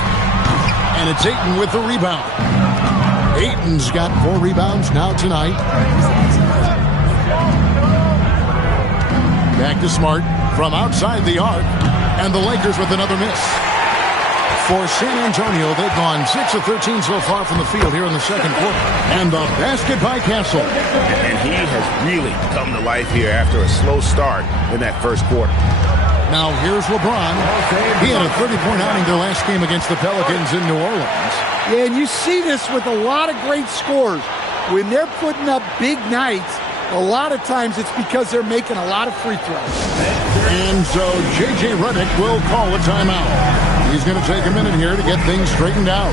And it's Ayton with the rebound. Ayton's got 4 rebounds now tonight. Back to Smart from outside the arc. And the Lakers with another miss. For San Antonio, they've gone 6 of 13 so far from the field here in the second quarter. And the basket by Castle. And he has really come to life here after a slow start in that first quarter. Now here's LeBron. He had a 30-point outing their last game against the Pelicans in New Orleans. Yeah, and you see this with a lot of great scores. When they're putting up big nights, a lot of times it's because they're making a lot of free throws. And so J.J. Redick will call a timeout. He's going to take a minute here to get things straightened out.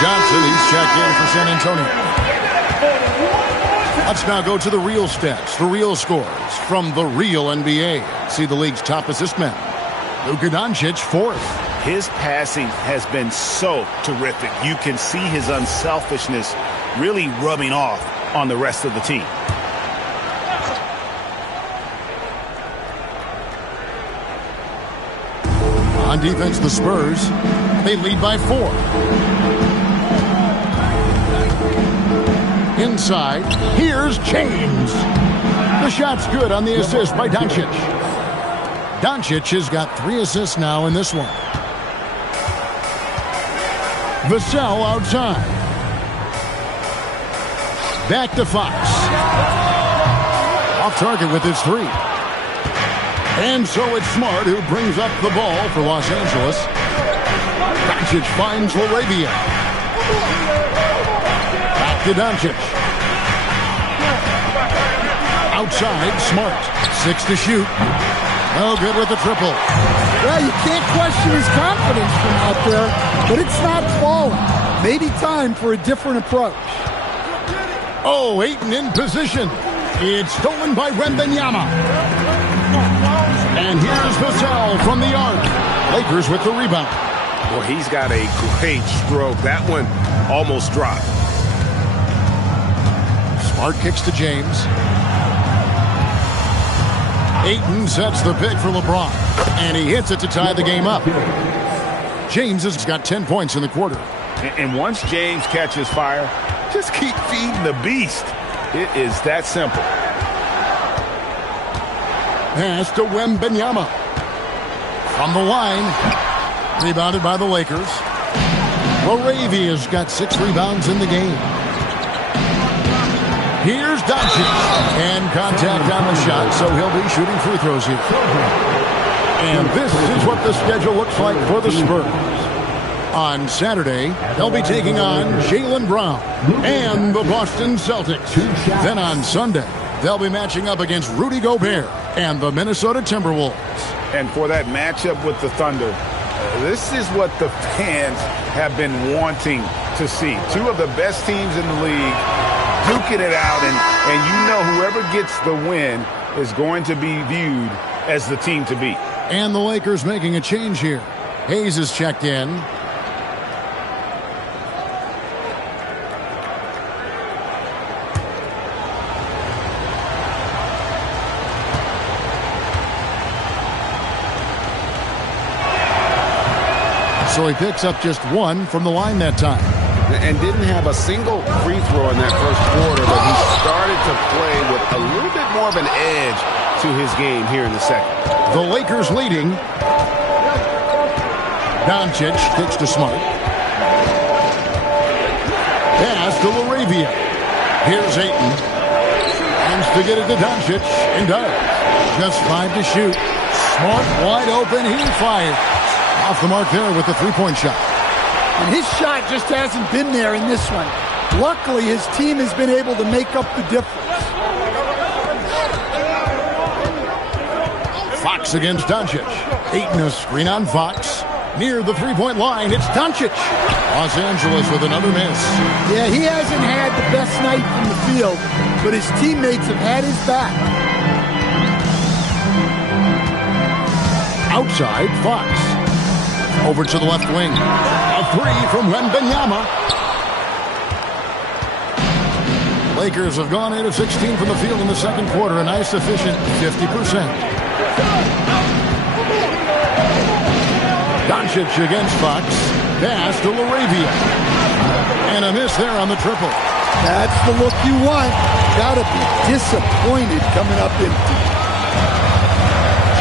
Johnson, he's checked in for San Antonio. Let's now go to the real stats, the real scores from the real NBA. See the league's top assist man. Luka Doncic, 4th. His passing has been so terrific. You can see his unselfishness really rubbing off on the rest of the team. On defense, the Spurs, they lead by 4. Inside, here's James. The shot's good on the assist by Doncic. Doncic has got 3 assists now in this one. Vassell outside. Back to Fox. Off target with his 3. And so it's Smart who brings up the ball for Los Angeles. Doncic finds Laravia. Back to Doncic. Outside, Smart. 6 to shoot. No good with the triple. Well, you can't question his confidence from out there, but it's not falling. Maybe time for a different approach. Oh, Ayton in position. It's stolen by Wembanyama. And here's Vassell from the arc. Lakers with the rebound. Well, he's got a great stroke. That one almost dropped. Smart kicks to James. Ayton sets the pick for LeBron. And he hits it to tie the game up. James has got 10 points in the quarter. And once James catches fire, just keep feeding the beast. It is that simple. Pass to Wembanyama. From the line. Rebounded by the Lakers. Laravia's got 6 rebounds in the game. Here's Doncic. And contact on the shot, so he'll be shooting free throws here. And this is what the schedule looks like for the Spurs. On Saturday, they'll be taking on Jaylen Brown and the Boston Celtics. Then on Sunday, they'll be matching up against Rudy Gobert and the Minnesota Timberwolves. And for that matchup with the Thunder, this is what the fans have been wanting to see. 2 of the best teams in the league duking it out, and you know whoever gets the win is going to be viewed as the team to beat. And the Lakers making a change here. Hayes is checked in. So he picks up just 1 from the line that time. And didn't have a single free throw in that first quarter, but he started to play with a little bit more of an edge to his game here in the second. The Lakers leading. Doncic kicks to Smart. Pass to Laravia. Here's Ayton. Wants to get it to Doncic and does. Just 5 to shoot. Smart, wide open, he fired. Off the mark there with the three-point shot. And his shot just hasn't been there in this one. Luckily, his team has been able to make up the difference. Fox against Doncic. Ayton a screen on Fox. Near the three-point line, it's Doncic. Los Angeles with another miss. Yeah, he hasn't had the best night from the field, but his teammates have had his back. Outside, Fox. Over to the left wing. A three from Wembanyama. Lakers have gone 8 of 16 from the field in the second quarter. A nice, efficient 50%. Doncic against Fox. Pass to LaRavia. And a miss there on the triple. That's the look you want. Gotta be disappointed coming up empty.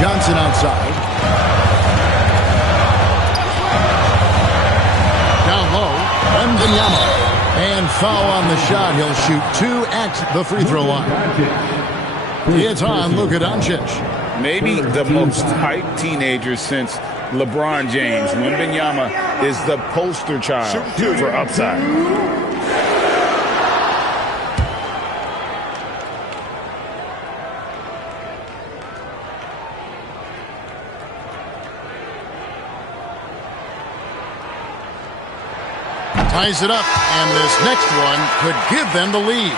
Johnson outside. Down low. Wembanyama. And foul on the shot. He'll shoot 2 at the free throw line. It's on Luka Doncic. Maybe the most hyped teenager since LeBron James. Wembanyama is the poster child for upside. Ties it up, and this next one could give them the lead.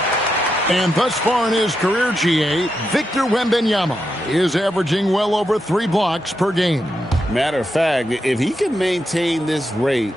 And thus far in his career, GA, Victor Wembanyama is averaging well over 3 blocks per game. Matter of fact, if he can maintain this rate,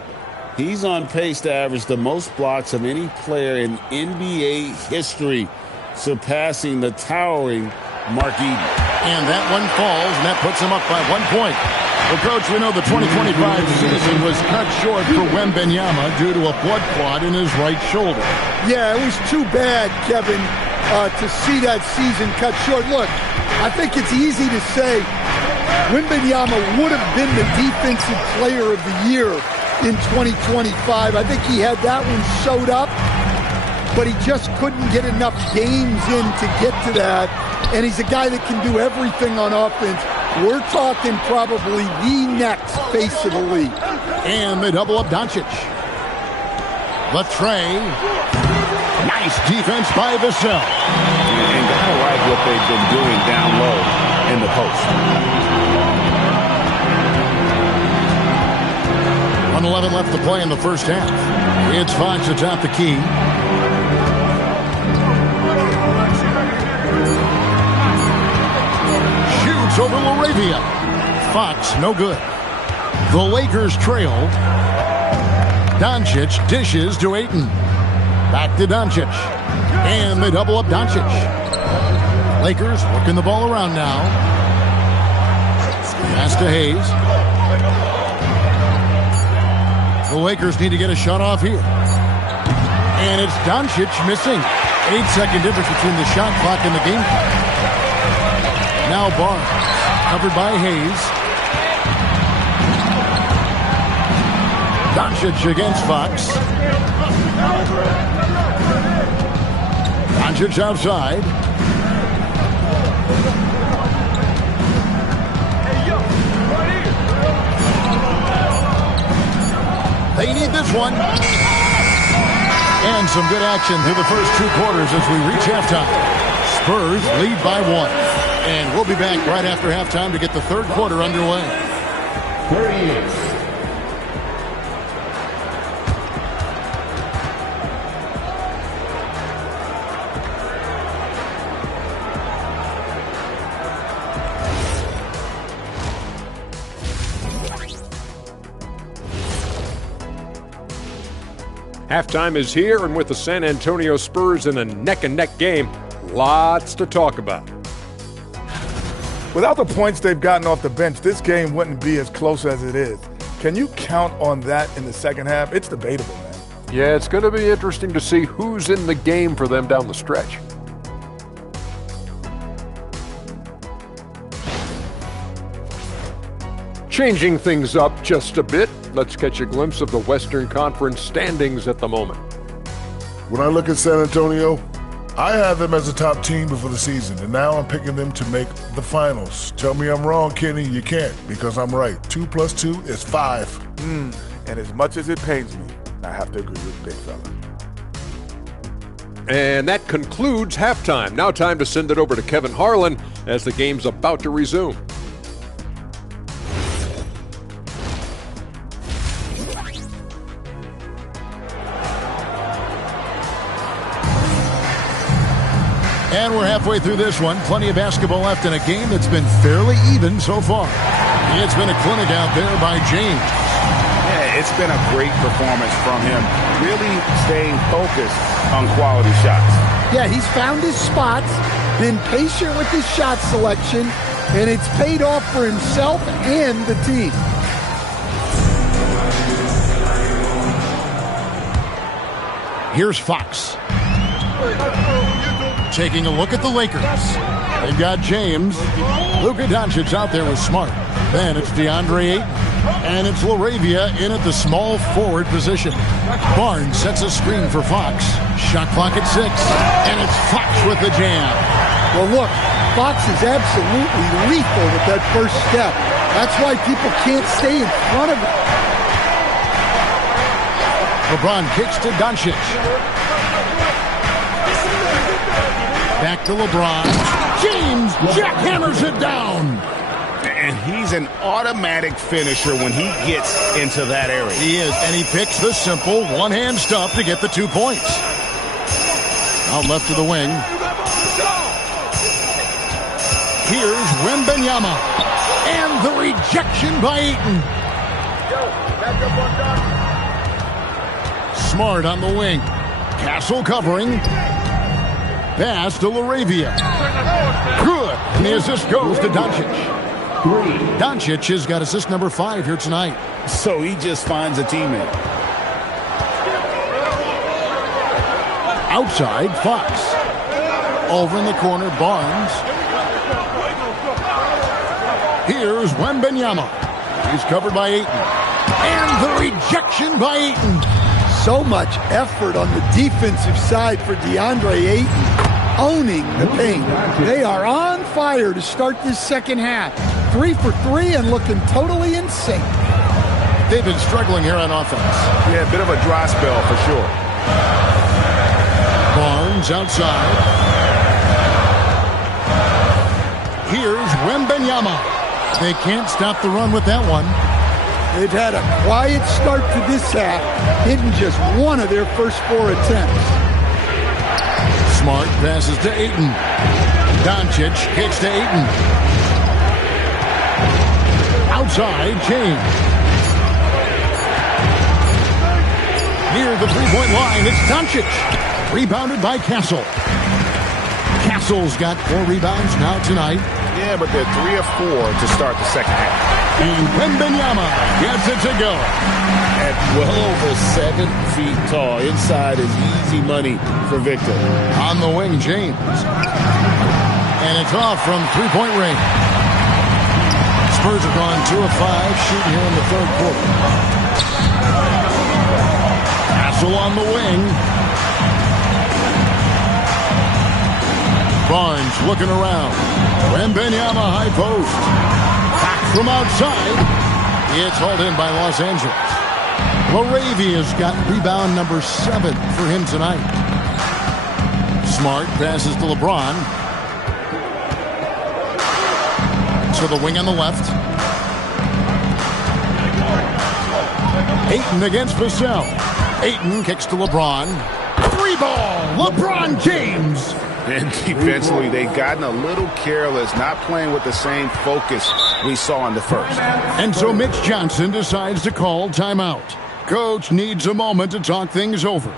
he's on pace to average the most blocks of any player in NBA history, surpassing the towering Mark Eaton. And that one falls, and that puts him up by 1 point. Well, Coach, we know the 2025 season was cut short for Wembanyama due to a blood clot in his right shoulder. Yeah, it was too bad, Kevin, to see that season cut short. Look, I think it's easy to say Wembanyama would have been the defensive player of the year in 2025. I think he had that one sewed up, but he just couldn't get enough games in to get to that. And he's a guy that can do everything on offense. We're talking probably the next face of the league. And they double up Doncic. Latrey. Nice defense by Vassell. And gotta like what they've been doing down low in the post. 1:11 left to play in the first half. It's Fox atop the key. Shoots over LaRavia. Fox, no good. The Lakers trail. Doncic dishes to Ayton. Back to Doncic. And they double up Doncic. Lakers working the ball around now. Pass to Hayes. The Lakers need to get a shot off here. And it's Doncic missing. 8-second difference between the shot clock and the game clock. Now Barnes, covered by Hayes. Doncic against Fox. Doncic outside. They need this one. And some good action through the first 2 quarters as we reach halftime. Spurs lead by 1. And we'll be back right after halftime to get the third quarter underway. 38. Halftime is here, and with the San Antonio Spurs in a neck-and-neck game, lots to talk about. Without the points they've gotten off the bench, this game wouldn't be as close as it is. Can you count on that in the second half? It's debatable, man. Yeah, it's going to be interesting to see who's in the game for them down the stretch. Changing things up just a bit, let's catch a glimpse of the Western Conference standings at the moment. When I look at San Antonio, I had them as a top team before the season, and now I'm picking them to make the finals. Tell me I'm wrong, Kenny. You can't, because I'm right. 2 + 2 is 5. And as much as it pains me, I have to agree with Big Fella. And that concludes halftime. Now time to send it over to Kevin Harlan as the game's about to resume. And we're halfway through this one. Plenty of basketball left in a game that's been fairly even so far. It's been a clinic out there by James. Yeah, it's been a great performance from him. Really staying focused on quality shots. Yeah, he's found his spots, been patient with his shot selection, and it's paid off for himself and the team. Here's Fox. Taking a look at the Lakers. They've got James. Luka Doncic out there with Smart. Then it's DeAndre Ayton. And it's LaRavia in at the small forward position. Barnes sets a screen for Fox. Shot clock at 6. And it's Fox with the jam. Well, look, Fox is absolutely lethal with that first step. That's why people can't stay in front of him. LeBron kicks to Doncic. Back to LeBron. James jackhammers it down. And he's an automatic finisher when he gets into that area. He is, and he picks the simple one-hand stuff to get the 2 points. Out left to the wing. Here's Wembanyama. And the rejection by Ayton. Smart on the wing. Castle covering. Pass to LaRavia. Good. And the assist goes to Doncic. Doncic has got assist number 5 here tonight. So he just finds a teammate. Outside, Fox. Over in the corner, Barnes. Here's Wembanyama. He's covered by Ayton. And the rejection by Ayton. So much effort on the defensive side for DeAndre Ayton, owning the paint. They are on fire to start this second half. 3 for 3 and looking totally in sync. They've been struggling here on offense. Yeah, a bit of a dry spell for sure. Barnes outside. Here's Wembanyama. They can't stop the run with that one. They've had a quiet start to this half, hitting just one of their first 4 attempts. Smart passes to Ayton. Doncic kicks to Ayton. Outside, James. Near the three-point line, it's Doncic. Rebounded by Castle. Castle's got 4 rebounds now tonight. Yeah, but they're 3 of 4 to start the second half. And Wembanyama gets it to go. At well over 7 feet tall. Inside is easy money for Victor. On the wing, James. And it's off from three-point range. Spurs have gone 2 of 5 shooting here in the third quarter. Castle on the wing. Barnes looking around. Wembanyama high post. Back from outside. It's hauled in by Los Angeles. LaRavia's got rebound number 7 for him tonight. Smart passes to LeBron. To the wing on the left. Ayton against Vassell. Ayton kicks to LeBron. 3-ball. LeBron James. And defensively, they've gotten a little careless, not playing with the same focus we saw in the first. And so Mitch Johnson decides to call timeout. Coach needs a moment to talk things over.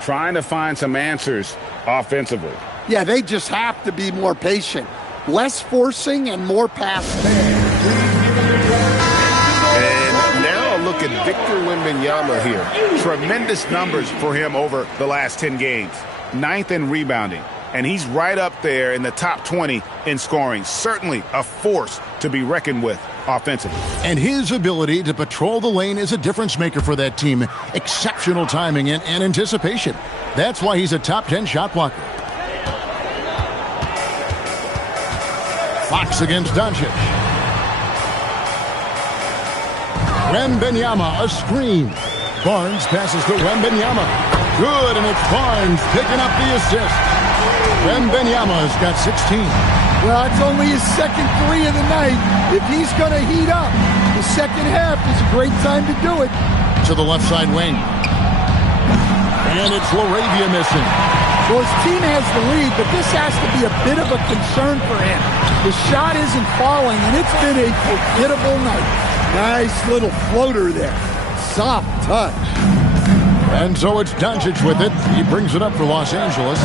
Trying to find some answers offensively. Yeah, they just have to be more patient. Less forcing and more passing. And now a look at Victor Wembanyama here. Tremendous numbers for him over the last 10 games. 9th in rebounding. And he's right up there in the top 20 in scoring. Certainly a force to be reckoned with offensively. And his ability to patrol the lane is a difference maker for that team. Exceptional timing and anticipation. That's why he's a top 10 shot blocker. Fox against Doncic. Wembanyama, a screen. Barnes passes to Wembanyama. Good, and it's Barnes picking up the assist. Wembanyama's got 16. Well, it's only his second three of the night. If he's going to heat up, the second half is a great time to do it. To the left side wing. And it's LaRavia missing. Well, his team has the lead, but this has to be a bit of a concern for him. The shot isn't falling, and it's been a forgettable night. Nice little floater there. Soft touch. And so it's Doncic with it. He brings it up for Los Angeles.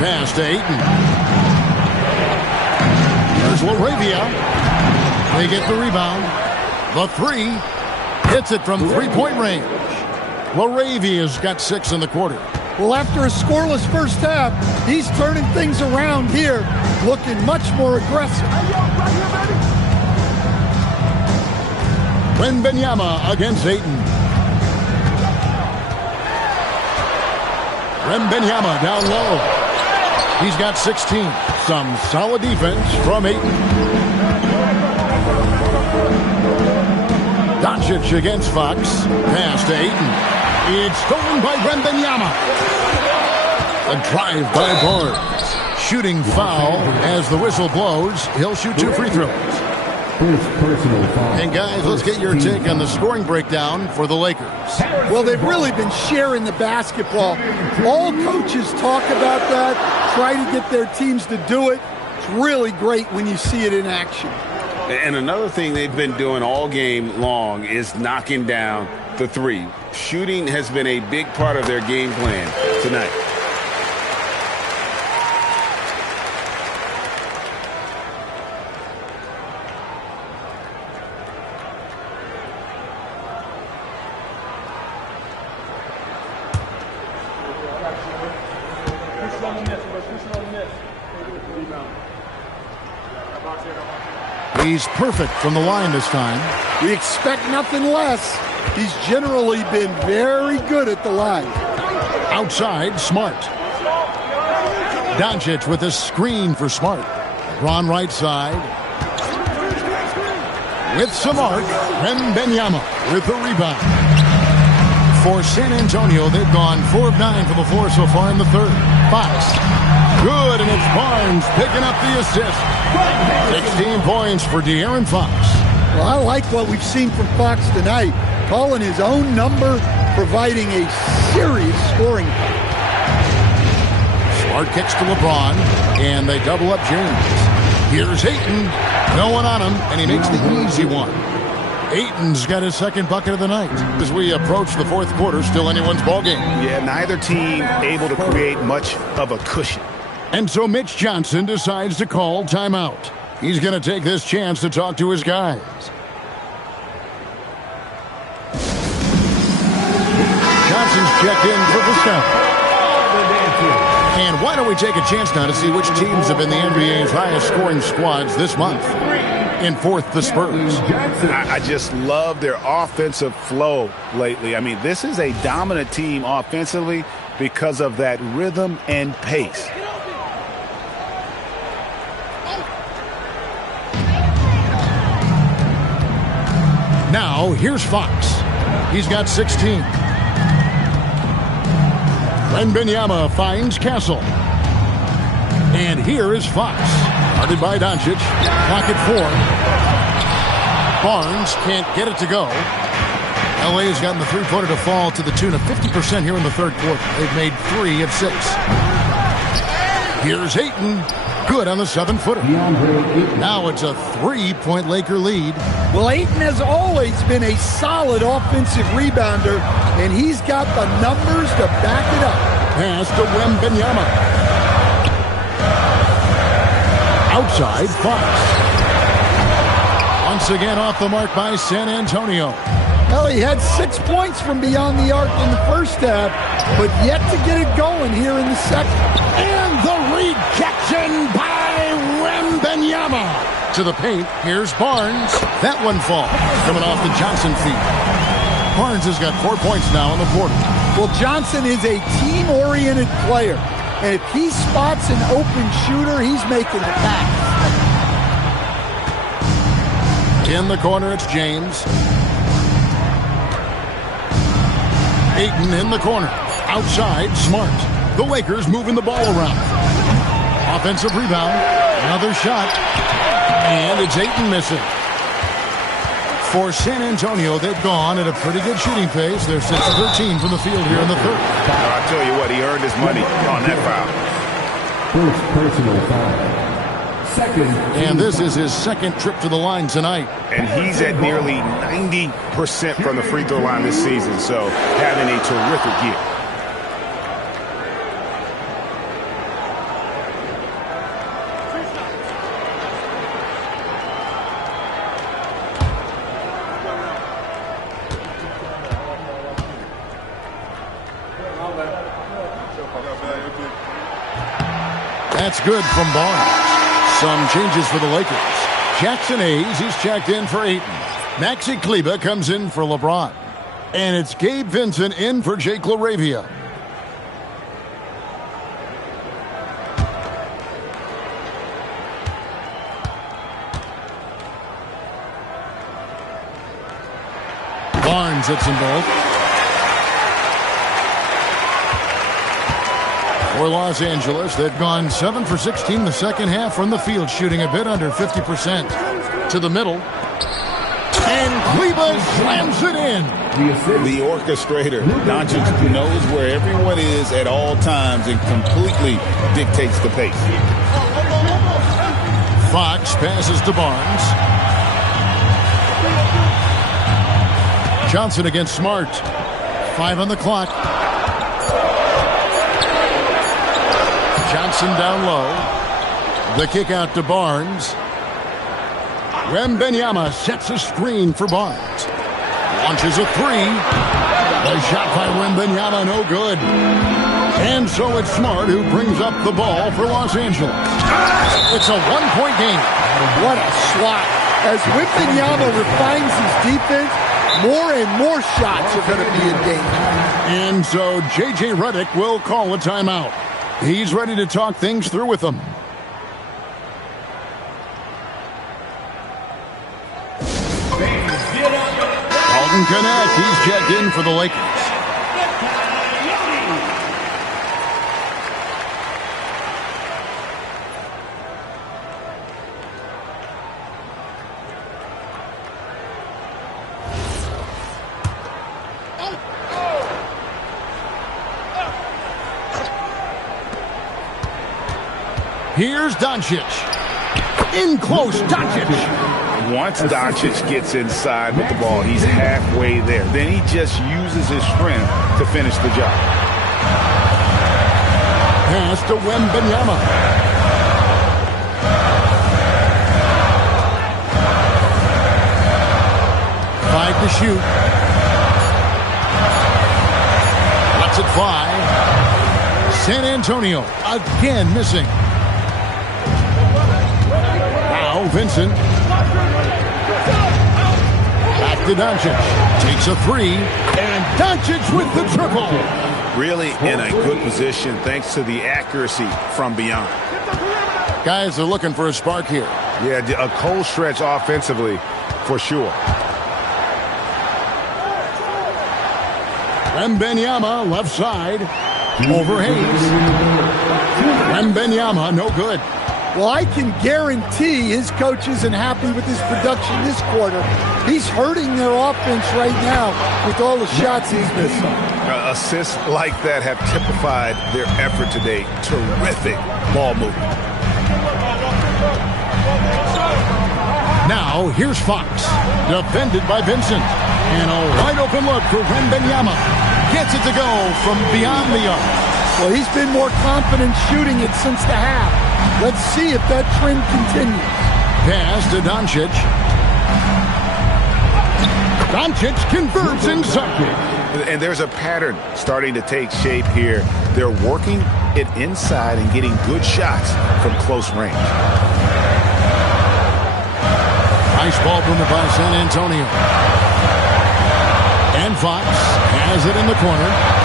Pass to Ayton. There's LaRavia. They get the rebound. The three. Hits it from three-point range. LaRavia's got 6 in the quarter. Well, after a scoreless first half, he's turning things around here, looking much more aggressive. Wembanyama against Ayton. Wembanyama down low. He's got 16. Some solid defense from Ayton. Doncic against Fox. Pass to Ayton. It's stolen by Wembanyama. A drive by Barnes. Shooting foul as the whistle blows. He'll shoot 2 free throws. Personal foul. And guys, let's get your take on the scoring breakdown for the Lakers. Well, they've really been sharing the basketball. All coaches talk about that, try to get their teams to do it. It's really great when you see it in action. And another thing they've been doing all game long is knocking down the three. Shooting has been a big part of their game plan tonight. He's perfect from the line this time. We expect nothing less. He's generally been very good at the line. Outside, Smart. Doncic with a screen for Smart. LeBron right side. With some arc, Wembanyama with the rebound. For San Antonio, they've gone 4 of 9 from the floor so far in the third. Fox. Good, and it's Barnes picking up the assist. 16 points for De'Aaron Fox. Well, I like what we've seen from Fox tonight. Calling his own number, providing a serious scoring. Smart kicks to LeBron, and they double up James. Here's Ayton. No one on him, and he makes the easy one. Ayton's got his second bucket of the night. As we approach the fourth quarter, still anyone's ballgame. Yeah, neither team able to create much of a cushion. And so Mitch Johnson decides to call timeout. He's going to take this chance to talk to his guys. Johnson's checked in for the count. And why don't we take a chance now to see which teams have been the NBA's highest scoring squads this month? In fourth, the Spurs. I just love their offensive flow lately. I mean, this is a dominant team offensively because of that rhythm and pace. Now, here's Fox. He's got 16. Wembanyama finds Castle. And here is Fox. Guarded by Doncic. Clock at 4. Barnes can't get it to go. LA has gotten the three-pointer to fall to the tune of 50% here in the third quarter. They've made 3 of 6. Here's Ayton. Good on the 7-footer. Now it's a 3-point Laker lead. Well, Ayton has always been a solid offensive rebounder, and he's got the numbers to back it up. Pass to Wembanyama. Outside, Fox. Once again off the mark by San Antonio. Well, he had 6 points from beyond the arc in the first half, but yet to get it going here in the second. And the rejection by Wembanyama. To the paint, here's Barnes. That one falls. Coming off the Johnson feed. Barnes has got 4 points now in the quarter. Well, Johnson is a team-oriented player. And if he spots an open shooter, he's making the pass. In the corner, it's James. Ayton in the corner. Outside, Smart. The Lakers moving the ball around. Offensive rebound. Another shot. And it's Ayton missing. For San Antonio, they've gone at a pretty good shooting pace. They're 6-13 from the field here in the third. I'll tell you what, he earned his money on that foul. First personal foul. Second. And this is his second trip to the line tonight. And he's at nearly 90% from the free throw line this season, so having a terrific year. That's good from Barnes. Some changes for the Lakers. Jackson Hayes, he's checked in for Ayton. Maxi Kleber comes in for LeBron. And it's Gabe Vincent in for Jake LaRavia. Barnes hits them both. For Los Angeles, they've gone 7 for 16 the second half from the field, shooting a bit under 50%. To the middle. And Kleber slams it in. The orchestrator, Doncic, knows where everyone is at all times and completely dictates the pace. Fox passes to Barnes. Johnson against Smart. 5 on the clock. Johnson down low. The kick out to Barnes. Wembanyama sets a screen for Barnes. Launches a three. The shot by Wembanyama, no good. And so it's Smart who brings up the ball for Los Angeles. It's a one-point game. What a swat. As Wembanyama refines his defense, more and more shots are going to be in danger. And so J.J. Redick will call a timeout. He's ready to talk things through with them. Alton Connect, he's checked in for the Lakers. Here's Doncic. In close, Doncic. Once Doncic gets inside with the ball, he's halfway there. Then he just uses his strength to finish the job. Pass to Wembanyama. Five to shoot. Lets it fly. San Antonio again missing. Vincent. Back to Doncic. Takes a three. And Doncic with the triple. Really in a good position thanks to the accuracy from beyond. Guys are looking for a spark here. Yeah, a cold stretch offensively for sure. Wembanyama left side. Over Hayes. Wembanyama no good. Well, I can guarantee his coach isn't happy with his production this quarter. He's hurting their offense right now with all the shots he's missing. Assists like that have typified their effort today. Terrific ball movement. Now, here's Fox. Defended by Vincent. And a wide open look for Wembanyama. Gets it to go from beyond the arc. Well, he's been more confident shooting it since the half. Let's see if that trend continues. Pass to Doncic. Doncic converts inside. And there's a pattern starting to take shape here. They're working it inside and getting good shots from close range. Nice ball movement by San Antonio. And Fox has it in the corner.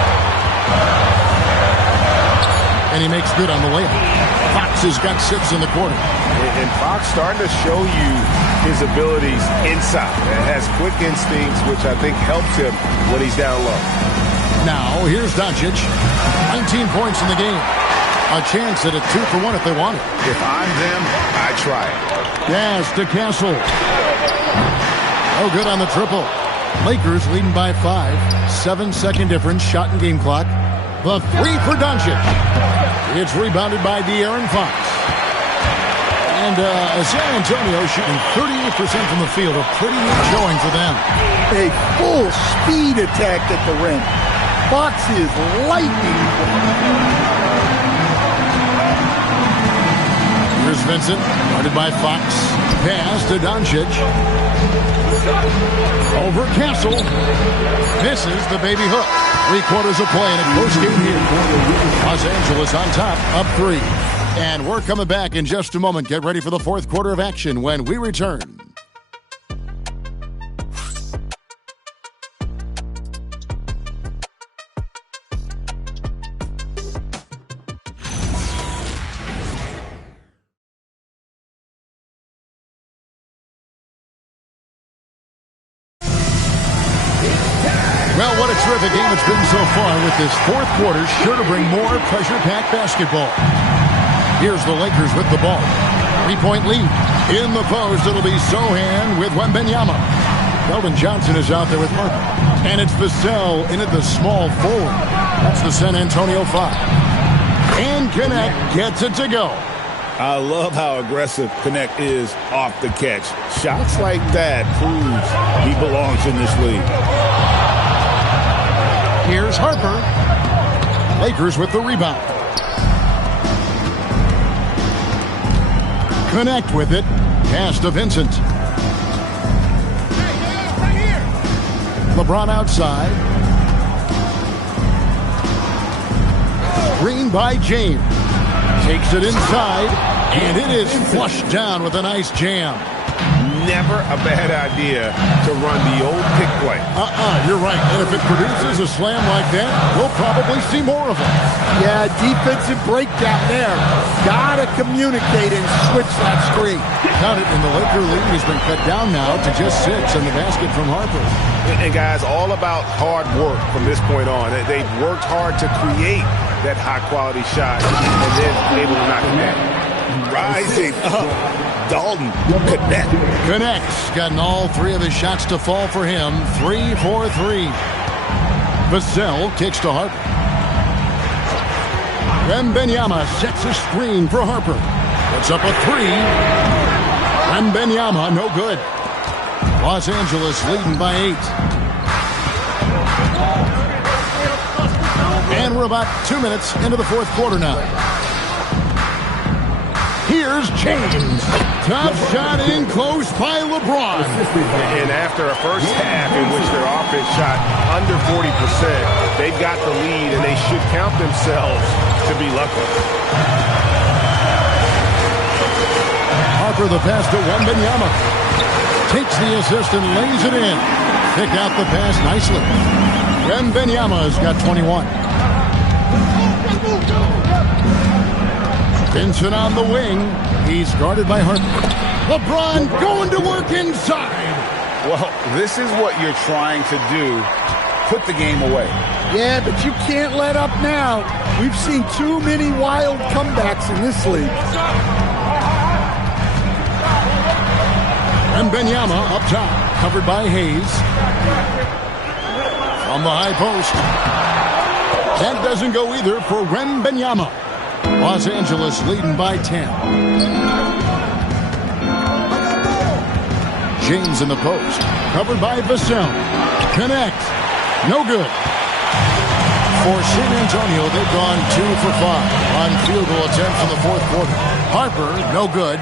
and he makes good on the layup. Fox has got 6 in the quarter. And Fox starting to show you his abilities inside. And has quick instincts, which I think helps him when he's down low. Now, here's Doncic. 19 points in the game. A chance at a 2-for-1 if they want it. If I'm them, I try it. Yes, to Castle. Oh, good on the triple. Lakers leading by 5. 7-second difference, shot and game clock. The 3 for Doncic. It's rebounded by De'Aaron Fox. And San Antonio shooting 38% from the field. A pretty neat showing for them. A full speed attack at the rim. Fox is lightning. Here's Vincent, guarded by Fox. Pass to Doncic. Over Castle. Misses the baby hook. 3 quarters of play in a close game here. Los Angeles on top, up 3. And we're coming back in just a moment. Get ready for the 4th quarter of action when we return. Well, what a terrific game it's been so far, with this 4th quarter sure to bring more pressure-packed basketball. Here's the Lakers with the ball. 3-point lead. In the post, it'll be Sohan with Wembanyama. Keldon Johnson is out there with Harper. And it's Vassell in at the small forward. That's the San Antonio 5. And Connect gets it to go. I love how aggressive Connect is off the catch. Shots like that proves he belongs in this league. Here's Harper. Lakers with the rebound. Connect with it. Pass to Vincent. LeBron outside. Screen by James. Takes it inside, and it is flushed down with a nice jam. Never a bad idea to run the old pick play. You're right. And if it produces a slam like that, we'll probably see more of it. Yeah, defensive breakdown there. Gotta communicate and switch that screen. Count it, and the Laker lead has been cut down now to just 6 in the basket from Harper. And guys, all about hard work from this point on. They've worked hard to create that high-quality shot and then able to knock it down. Rising up. Dalton, Connects. Gotten all 3 of his shots to fall for him. 3 for 3. Vassell kicks to Harper. Wembanyama sets a screen for Harper. Puts up a 3. Wembanyama, no good. Los Angeles leading by 8. And we're about 2 minutes into the 4th quarter now. Here's James. Top shot in close by LeBron. And after a first half in which their offense shot under 40%, they've got the lead, and they should count themselves to be lucky. Harper the pass to Wembanyama. Takes the assist and lays it in. Pick out the pass nicely. Wembanyama's got 21. Vincent on the wing. He's guarded by Harper. LeBron going to work inside. Well, this is what you're trying to do. Put the game away. Yeah, but you can't let up now. We've seen too many wild comebacks in this league. Wembanyama up top, covered by Hayes. On the high post. That doesn't go either for Wembanyama. Los Angeles leading by 10. James in the post. Covered by Vassell. Connect. No good. For San Antonio, they've gone 2 for 5 on field goal attempts in the 4th quarter. Harper, no good.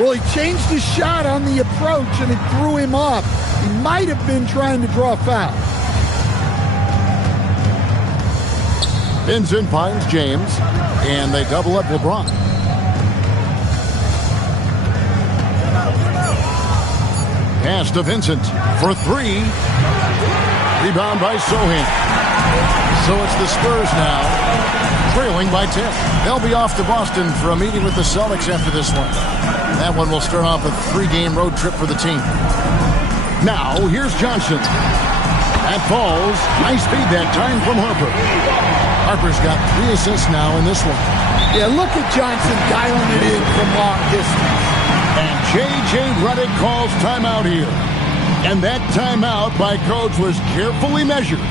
Well, he changed his shot on the approach, and it threw him off. He might have been trying to draw a foul. Vincent finds James, and they double up LeBron. Pass to Vincent for 3. Rebound by Sohan. So it's the Spurs now, trailing by 10. They'll be off to Boston for a meeting with the Celtics after this one. That one will start off a 3-game road trip for the team. Now, here's Johnson. That falls. Nice feed that time from Harper. Harper's got 3 assists now in this one. Yeah, look at Johnson dialing it in from long distance. And J.J. Redick calls timeout here. And that timeout by Coach was carefully measured,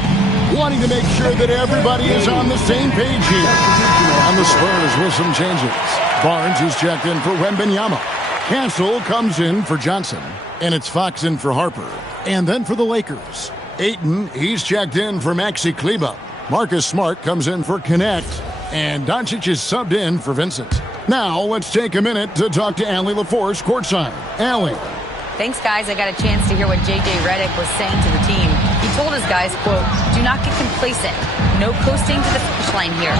wanting to make sure that everybody is on the same page here. And the Spurs with some changes. Barnes is checked in for Wembanyama. Castle comes in for Johnson. And it's Fox in for Harper. And then for the Lakers, Ayton, he's checked in for Maxi Kleber. Marcus Smart comes in for Connect. And Doncic is subbed in for Vincent. Now let's take a minute to talk to Allie LaForce courtside. Allie. Thanks, guys. I got a chance to hear what J.J. Redick was saying to the team. He told his guys, quote, do not get complacent. No coasting to the finish line here.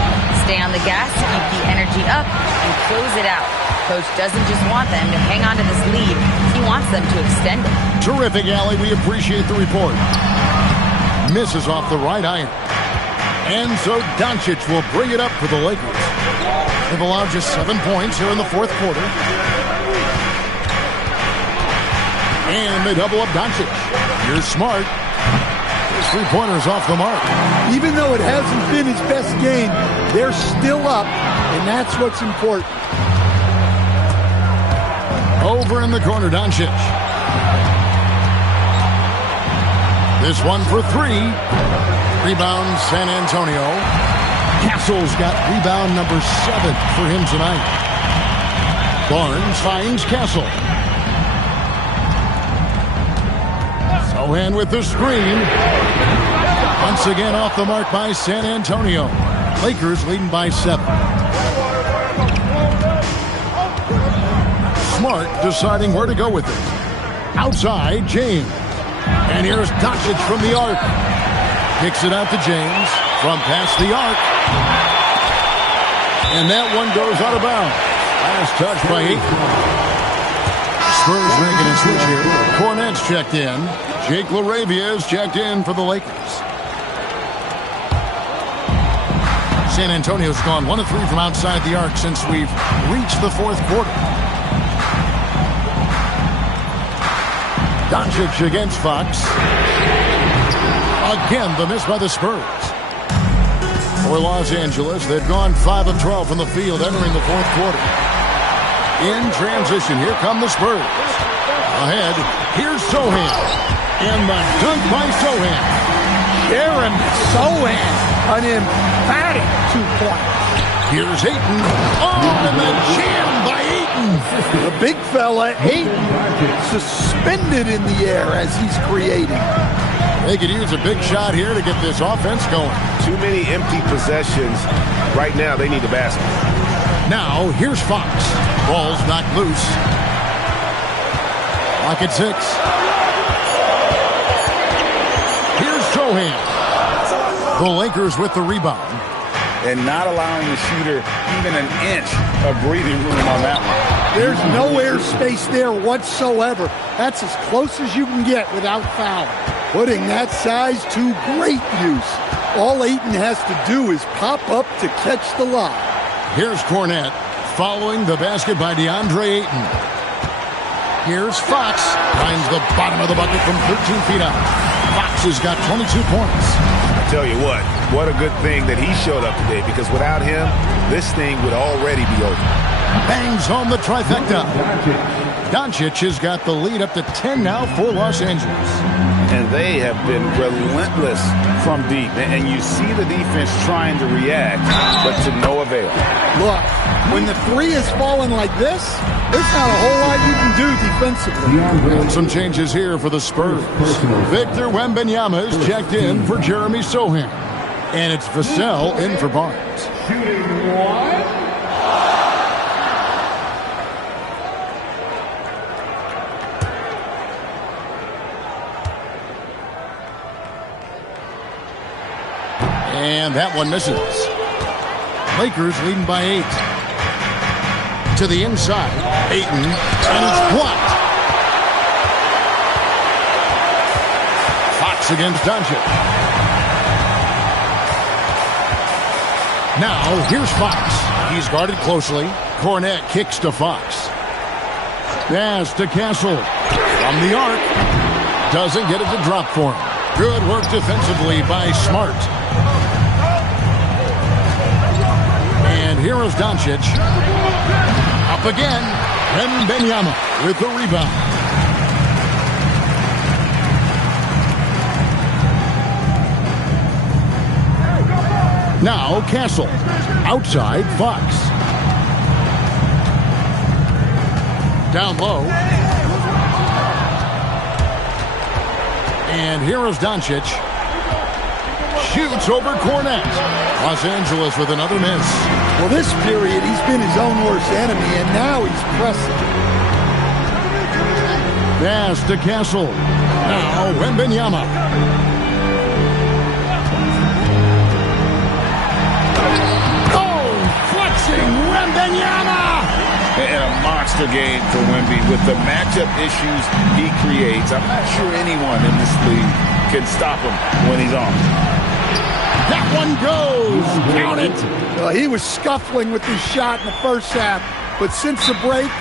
Stay on the gas, keep the energy up, and close it out. Coach doesn't just want them to hang on to this lead. He wants them to extend it. Terrific, Allie. We appreciate the report. Misses off the right iron. And so Doncic will bring it up for the Lakers. They've allowed just 7 points here in the fourth quarter. And they double up Doncic. Here's Smart. His 3-pointer's off the mark. Even though it hasn't been his best game, they're still up, and that's what's important. Over in the corner, Doncic. This one for 3. Rebound, San Antonio. Castle's got rebound number 7 for him tonight. Barnes finds Castle. Sohan with the screen. Once again off the mark by San Antonio. Lakers leading by 7. Smart deciding where to go with it. Outside, James. And here's Doncic from the arc. Kicks it out to James from past the arc. And that one goes out of bounds. Last touch by Ayton. Spurs making a switch here. Cornette's checked in. Jake LaRavia is checked in for the Lakers. San Antonio's gone 1 of 3 from outside the arc since we've reached the fourth quarter. Doncic against Fox. Again, the miss by the Spurs. For Los Angeles, they've gone 5 of 12 from the field entering the fourth quarter. In transition, here come the Spurs. Ahead, here's Sohan. And the dunk by Sohan. Jeremy Sohan, an emphatic 2-point. Here's Ayton. Oh, and the jam by Ayton. The big fella, Ayton, suspended in the air as he's creating. They could use a big shot here to get this offense going. Too many empty possessions. Right now, they need the basket. Now, here's Fox. Ball's knocked loose. Lock at 6. Here's Sohan. The Lakers with the rebound. And not allowing the shooter even an inch of breathing room on that one. There's no air space there whatsoever. That's as close as you can get without foul. Putting that size to great use. All Ayton has to do is pop up to catch the lob. Here's Cornette following the basket by DeAndre Ayton. Here's Fox. Finds the bottom of the bucket from 13 feet out. Fox has got 22 points. I tell you what a good thing that he showed up today, because without him, this thing would already be over. Bangs home the trifecta. Doncic has got the lead up to 10 now for Los Angeles. And they have been relentless from deep. And you see the defense trying to react, but to no avail. Look, when the 3 is falling like this, there's not a whole lot you can do defensively. And some changes here for the Spurs. Victor Wembanyama is checked in for Jeremy Sohan. And it's Vassell in for Barnes. Shooting 1. And that one misses. Lakers leading by 8. To the inside. Ayton. And it's blocked. Fox against Doncic. Now, here's Fox. He's guarded closely. Cornette kicks to Fox. Pass to Castle. From the arc. Doesn't get it to drop for him. Good work defensively by Smart. And here is Doncic. Up again. Wembanyama with the rebound. Now Castle. Outside Fox. Down low. And here is Doncic. Shoots over Cornette. Los Angeles with another miss. Well, this period, he's been his own worst enemy, and now he's pressing. Pass to Castle. Now Wembanyama. Oh, flexing Wembanyama! And a monster game for Wemby with the matchup issues he creates. I'm not sure anyone in this league can stop him when he's on. That one goes. Count it. He was scuffling with his shot in the first half, but since the break,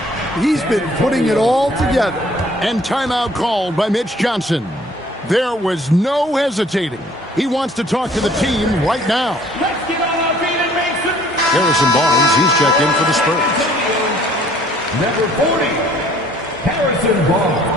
he's been putting it all together. And timeout called by Mitch Johnson. There was no hesitating. He wants to talk to the team right now. Harrison Barnes, he's checked in for the Spurs. Number 40, Harrison Barnes.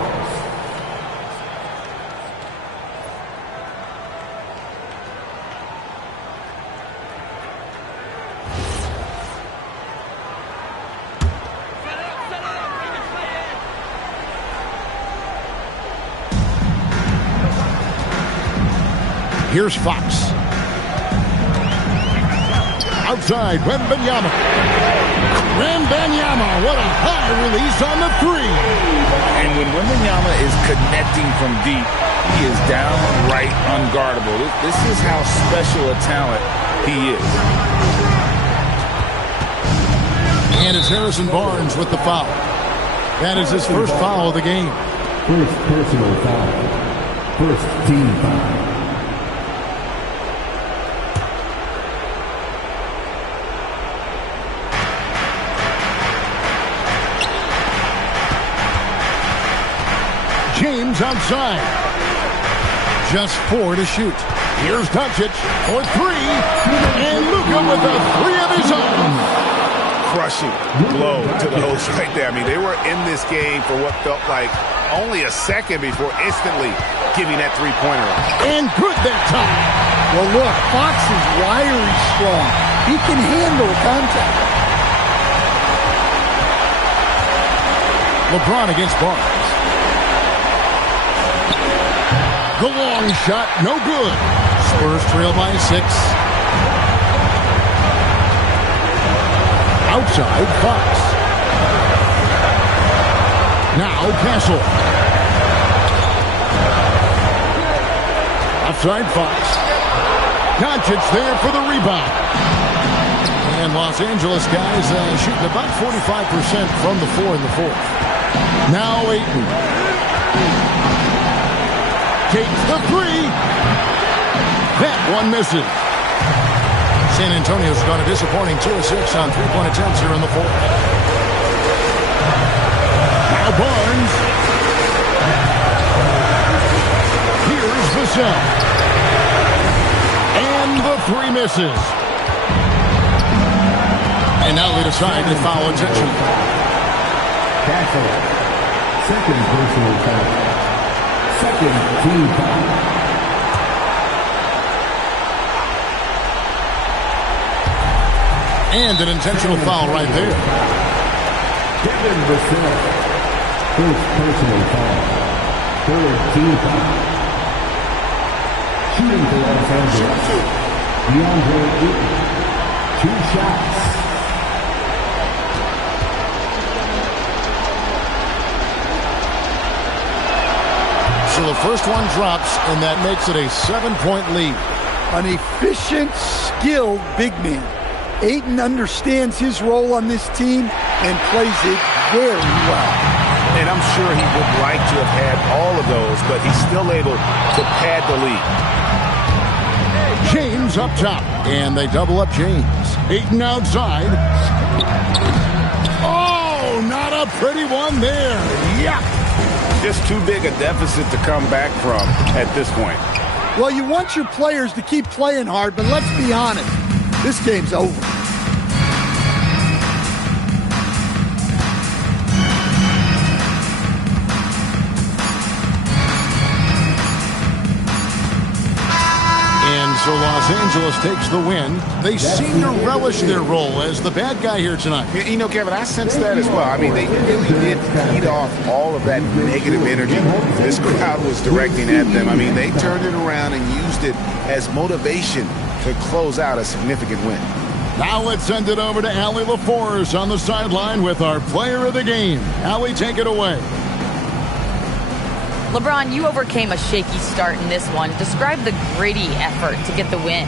Here's Fox. Outside, Wembanyama. Wembanyama, what a high release on the three. And when Wembanyama is connecting from deep, he is downright unguardable. This is how special a talent he is. And it's Harrison Barnes with the foul. That is his first foul of the game. First personal foul. First team foul. James outside. Just 4 to shoot. Here's Doncic for 3. And Luka with a 3 of his own. Crushing blow to the host right there. I mean, they were in this game for what felt like only a second before instantly giving that three-pointer up. And good that time. Well, look, Fox is wiry strong. He can handle contact. LeBron against Barnes. The long shot, no good. Spurs trail by 6. Outside, Fox. Now, Castle. Outside, Fox. Doncic there for the rebound. And Los Angeles guys shooting about 45% from the 4 in the fourth. Now, Ayton. Takes the 3. That one misses. San Antonio's got a disappointing 2 of 6 on 3-point attempts here in the fourth. Now Barnes. Here's Vassell. And the 3 misses. And now they decide to foul intentional. Castle. Second personal foul. Second team foul. And an intentional foul right there. Kevin Vassell. First personal foul. Third team foul. Shooting for Los Angeles. DeAndre Ayton. 2 shots. So the first one drops, and that makes it a 7-point lead. An efficient, skilled big man. Ayton understands his role on this team and plays it very well. And I'm sure he would like to have had all of those, but he's still able to pad the lead. James up top, and they double up James. Ayton outside. Oh, not a pretty one there. Yuck. Just too big a deficit to come back from at this point. Well, you want your players to keep playing hard, but let's be honest. This game's over. So Los Angeles takes the win. They seem to relish their role as the bad guy here tonight. You know, Kevin, I sense that as well. I mean, they really did feed off all of that negative energy this crowd was directing at them. I mean, they turned it around and used it as motivation to close out a significant win. Now let's send it over to Allie LaForce on the sideline with our player of the game. Allie, take it away. LeBron, you overcame a shaky start in this one. Describe the gritty effort to get the win.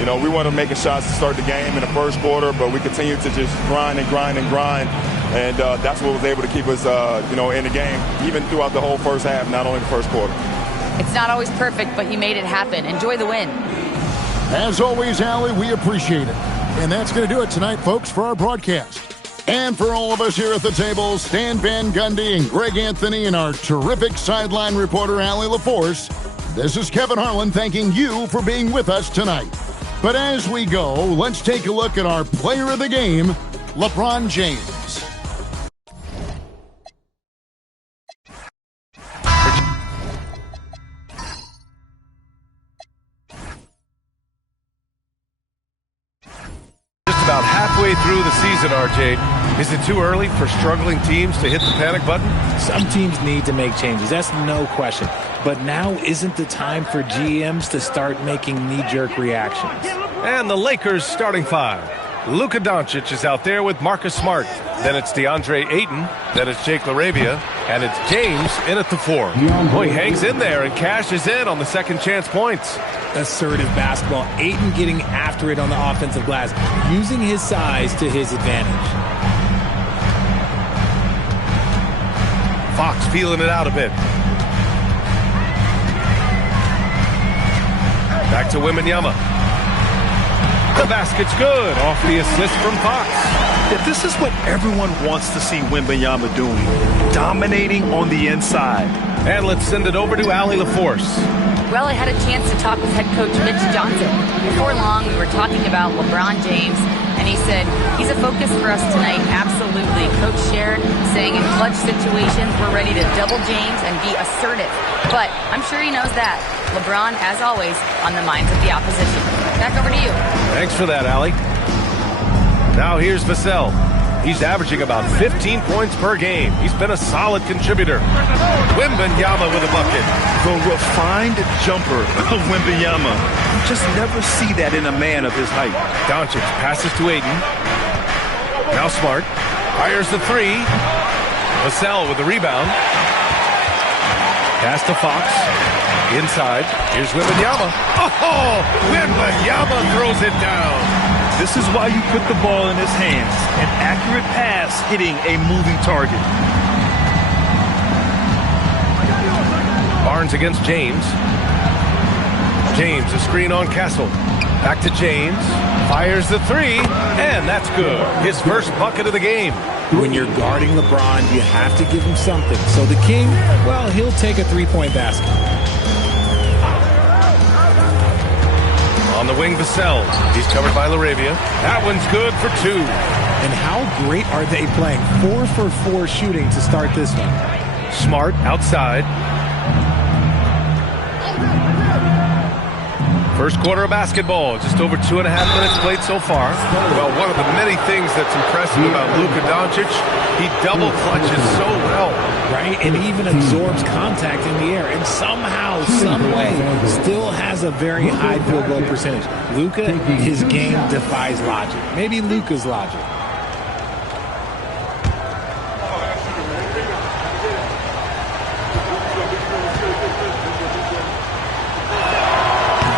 You know, we wanted making shots to start the game in the first quarter, but we continued to just grind and grind and grind. And that's what was able to keep us, in the game, even throughout the whole first half, not only the first quarter. It's not always perfect, but you made it happen. Enjoy the win. As always, Allie, we appreciate it. And that's going to do it tonight, folks, for our broadcast. And for all of us here at the table, Stan Van Gundy and Greg Anthony and our terrific sideline reporter, Allie LaForce, this is Kevin Harlan thanking you for being with us tonight. But as we go, let's take a look at our player of the game, LeBron James. About halfway through the season, RJ. Is it too early for struggling teams to hit the panic button? Some teams need to make changes. That's no question. But now isn't the time for GMs to start making knee-jerk reactions. And the Lakers starting five. Luka Doncic is out there with Marcus Smart. Then it's DeAndre Ayton. Then it's Jake LaRavia. And it's James in at the four. Boy, he hangs in there and cashes in on the second chance points. Assertive basketball. Ayton getting after it on the offensive glass, using his size to his advantage. Fox feeling it out a bit. Back to Wembanyama. The basket's good. Off the assist from Fox. Yeah, this is what everyone wants to see Wembanyama doing. Dominating on the inside. And let's send it over to Allie LaForce. Well, I had a chance to talk with head coach Mitch Johnson. Before long, we were talking about LeBron James, and he said, he's a focus for us tonight, absolutely. Coach shared, saying in clutch situations, we're ready to double James and be assertive. But I'm sure he knows that. LeBron, as always, on the minds of the opposition. Back over to you. Thanks for that, Allie. Now here's Vassell. He's averaging about 15 points per game. He's been a solid contributor. Wembanyama with a bucket. The refined jumper of Wembanyama. You just never see that in a man of his height. Doncic passes to Ayton. Now Smart. Fires the three. Vassell with the rebound. Pass to Fox. Inside. Here's Wembanyama. Oh! Wembanyama throws it down. This is why you put the ball in his hands. An accurate pass hitting a moving target. Barnes against James. James, a screen on Castle. Back to James. Fires the three. And that's good. His first bucket of the game. When you're guarding LeBron, you have to give him something. So the King, well, he'll take a three-point basket. On the wing, Vassell. He's covered by LaRavia. That one's good for two. And how great are they playing? 4 for 4 shooting to start this one. Smart outside. First quarter of basketball. Just over 2.5 minutes played so far. Well, one of the many things that's impressive about Luka Doncic, he double clutches so well. Right? And he even absorbs contact in the air. And somehow, some way, still has a very high field goal percentage. Luka, his game defies logic. Maybe Luka's logic.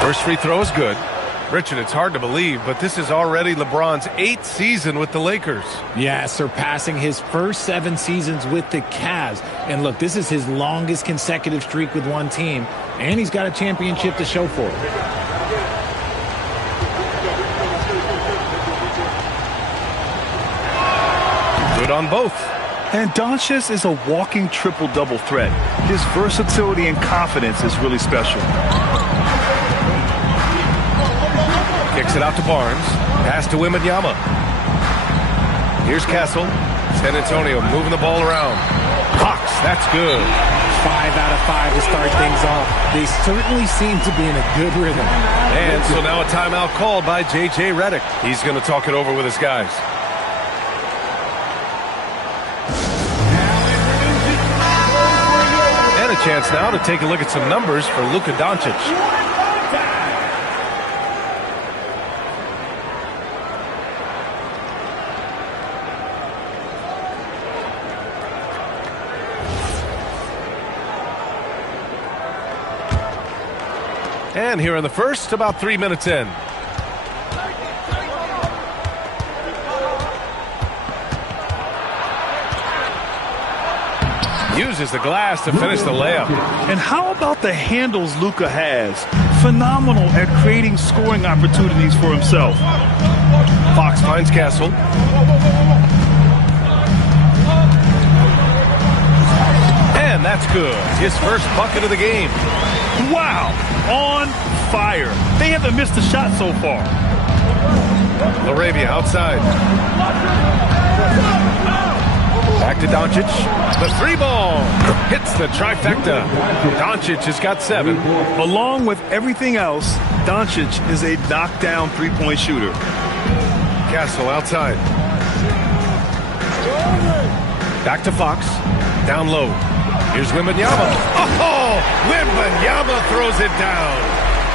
First free throw is good. Richard, it's hard to believe, but this is already LeBron's 8th season with the Lakers. Yeah, surpassing his first 7 seasons with the Cavs. And look, this is his longest consecutive streak with one team. and he's got a championship to show for it. Good on both. And Doncic is a walking triple-double threat. His versatility and confidence is really special. Kicks it out to Barnes. Pass to Wembanyama. Here's Castle. San Antonio moving the ball around. Fox, that's good. 5 out of 5 to start things off. They certainly seem to be in a good rhythm. And so now a timeout called by J.J. Redick. He's going to talk it over with his guys. And a chance now to take a look at some numbers for Luka Doncic. And here in the first, about 3 minutes in. Uses the glass to finish the layup. And how about the handles Luka has? Phenomenal at creating scoring opportunities for himself. Fox finds Castle. And that's good. His first bucket of the game. Wow, on fire. They haven't missed a shot so far. LaRavia outside. Back to Doncic. The three ball hits the trifecta. Doncic has got 7. Along with everything else, Doncic is a knockdown three-point shooter. Castle outside. Back to Fox. Down low. Here's Wembanyama. Oh, Wembanyama throws it down.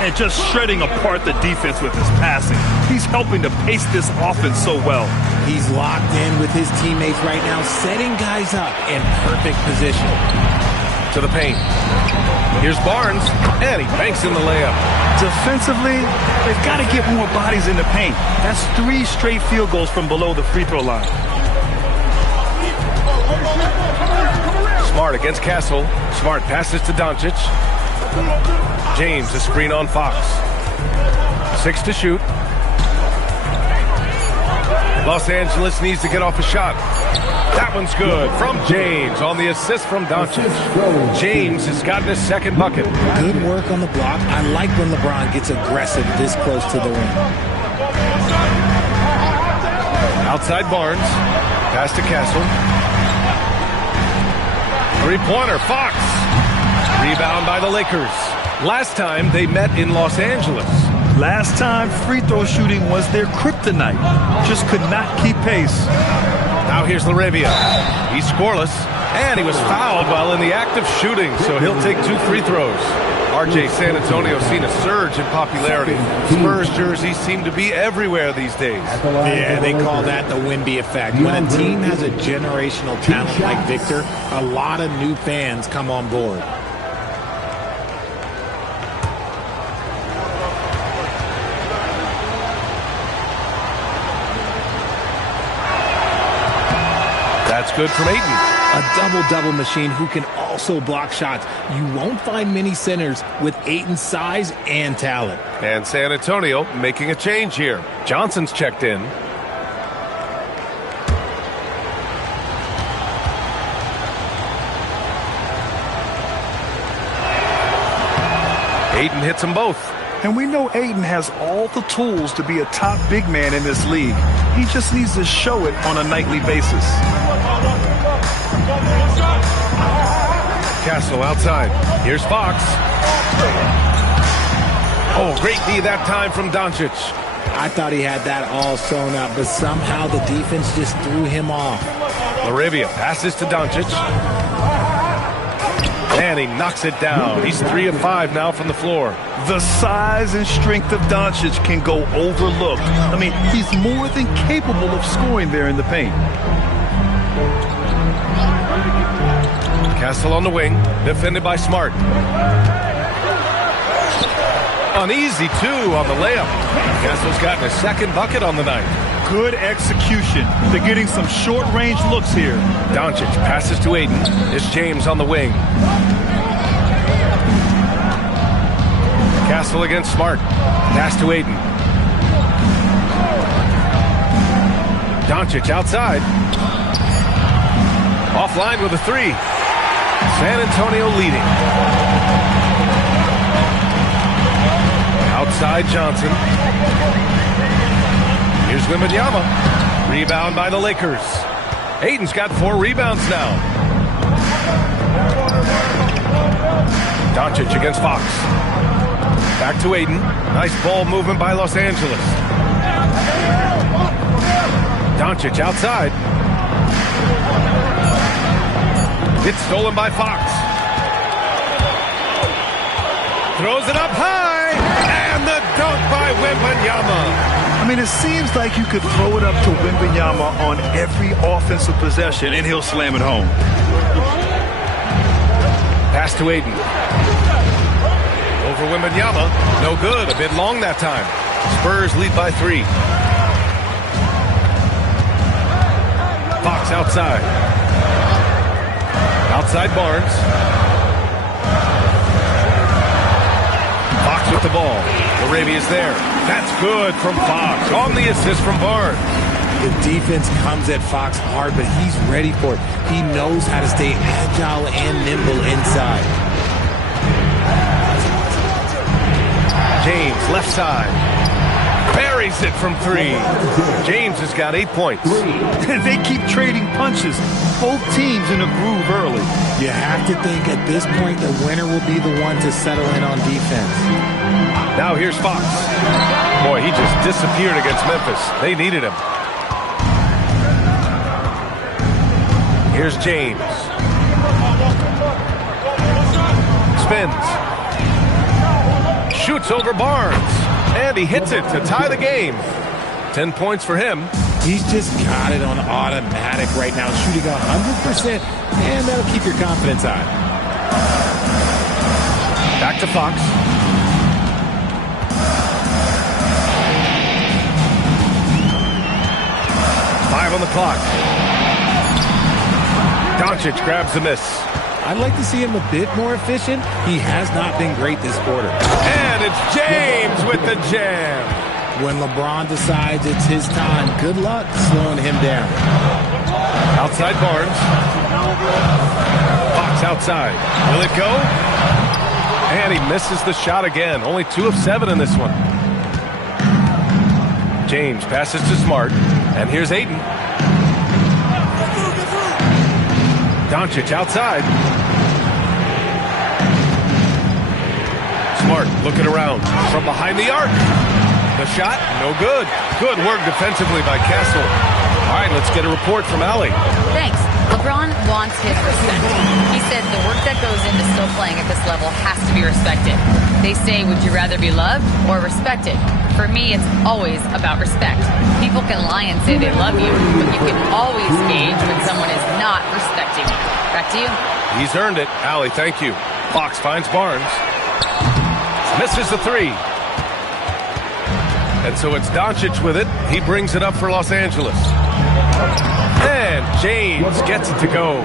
And just shredding apart the defense with his passing. He's helping to pace this offense so well. He's locked in with his teammates right now, setting guys up in perfect position. To the paint. Here's Barnes, and he banks in the layup. Defensively, they've got to get more bodies in the paint. That's 3 straight field goals from below the free throw line. Smart against Castle. Smart passes to Doncic. James, a screen on Fox. 6 to shoot. Los Angeles needs to get off a shot. That one's good from James on the assist from Doncic. James has gotten his second bucket. Good work on the block. I like when LeBron gets aggressive this close to the rim. Outside Barnes. Pass to Castle. Three-pointer, Fox. Rebound by the Lakers. Last time they met in Los Angeles. Last time, free throw shooting was their kryptonite. Just could not keep pace. Now here's LaRavia. He's scoreless, and he was fouled while in the act of shooting, so he'll take 2 free throws. RJ, San Antonio seen a surge in popularity. Spurs jerseys seem to be everywhere these days. Yeah, they call that the Wemby effect. When a team has a generational talent like Victor, a lot of new fans come on board. That's good from Ayton. A double-double machine who can also block shots. You won't find many centers with Ayton's size and talent. And San Antonio making a change here. Johnson's checked in. Ayton hits them both. And we know Ayton has all the tools to be a top big man in this league. He just needs to show it on a nightly basis. Castle outside. Here's Fox. Oh, great D that time from Doncic. I thought he had that all sewn up, but somehow the defense just threw him off. LaRavia passes to Doncic. And he knocks it down. He's 3 of 5 now from the floor. The size and strength of Doncic can go overlooked. I mean, he's more than capable of scoring there in the paint. Castle on the wing, defended by Smart. Uneasy, 2 on the layup. Castle's gotten a second bucket on the night. Good execution. They're getting some short-range looks here. Doncic passes to Ayton. It's James on the wing. Castle against Smart. Pass to Aiden. Doncic outside. Offline with a three. San Antonio leading. Outside Johnson. Here's Wembanyama. Rebound by the Lakers. Aiden's got 4 rebounds now. Doncic against Fox. Back to Aiden. Nice ball movement by Los Angeles. Doncic outside. It's stolen by Fox. Throws it up high. And the dunk by Wembanyama. I mean, it seems like you could throw it up to Wembanyama on every offensive possession, and he'll slam it home. Pass to Aiden. Over Wembanyama. No good. A bit long that time. Spurs lead by 3. Fox outside. Outside Barnes. Fox with the ball. Arabia's there. That's good from Fox on the assist from Barnes. The defense comes at Fox hard, but he's ready for it. He knows how to stay agile and nimble inside. James, left side. Buries it from 3. James has got 8 points. They keep trading punches. Both teams in a groove early. You have to think at this point the winner will be the one to settle in on defense. Now here's Fox. Boy, he just disappeared against Memphis. They needed him. Here's James. Spins. Shoots over Barnes. And he hits it to tie the game. 10 points for him. He's just got it on automatic right now, shooting 100%, and that'll keep your confidence high. Back to Fox. Five on the clock. Doncic grabs the miss. I'd like to see him a bit more efficient. He has not been great this quarter. And it's James with the jam. When LeBron decides it's his time, good luck slowing him down. Outside Barnes. Fox outside. Will it go? And he misses the shot again. Only 2 of 7 in this one. James passes to Smart. And here's Aiden. Doncic outside. Smart looking around from behind the arc. The shot, no good. Good work defensively by Castle. All right, let's get a report from Allie. Thanks. LeBron wants his respect. He said the work that goes into still playing at this level has to be respected. They say, would you rather be loved or respected? For me, it's always about respect. People can lie and say they love you, but you can always gauge when someone is not respecting you. Back to you. He's earned it. Allie, thank you. Fox finds Barnes. Misses the 3. And so it's Doncic with it. He brings it up for Los Angeles. And James gets it to go.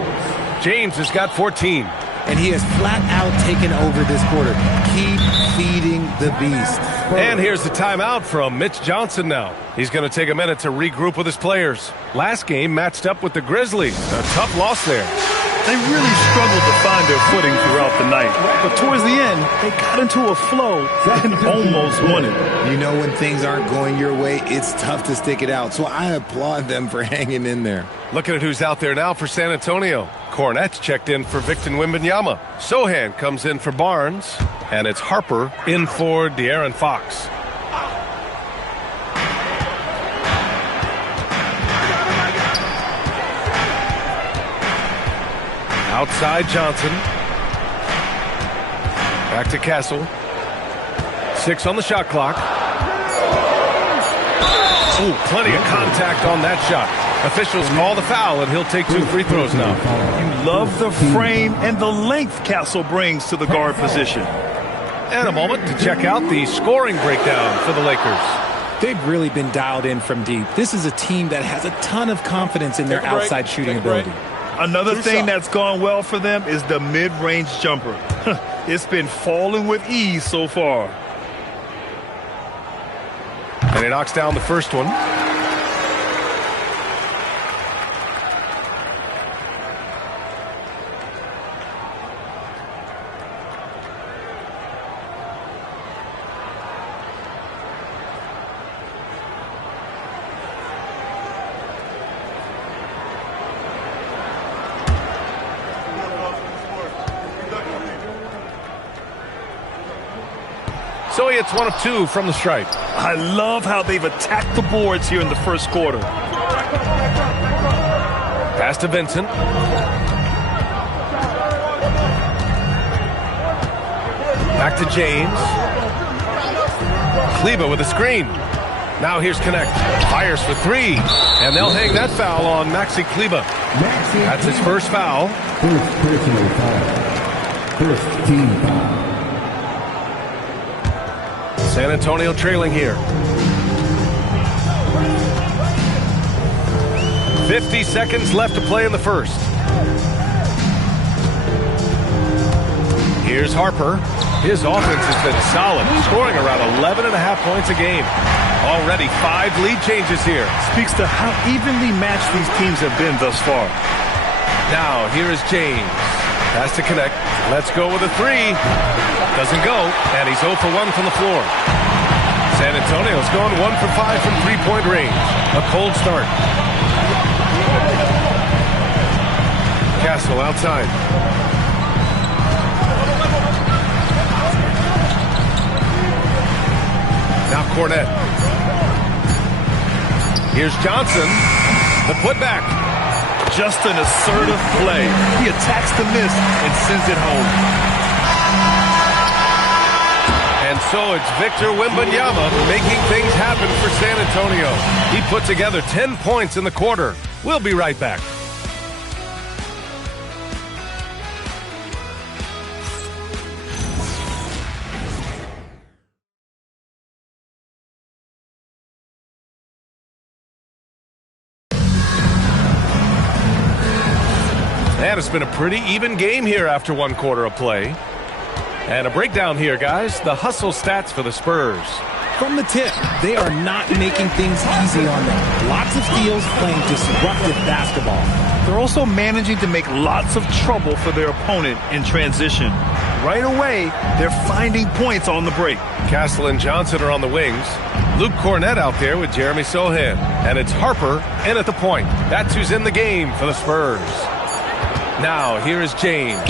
James has got 14. And he has flat out taken over this quarter. Keep feeding the beast. And here's the timeout from Mitch Johnson now. He's going to take a minute to regroup with his players. Last game matched up with the Grizzlies. A tough loss there. They really struggled to find their footing throughout the night. But towards the end, they got into a flow and almost won it. You know when things aren't going your way, it's tough to stick it out. So I applaud them for hanging in there. Looking at who's out there now for San Antonio. Cornette's checked in for Victor Wembanyama. Sohan comes in for Barnes. And it's Harper in for De'Aaron Fox. Outside Johnson. Back to Castle. 6 on the shot clock. Oh, plenty of contact on that shot. Officials call the foul, and he'll take 2 free throws now. You love the frame and the length Castle brings to the guard position. And a moment to check out the scoring breakdown for the Lakers. They've really been dialed in from deep. This is a team that has a ton of confidence in their outside shooting ability. Another thing that's gone well for them is the mid-range jumper. It's been falling with ease so far. And he knocks down the first one. So he hits 1 of 2 from the stripe. I love how they've attacked the boards here in the first quarter. Pass to Vincent. Back to James. Kleber with a screen. Now here's Connect. Fires for 3. And they'll hang that foul on Maxi Kleber. That's his first foul. First personal foul. First team foul. San Antonio trailing here. 50 seconds left to play in the first. Here's Harper. His offense has been solid, scoring around 11.5 points a game. Already 5 lead changes here. Speaks to how evenly matched these teams have been thus far. Now, here is James. Has to connect. Let's go with a 3. Doesn't go, and he's 0 for 1 from the floor. San Antonio's going 1 for 5 from three-point range. A cold start. Castle outside. Now Cornette. Here's Johnson. The putback. Just an assertive play. He attacks the miss and sends it home. And so it's Victor Wembanyama making things happen for San Antonio. He put together 10 points in the quarter. We'll be right back. And it's been a pretty even game here after 1 quarter of play. And a breakdown here, guys. The hustle stats for the Spurs. From the tip, they are not making things easy on them. Lots of steals, playing disruptive basketball. They're also managing to make lots of trouble for their opponent in transition. Right away, they're finding points on the break. Castle and Johnson are on the wings. Luke Cornette out there with Jeremy Sohan. And it's Harper in at the point. That's who's in the game for the Spurs. Now, here is James.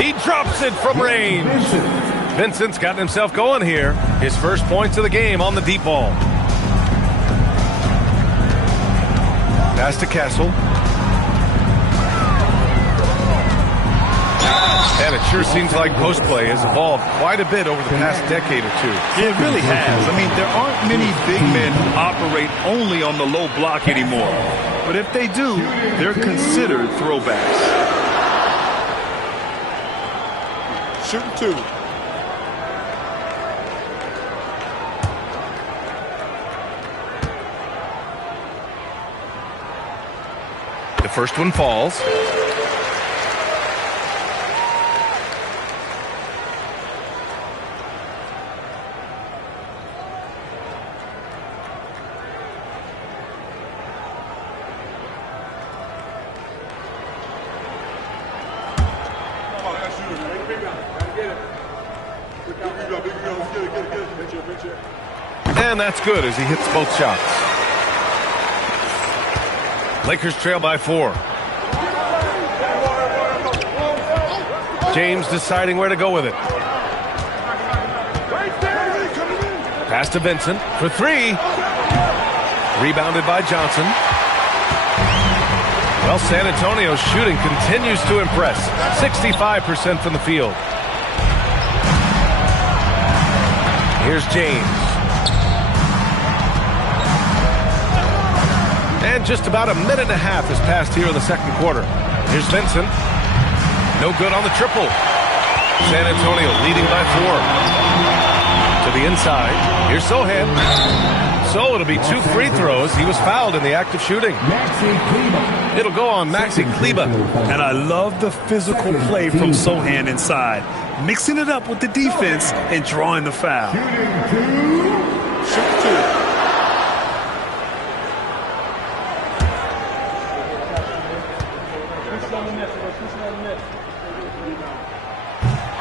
He drops it from range. Vincent's gotten himself going here. His first points of the game on the deep ball. Pass to Castle. And it sure seems like post play has evolved quite a bit over the past decade or two. It really has. I mean, there aren't many big men who operate only on the low block anymore. But if they do, they're considered throwbacks. Shooting 2. The first one falls. And that's good as he hits both shots. Lakers trail by 4. James deciding where to go with it. Pass to Vincent for 3. Rebounded by Johnson. Well, San Antonio's shooting continues to impress. 65% from the field. Here's James. And just about a minute and a half has passed here in the second quarter. Here's Vincent. No good on the triple. San Antonio leading by 4. To the inside. Here's Sohan. So it'll be 2 free throws. He was fouled in the act of shooting. It'll go on Maxi Kleber. And I love the physical play from Sohan inside. Mixing it up with the defense and drawing the foul. Shoot 2.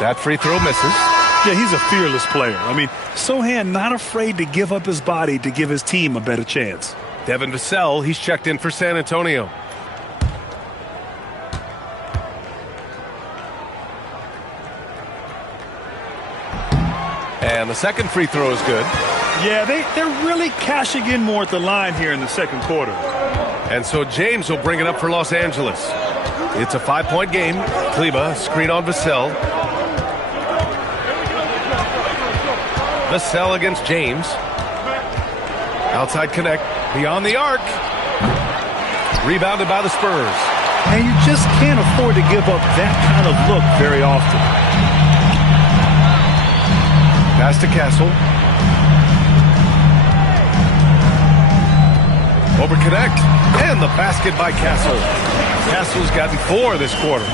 That free throw misses. Yeah, he's a fearless player. I mean, Sohan not afraid to give up his body to give his team a better chance. Devin Vassell, he's checked in for San Antonio. And the second free throw is good. Yeah, they're really cashing in more at the line here in the second quarter. And so James will bring it up for Los Angeles. It's a 5-point game. Kleber, screen on Vassell. Vassell against James. Outside connect. Beyond the arc. Rebounded by the Spurs. And you just can't afford to give up that kind of look very often. Pass to Castle. Over connect. And the basket by Castle. Castle's gotten 4 this quarter.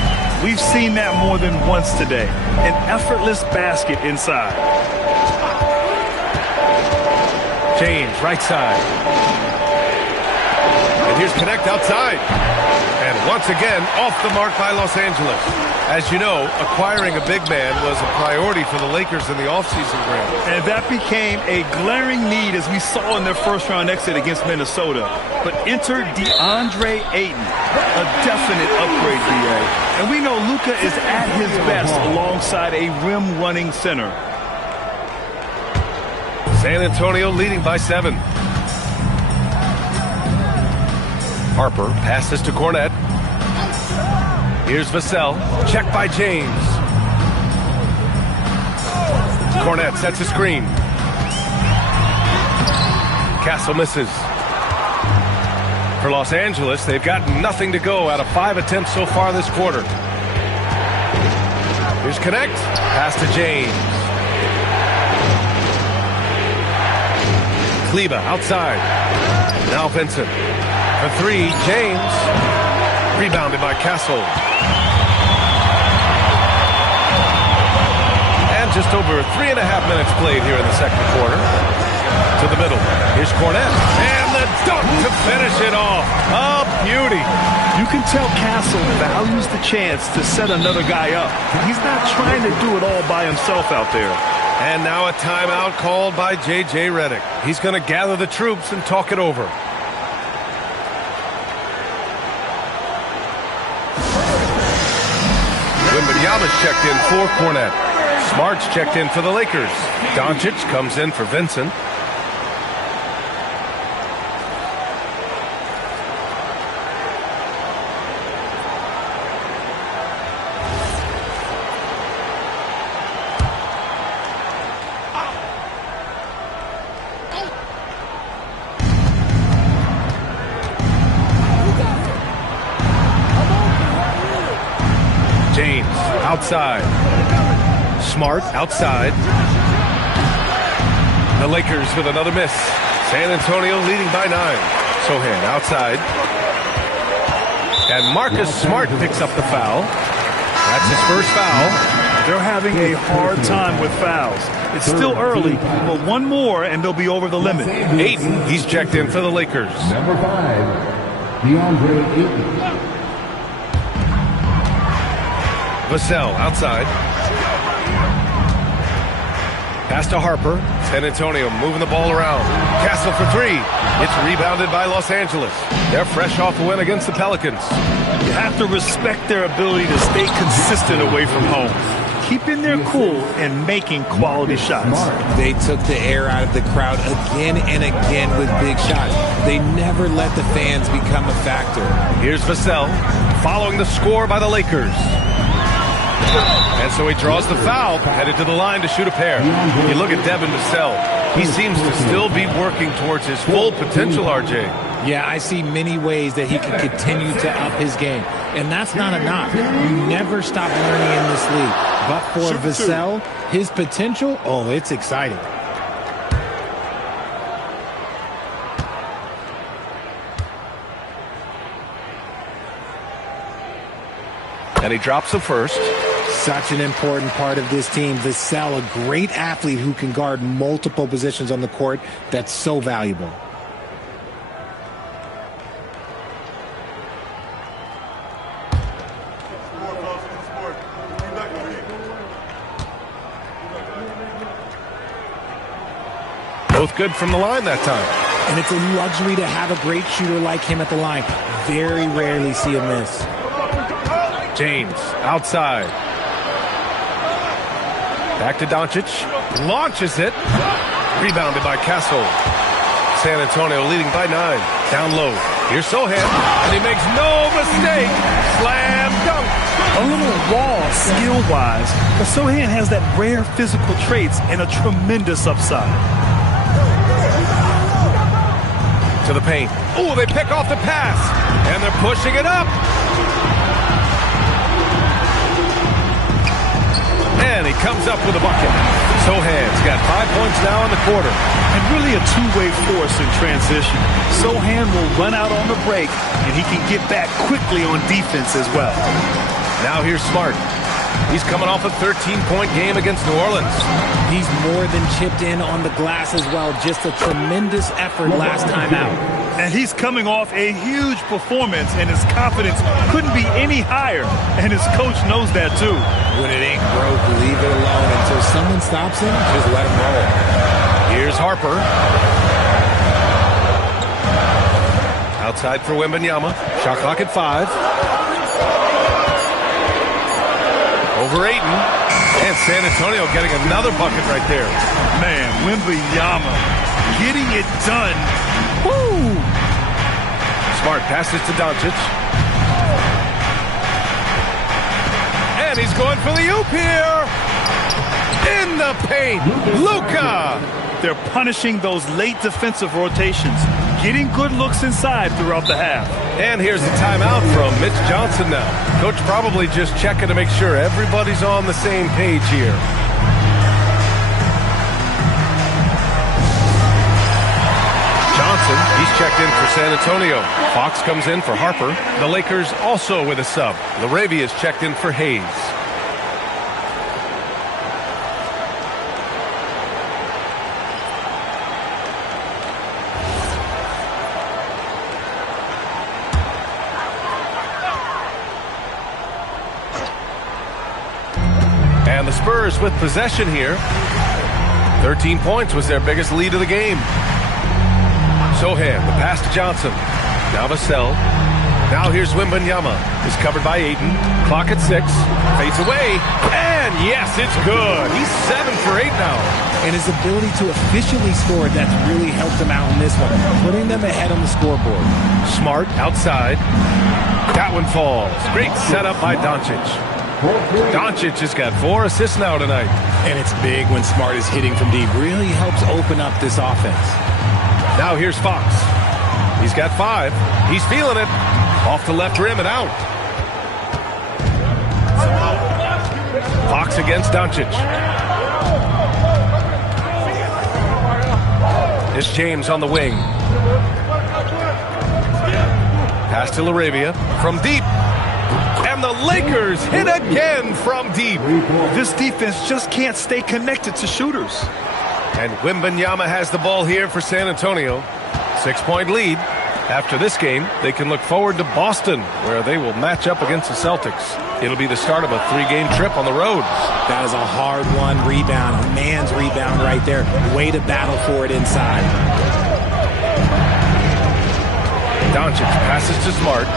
We've seen that more than once today. An effortless basket inside. James, right side. And here's connect outside. And once again, off the mark by Los Angeles. As you know, acquiring a big man was a priority for the Lakers in the offseason, Graham. And that became a glaring need as we saw in their first-round exit against Minnesota. But enter DeAndre Ayton, a definite upgrade, BA. And we know Luka is at his best alongside a rim-running center. San Antonio leading by 7. Harper passes to Cornette. Here's Vassell. Check by James. Cornette sets a screen. Castle misses. For Los Angeles, they've got nothing to go out of 5 attempts so far this quarter. Here's connect. Pass to James. Kleber outside. Now Vincent. For 3, James. Rebounded by Castle. And just over 3.5 minutes played here in the second quarter. To the middle. Here's Cornette. And the dunk to finish it off. A beauty. You can tell Castle values the chance to set another guy up. He's not trying to do it all by himself out there. And now a timeout called by J.J. Redick. He's going to gather the troops and talk it over. Wembanyama's checked in for Cornette. Smart's checked in for the Lakers. Doncic comes in for Vincent. James outside. Smart outside. The Lakers with another miss. San Antonio leading by 9. Sohan outside. And Marcus Smart picks up the foul. That's his first foul. They're having a hard time with fouls. It's still early, but one more and they'll be over the limit. Ayton, he's checked in for the Lakers. Number 5, DeAndre Ayton. Vassell outside. Pass to Harper. San Antonio moving the ball around. Castle for 3. It's rebounded by Los Angeles. They're fresh off the win against the Pelicans. You have to respect their ability to stay consistent away from home. Keeping their cool and making quality shots. They took the air out of the crowd again and again with big shots. They never let the fans become a factor. Here's Vassell following the score by the Lakers. And so he draws the foul, headed to the line to shoot a pair. You look at Devin Vassell. He seems to still be working towards his full potential, RJ. Yeah, I see many ways that he can continue to up his game. And that's not a knock. You never stop learning in this league. But for Vassell, his potential, oh, it's exciting. And he drops the first. Such an important part of this team. Vassell, a great athlete who can guard multiple positions on the court. That's so valuable. Both good from the line that time. And it's a luxury to have a great shooter like him at the line. Very rarely see him miss. James outside. Back to Doncic. Launches it. Rebounded by Castle. San Antonio leading by 9. Down low. Here's Sohan. And he makes no mistake. Slam dunk. A little raw skill-wise, but Sohan has that rare physical traits and a tremendous upside. To the paint. Oh, they pick off the pass. And they're pushing it up. And he comes up with a bucket. Sohan's got 5 points now in the quarter. And really a two-way force in transition. Sohan will run out on the break, and he can get back quickly on defense as well. Now here's Smart. He's coming off a 13-point game against New Orleans. He's more than chipped in on the glass as well. Just a tremendous effort last time out. And he's coming off a huge performance, and his confidence couldn't be any higher. And his coach knows that, too. When it ain't broke, leave it alone. Until someone stops him, just let him roll. Here's Harper. Outside for Wembanyama. Shot clock at 5. Over Ayton. And San Antonio getting another bucket right there. Man, Wembanyama getting it done. Woo! Smart passes to Doncic. And he's going for the oop here. In the paint. Luka. They're punishing those late defensive rotations. Getting good looks inside throughout the half. And here's the timeout from Mitch Johnson now. Coach probably just checking to make sure everybody's on the same page here. Johnson, he's checked in for San Antonio. Fox comes in for Harper. The Lakers also with a sub. Laravia's checked in for Hayes. And the Spurs with possession here. 13 points was their biggest lead of the game. Sohan, the pass to Johnson. Now Vassell. Now here's Wembanyama. Is covered by Ayton. Clock at 6. Fades away. And yes, it's good. He's 7 for 8 now. And his ability to efficiently score, that's really helped him out in this one. Putting them ahead on the scoreboard. Smart outside. That one falls. Great setup by Doncic. Doncic has got 4 assists now tonight. And it's big when Smart is hitting from deep. Really helps open up this offense. Now here's Fox. He's got 5. He's feeling it. Off the left rim and out. Fox against Doncic. It's James on the wing. Pass to Laravia from deep. And the Lakers hit again from deep. This defense just can't stay connected to shooters. And Wembanyama has the ball here for San Antonio. 6-point lead. After this game, they can look forward to Boston, where they will match up against the Celtics. It'll be the start of a 3-game trip on the road. That is a hard-won rebound, a man's rebound right there. Way to battle for it inside. Doncic passes to Smart.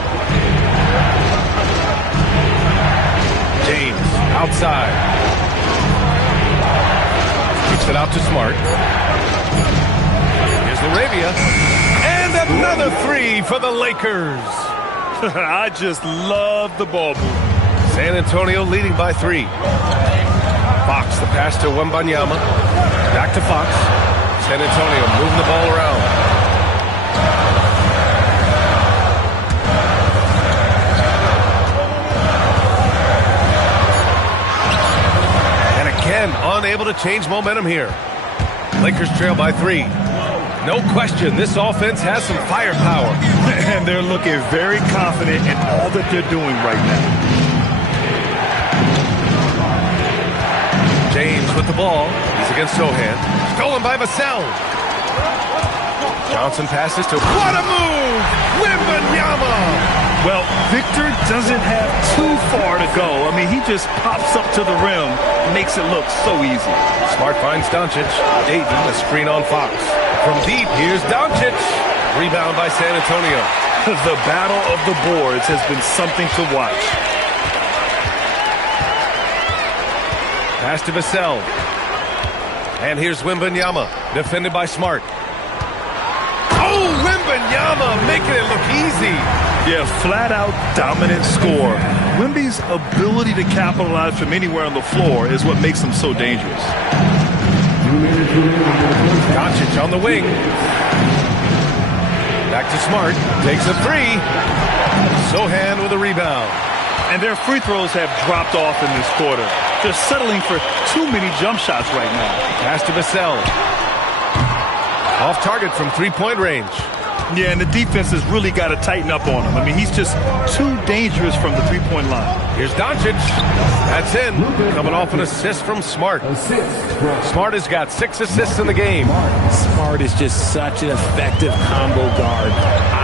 James outside. Kicks it out to Smart. Here's Laravia. And another 3 for the Lakers. I just love the ball move. San Antonio leading by 3. Fox, the pass to Wembanyama. Back to Fox. San Antonio moving the ball around. And again, unable to change momentum here. Lakers trail by 3. No question, this offense has some firepower. And they're looking very confident in all that they're doing right now. James with the ball. He's against Sohan. Stolen by Vassell. Johnson passes to... What a move! Wembanyama! Well, Victor doesn't have too far to go. I mean, he just pops up to the rim, makes it look so easy. Smart finds Doncic. Ayton, a screen on Fox. From deep, here's Doncic. Rebound by San Antonio. The battle of the boards has been something to watch. Pass to Vassell. And here's Wembanyama, defended by Smart. Oh, Wembanyama making it look easy. Yeah, flat-out dominant score. Wemby's ability to capitalize from anywhere on the floor is what makes him so dangerous. Doncic on the wing. Back to Smart. Takes a three. Sohan with a rebound. And their free throws have dropped off in this quarter. They're settling for too many jump shots right now. Pass to Vassell. Off target from three-point range. Yeah, and the defense has really got to tighten up on him. I mean, he's just too dangerous from the three-point line. Here's Doncic. That's in. Coming off an assist from Smart. Smart has got 6 assists in the game. Smart is just such an effective combo guard.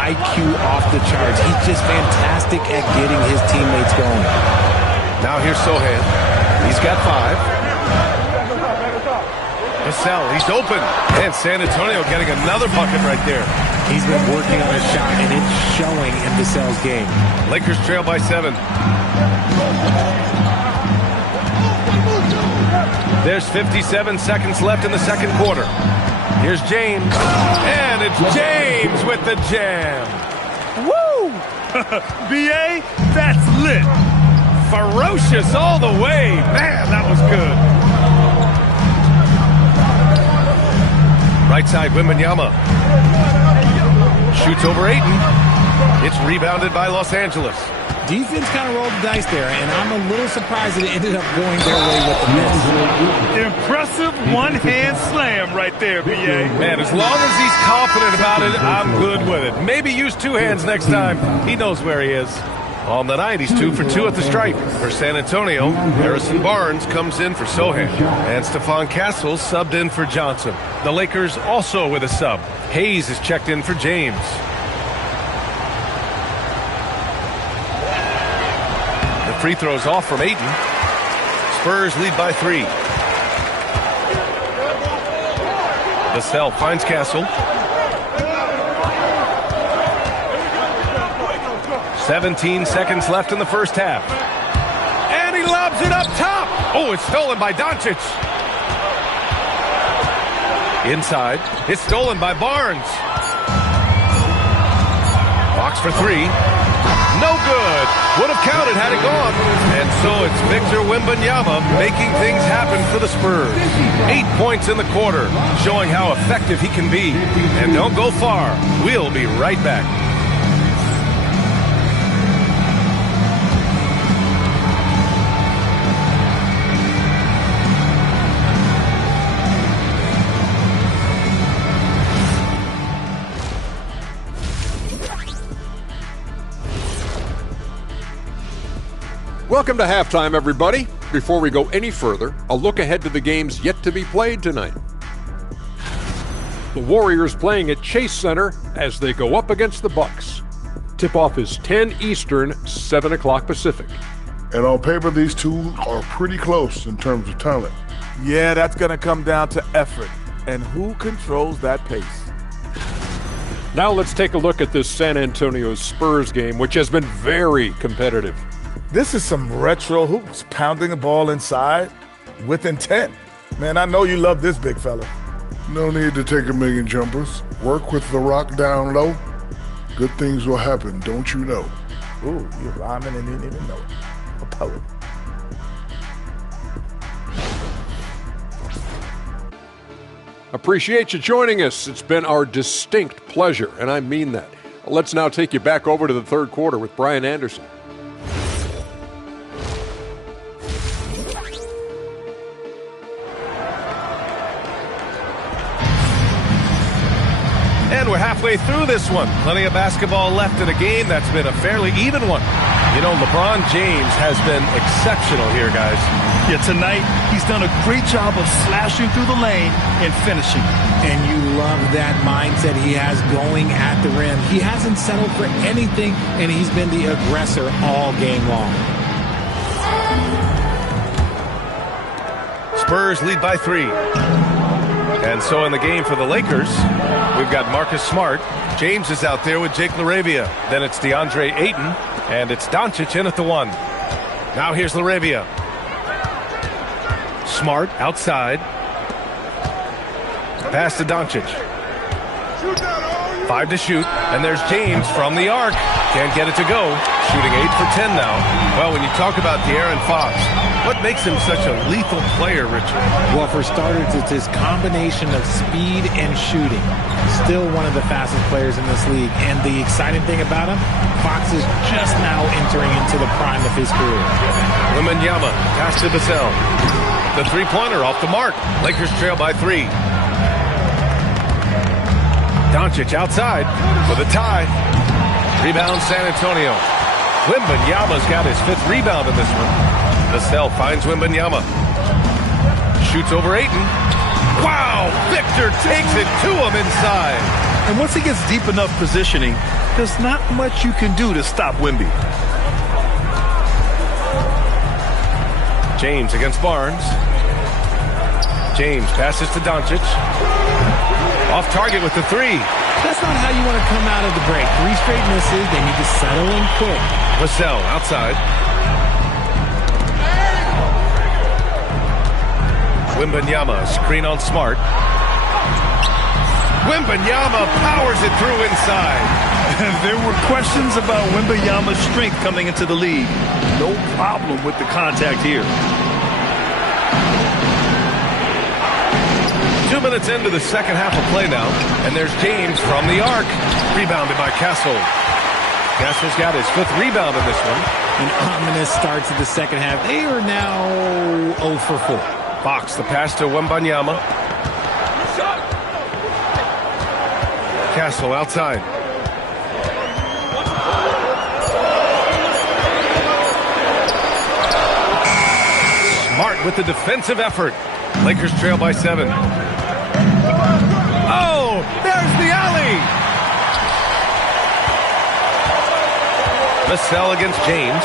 IQ off the charts. He's just fantastic at getting his teammates going. Now here's Sohan. He's got 5. Vassell, he's open. And San Antonio getting another bucket right there. He's been working on his shot, and it's showing in Vassell's game. Lakers trail by 7. There's 57 seconds left in the second quarter. Here's James. And it's James with the jam. Woo! B.A., that's lit. Ferocious all the way. Man, that was good. Right side, Wembanyama. Shoots over Ayton. It's rebounded by Los Angeles. Defense kind of rolled the dice there, and I'm a little surprised that it ended up going their way with the miss. Impressive one-hand slam right there, B.A. Man, as long as he's confident about it, I'm good with it. Maybe use 2 hands next time. He knows where he is. On the night, he's 2 for 2 at the stripe. For San Antonio, Harrison Barnes comes in for Sohan. And Stephon Castle subbed in for Johnson. The Lakers also with a sub. Hayes is checked in for James. The free throw's off from Ayton. Spurs lead by 3. Vassell finds Castle. 17 seconds left in the first half. And he lobs it up top. Oh, it's stolen by Doncic. Inside. It's stolen by Barnes. Fox for 3. No good. Would have counted had it gone. And so it's Victor Wembanyama making things happen for the Spurs. 8 points in the quarter, showing how effective he can be. And don't go far. We'll be right back. Welcome to halftime, everybody. Before we go any further, a look ahead to the games yet to be played tonight. The Warriors playing at Chase Center as they go up against the Bucks. Tip-off is 10 Eastern, 7 o'clock Pacific. And on paper, these two are pretty close in terms of talent. Yeah, that's going to come down to effort and who controls that pace. Now let's take a look at this San Antonio Spurs game, which has been very competitive. This is some retro hoops, pounding the ball inside with intent. Man, I know you love this big fella. No need to take a million jumpers. Work with the rock down low. Good things will happen, don't you know? Ooh, you're rhyming and didn't even know it. A poet. Appreciate you joining us. It's been our distinct pleasure, and I mean that. Let's now take you back over to the third quarter with Brian Anderson. And we're halfway through this one. Plenty of basketball left in a game that's been a fairly even one. You know, LeBron James has been exceptional here, guys. Yeah, tonight he's done a great job of slashing through the lane and finishing. And you love that mindset he has going at the rim. He hasn't settled for anything, and he's been the aggressor all game long. Spurs lead by 3. And so in the game for the Lakers, we've got Marcus Smart. James is out there with Jake LaRavia. Then it's DeAndre Ayton, and it's Doncic in at the 1. Now here's LaRavia. Smart outside. Pass to Doncic. 5 to shoot, and there's James from the arc. Can't get it to go. Shooting 8 for 10 now. Well, when you talk about De'Aaron Fox, what makes him such a lethal player, Richard? Well, for starters, it's his combination of speed and shooting. Still one of the fastest players in this league. And the exciting thing about him, Fox is just now entering into the prime of his career. Wembanyama, pass to Vassell. The three-pointer off the mark. Lakers trail by 3. Doncic outside for the tie. Rebound San Antonio. Wembanyama's got his 5th rebound in this one. Vassell finds Wembanyama. Shoots over Ayton. Wow! Victor takes it to him inside. And once he gets deep enough positioning, there's not much you can do to stop Wemby. James against Barnes. James passes to Doncic. Off target with the 3. That's not how you want to come out of the break. 3 straight misses. They need to settle in quick. Vassell outside. Wembanyama, screen on Smart. Wembanyama powers it through inside. There were questions about Wembanyama's strength coming into the league. No problem with the contact here. 2 minutes into the second half of play now, and there's James from the arc. Rebounded by Castle. Castle's got his 5th rebound in this one. An ominous start to the second half. They are now 0 for 4. Fox, the pass to Wembanyama. Castle outside. Smart with the defensive effort. Lakers trail by 7. Oh, there's the alley. Vassell against James.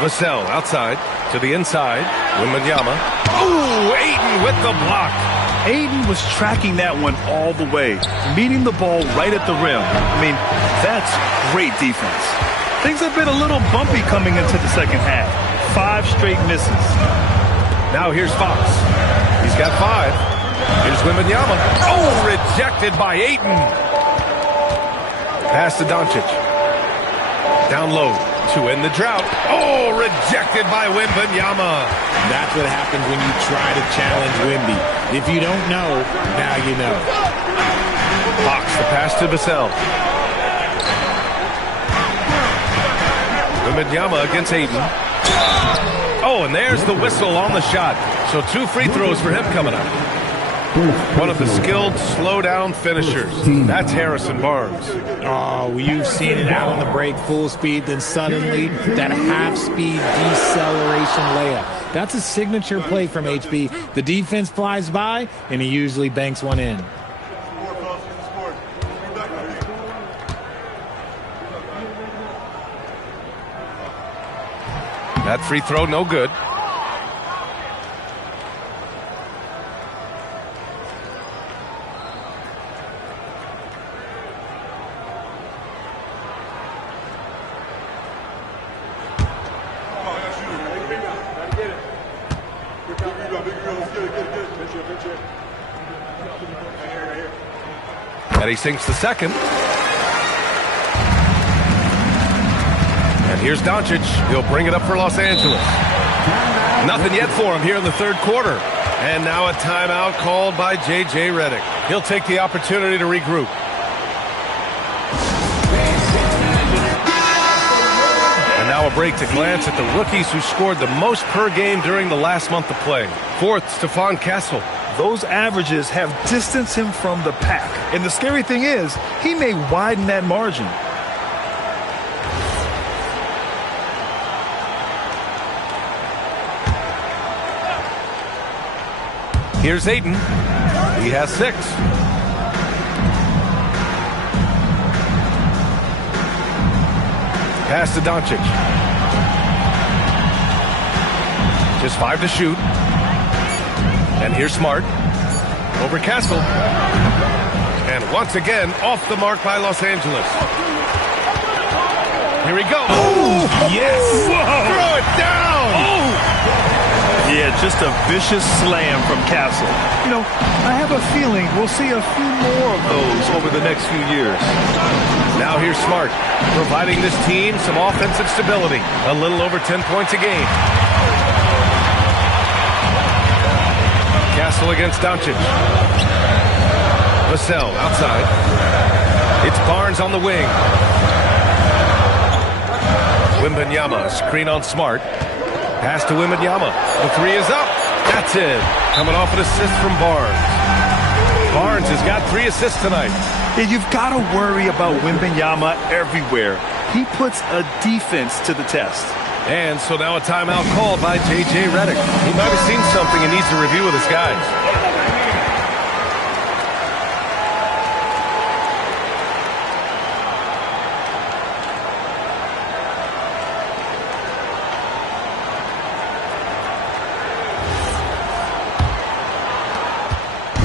Vassell outside to the inside. Wembanyama. Oh, Ayton with the block. Ayton was tracking that one all the way, meeting the ball right at the rim. I mean, that's great defense. Things have been a little bumpy coming into the second half. 5 straight misses. Now here's Fox. He's got 5. Here's Wembanyama. Oh, rejected by Ayton. Pass to Doncic. Down low to end the drought. Oh, rejected by Wembanyama. That's what happens when you try to challenge Wemby. If you don't know, now you know. Fox, the pass to Vassell. Wembanyama against Ayton. Oh, and there's the whistle on the shot. So 2 free throws for him coming up. One of the skilled slow-down finishers. That's Harrison Barnes. Oh, you've seen it out on the break, full speed, then suddenly that half-speed deceleration layup. That's a signature play from HB. The defense flies by, and he usually banks one in. That free throw, no good. And he sinks the second. And here's Doncic. He'll bring it up for Los Angeles. Nothing yet for him here in the 3rd quarter. And now a timeout called by J.J. Redick. He'll take the opportunity to regroup. And now a break to glance at the rookies who scored the most per game during the last month of play. 4th, Stephon Castle. Those averages have distanced him from the pack. And the scary thing is, he may widen that margin. Here's Ayton. He has 6. Pass to Doncic. Just 5 to shoot. And here's Smart. Over Castle. And once again, off the mark by Los Angeles. Here we go. Oh, yes. Whoa. Throw it down. Oh. Yeah, just a vicious slam from Castle. You know, I have a feeling we'll see a few more of those over the next few years. Now here's Smart, providing this team some offensive stability. A little over 10 points a game. Castle against Doncic. Vassell outside. It's Barnes on the wing. Wembanyama, screen on Smart. Pass to Wembanyama. The 3 is up. That's it. Coming off an assist from Barnes. Barnes has got 3 assists tonight. Yeah, you've got to worry about Wembanyama everywhere. He puts a defense to the test. And so now a timeout called by J.J. Redick. He might have seen something and needs to review with his guys.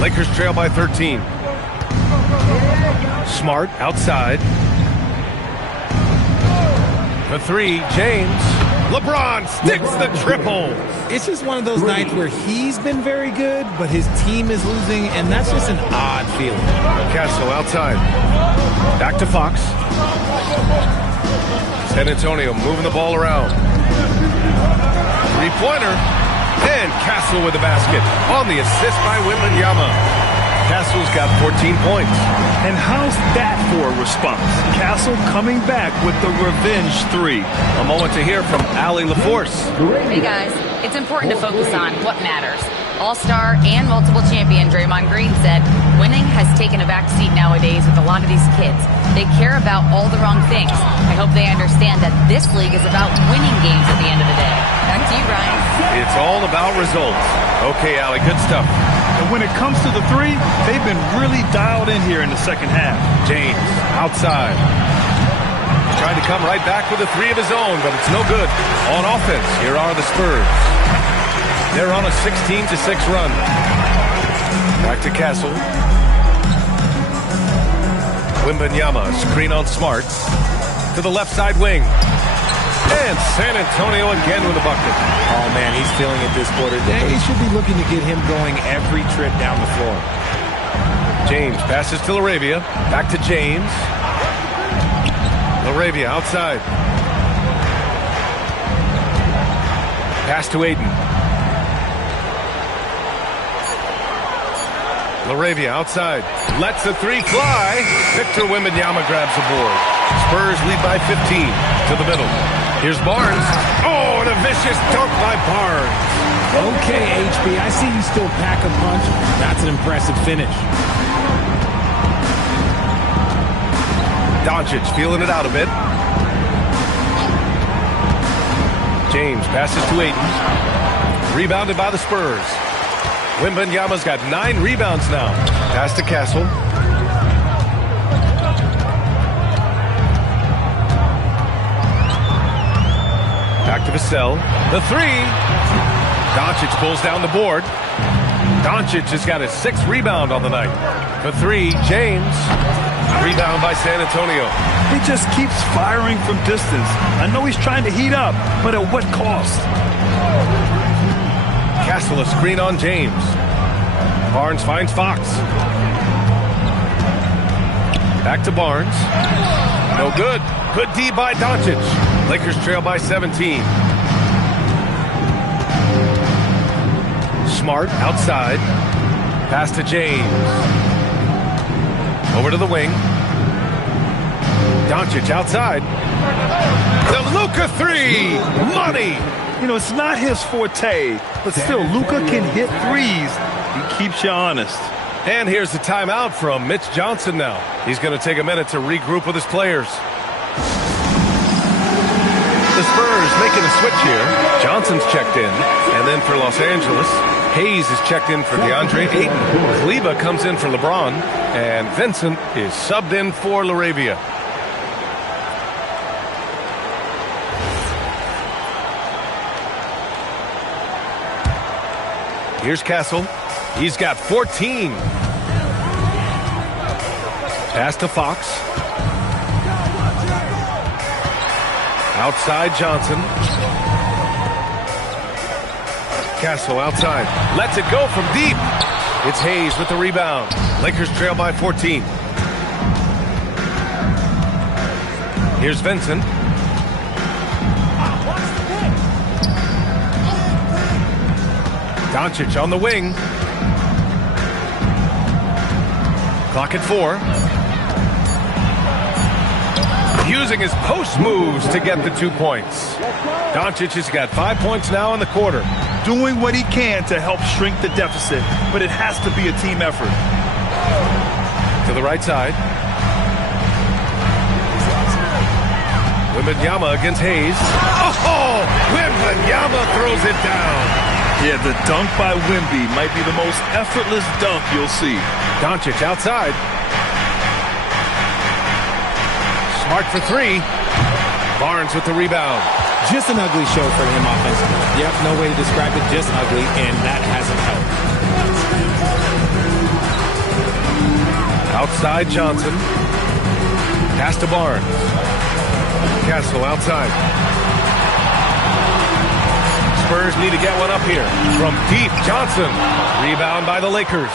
Lakers trail by 13. Smart outside. The 3, James. LeBron sticks the triple. It's just one of those nights where he's been very good, but his team is losing, and that's just an odd feeling. Castle outside. Back to Fox. San Antonio moving the ball around. 3-pointer. And Castle with the basket on the assist by Wembanyama. Castle's got 14 points. And how's that for a response? Castle coming back with the revenge 3. A moment to hear from Allie LaForce. Hey guys, it's important to focus on what matters. All-star and multiple champion Draymond Green said, winning has taken a back seat nowadays with a lot of these kids. They care about all the wrong things. I hope they understand that this league is about winning games at the end of the day. Back to you, Ryan. It's all about results. Okay, Allie, good stuff. And when it comes to the 3, they've been really dialed in here in the second half. James outside. Trying to come right back with a 3 of his own, but it's no good. On offense, here are the Spurs. They're on a 16-6 run. Back to Castle. Wembanyama, screen on Smart. To the left side wing. And San Antonio again with a bucket. Oh, man, he's feeling it this quarter. They should be looking to get him going every trip down the floor. James passes to LaRavia. Back to James. LaRavia outside. Pass to Ayton. LaRavia outside. Lets the 3 fly. Victor Wembanyama grabs the board. Spurs lead by 15 to the middle. Here's Barnes. Oh, and a vicious dunk by Barnes. Okay, HB, I see you still pack a punch. That's an impressive finish. Doncic feeling it out a bit. James passes to Ayton. Rebounded by the Spurs. Wembanyama's got 9 rebounds now. Pass to Castle. Back to Vassell. The 3. Doncic pulls down the board. Doncic has got his 6th rebound on the night. The 3, James. Rebound by San Antonio. He just keeps firing from distance. I know he's trying to heat up, but at what cost? Castle a screen on James. Barnes finds Fox. Back to Barnes. No good. Good D by Doncic. Lakers trail by 17. Smart outside. Pass to James. Over to the wing. Doncic outside. The Luka 3. Money. You know, it's not his forte, but still, Luka can hit threes. He keeps you honest. And here's the timeout from Mitch Johnson now. He's going to take a minute to regroup with his players. The Spurs making a switch here. Johnson's checked in. And then for Los Angeles, Hayes is checked in for DeAndre Ayton. Kleber comes in for LeBron. And Vincent is subbed in for LaRavia. Here's Castle. He's got 14. Pass to Fox. Outside Johnson. Castle outside. Lets it go from deep. It's Hayes with the rebound. Lakers trail by 14. Here's Vincent. Doncic on the wing. Clock at 4. Using his post moves to get the 2 points. Doncic has got 5 points now in the quarter. Doing what he can to help shrink the deficit, but it has to be a team effort. To the right side. Wembanyama against Hayes. Oh! Wembanyama throws it down. Yeah, the dunk by Wemby might be the most effortless dunk you'll see. Doncic outside. Smart for 3. Barnes with the rebound. Just an ugly show for him offensively. Yep, no way to describe it, just ugly, and that hasn't helped. Outside Johnson. Pass to Barnes. Castle outside. Spurs need to get one up here. From deep, Johnson. Rebound by the Lakers.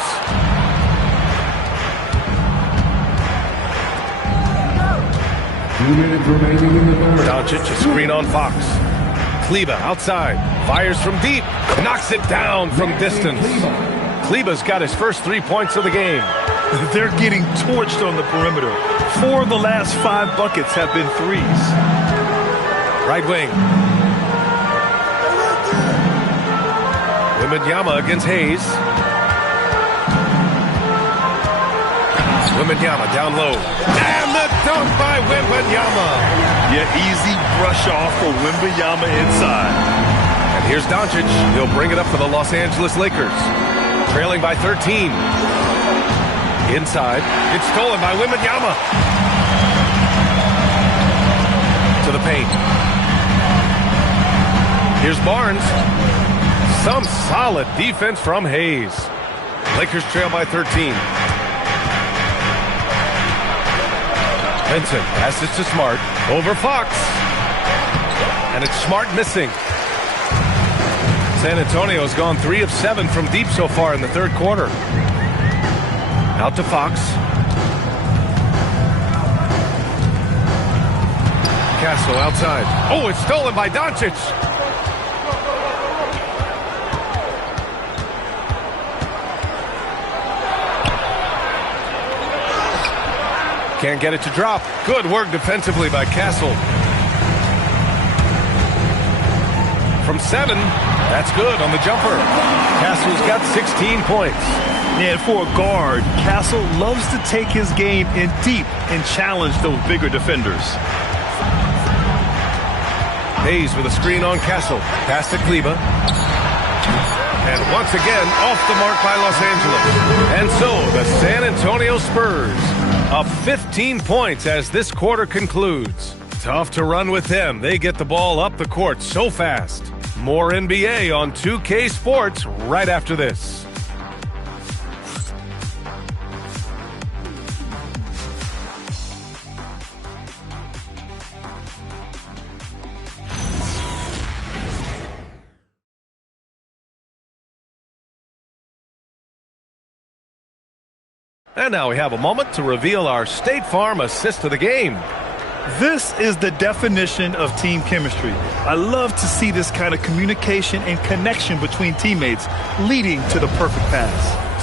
Doncic, a screen on Fox. Kleber outside. Fires from deep. Knocks it down from distance. Kleber's got his first 3 points of the game. They're getting torched on the perimeter. 4 of the last 5 buckets have been threes. Right wing. Wembanyama against Hayes. Wembanyama down low. And the dunk by Wembanyama. Yeah, easy brush off for Wembanyama inside. And here's Doncic. He'll bring it up for the Los Angeles Lakers. Trailing by 13. Inside. It's stolen by Wembanyama. To the paint. Here's Barnes. Some solid defense from Hayes. Lakers trail by 13. Vincent passes to Smart. Over Fox. And it's Smart missing. San Antonio's gone 3 of 7 from deep so far in the third quarter. Out to Fox. Castle outside. Oh, it's stolen by Doncic. Can't get it to drop. Good work defensively by Castle. From 7, that's good on the jumper. Castle's got 16 points. And for a guard, Castle loves to take his game in deep and challenge those bigger defenders. Hayes with a screen on Castle. Pass to Kleber. And once again, off the mark by Los Angeles. And so, the San Antonio Spurs up 15 points as this quarter concludes. Tough to run with them. They get the ball up the court so fast. More NBA on 2K Sports right after this. And now we have a moment to reveal our State Farm assist of the game. This is the definition of team chemistry. I love to see this kind of communication and connection between teammates leading to the perfect pass.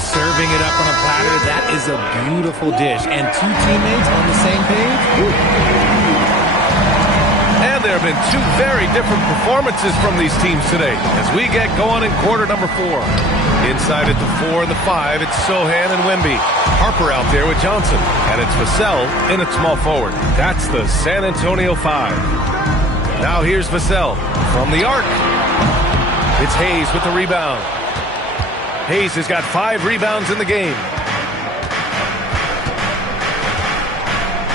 Serving it up on a platter, that is a beautiful dish. And 2 teammates on the same page. And there have been 2 very different performances from these teams today as we get going in quarter number 4. Inside at the 4 and the 5, it's Sohan and Wemby. Harper out there with Johnson. And it's Vassell in at small forward. That's the San Antonio 5. Now here's Vassell from the arc. It's Hayes with the rebound. Hayes has got 5 rebounds in the game.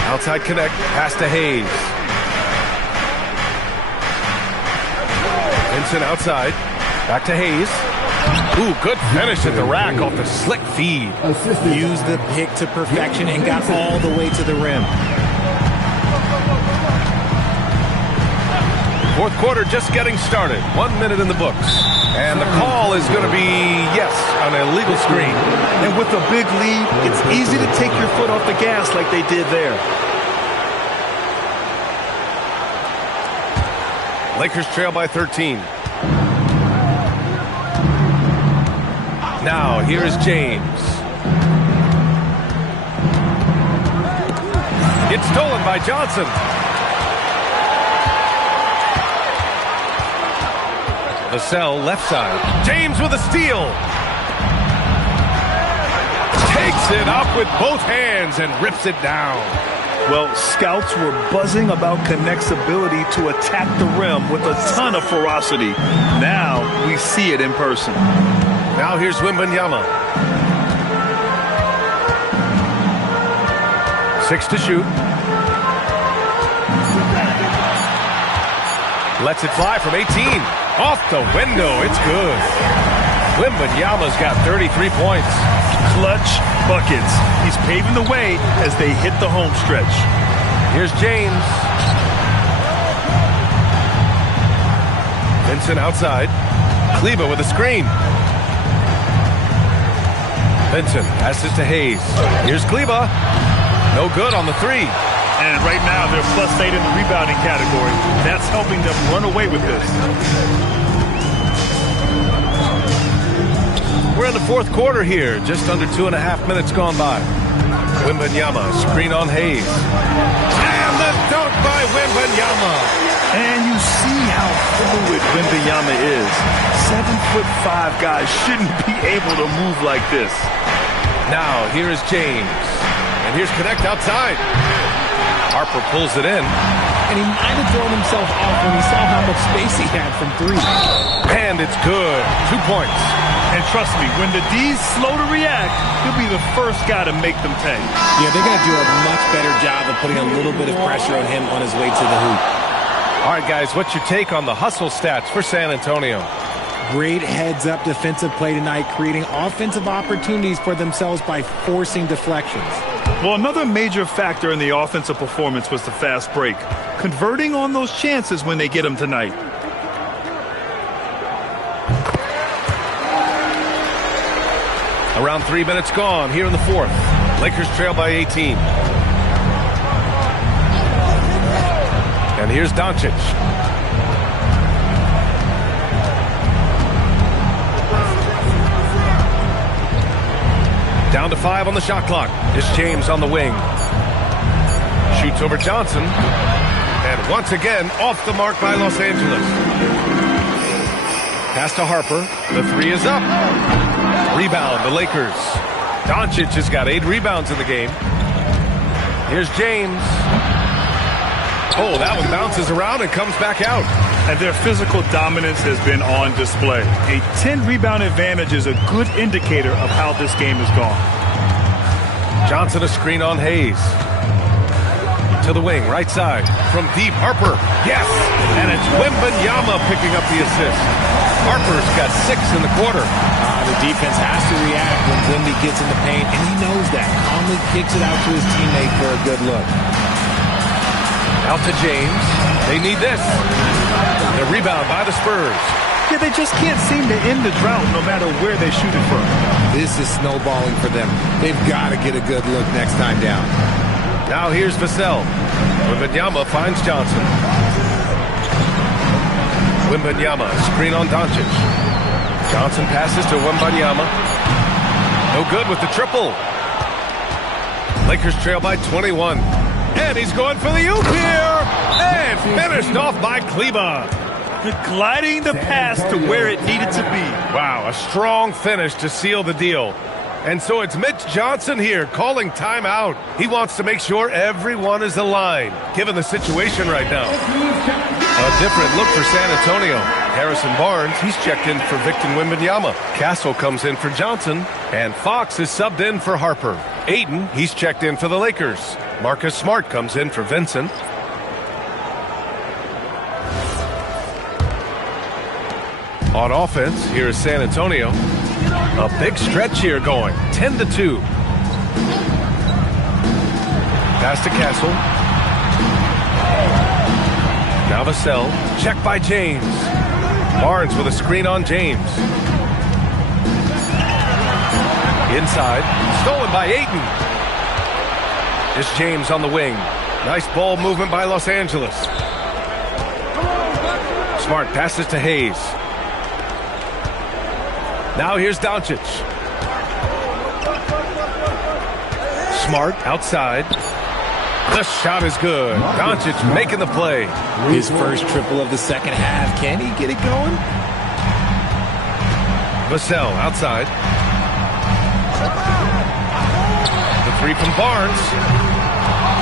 Outside connect, pass to Hayes. Vincent outside, back to Hayes. Ooh, good finish at the rack off the slick feed. Used the pick to perfection and got all the way to the rim. Fourth quarter just getting started. 1 minute in the books. And the call is going to be, yes, an illegal screen. And with a big lead, it's easy to take your foot off the gas like they did there. Lakers trail by 13. Now, here's James. It's stolen by Johnson. Vassell, left side. James with a steal. Takes it up with both hands and rips it down. Well, scouts were buzzing about Connect's ability to attack the rim with a ton of ferocity. Now we see it in person. Now here's Wembanyama. 6 to shoot. Lets it fly from 18. Off the window. It's good. Wembanyama's got 33 points. Clutch buckets. He's paving the way as they hit the home stretch. Here's James. Vincent outside. Kleber with a screen. Vincent passes to Hayes. Here's Kleber. No good on the 3. And right now they're +8 in the rebounding category. That's helping them run away with this. We're in the fourth quarter here. Just under 2.5 minutes gone by. Wembanyama, screen on Hayes. And the dunk by Wembanyama. And you see how fluid Wembanyama is. 7'5" guys shouldn't be able to move like this. Now, here is James. And here's Connect outside. Harper pulls it in. And he might have thrown himself off when he saw how much space he had from 3. And it's good. 2 points. And trust me, when the D's slow to react, he'll be the first guy to make them pay. Yeah, they're going to do a much better job of putting a little bit of pressure on him on his way to the hoop. All right, guys, what's your take on the hustle stats for San Antonio? Great heads-up defensive play tonight, creating offensive opportunities for themselves by forcing deflections. Well, another major factor in the offensive performance was the fast break, converting on those chances when they get them tonight. Around 3 minutes gone here in the fourth. Lakers trail by 18. And here's Doncic. Down to 5 on the shot clock. It's James on the wing. Shoots over Johnson. And once again, off the mark by Los Angeles. Pass to Harper. The 3 is up. Rebound, the Lakers. Doncic has got 8 rebounds in the game. Here's James. Oh, that one bounces around and comes back out. And their physical dominance has been on display. A 10-rebound advantage is a good indicator of how this game has gone. Johnson a screen on Hayes. To the wing, right side. From deep, Harper. Yes! And it's Wembanyama picking up the assist. Harper's got 6 in the quarter. The defense has to react when Wemby gets in the paint, and he knows that. Calmly kicks it out to his teammate for a good look. Out to James. They need this. The rebound by the Spurs. Yeah, they just can't seem to end the drought no matter where they shoot it from. This is snowballing for them. They've got to get a good look next time down. Now here's Vassell. Wembanyama finds Johnson. Wembanyama, screen on Doncic. Johnson passes to Wembanyama. No good with the triple. Lakers trail by 21. And he's going for the oop here. And finished off by Kleber. Gliding the pass to where it needed to be. Wow, a strong finish to seal the deal. And so it's Mitch Johnson here calling timeout. He wants to make sure everyone is aligned, given the situation right now. A different look for San Antonio. Harrison Barnes, he's checked in for Victor Wembanyama. Castle comes in for Johnson. And Fox is subbed in for Harper. Ayton, he's checked in for the Lakers. Marcus Smart comes in for Vincent. On offense, here is San Antonio. A big stretch here going. 10-2. Pass to Castle. Now Vassell. Check by James. Barnes with a screen on James. Inside. Stolen by Ayton. It's James on the wing. Nice ball movement by Los Angeles. Smart passes to Hayes. Now here's Doncic. Smart outside. The shot is good. Doncic making the play. His first triple of the second half. Can he get it going? Vassell outside. The three from Barnes.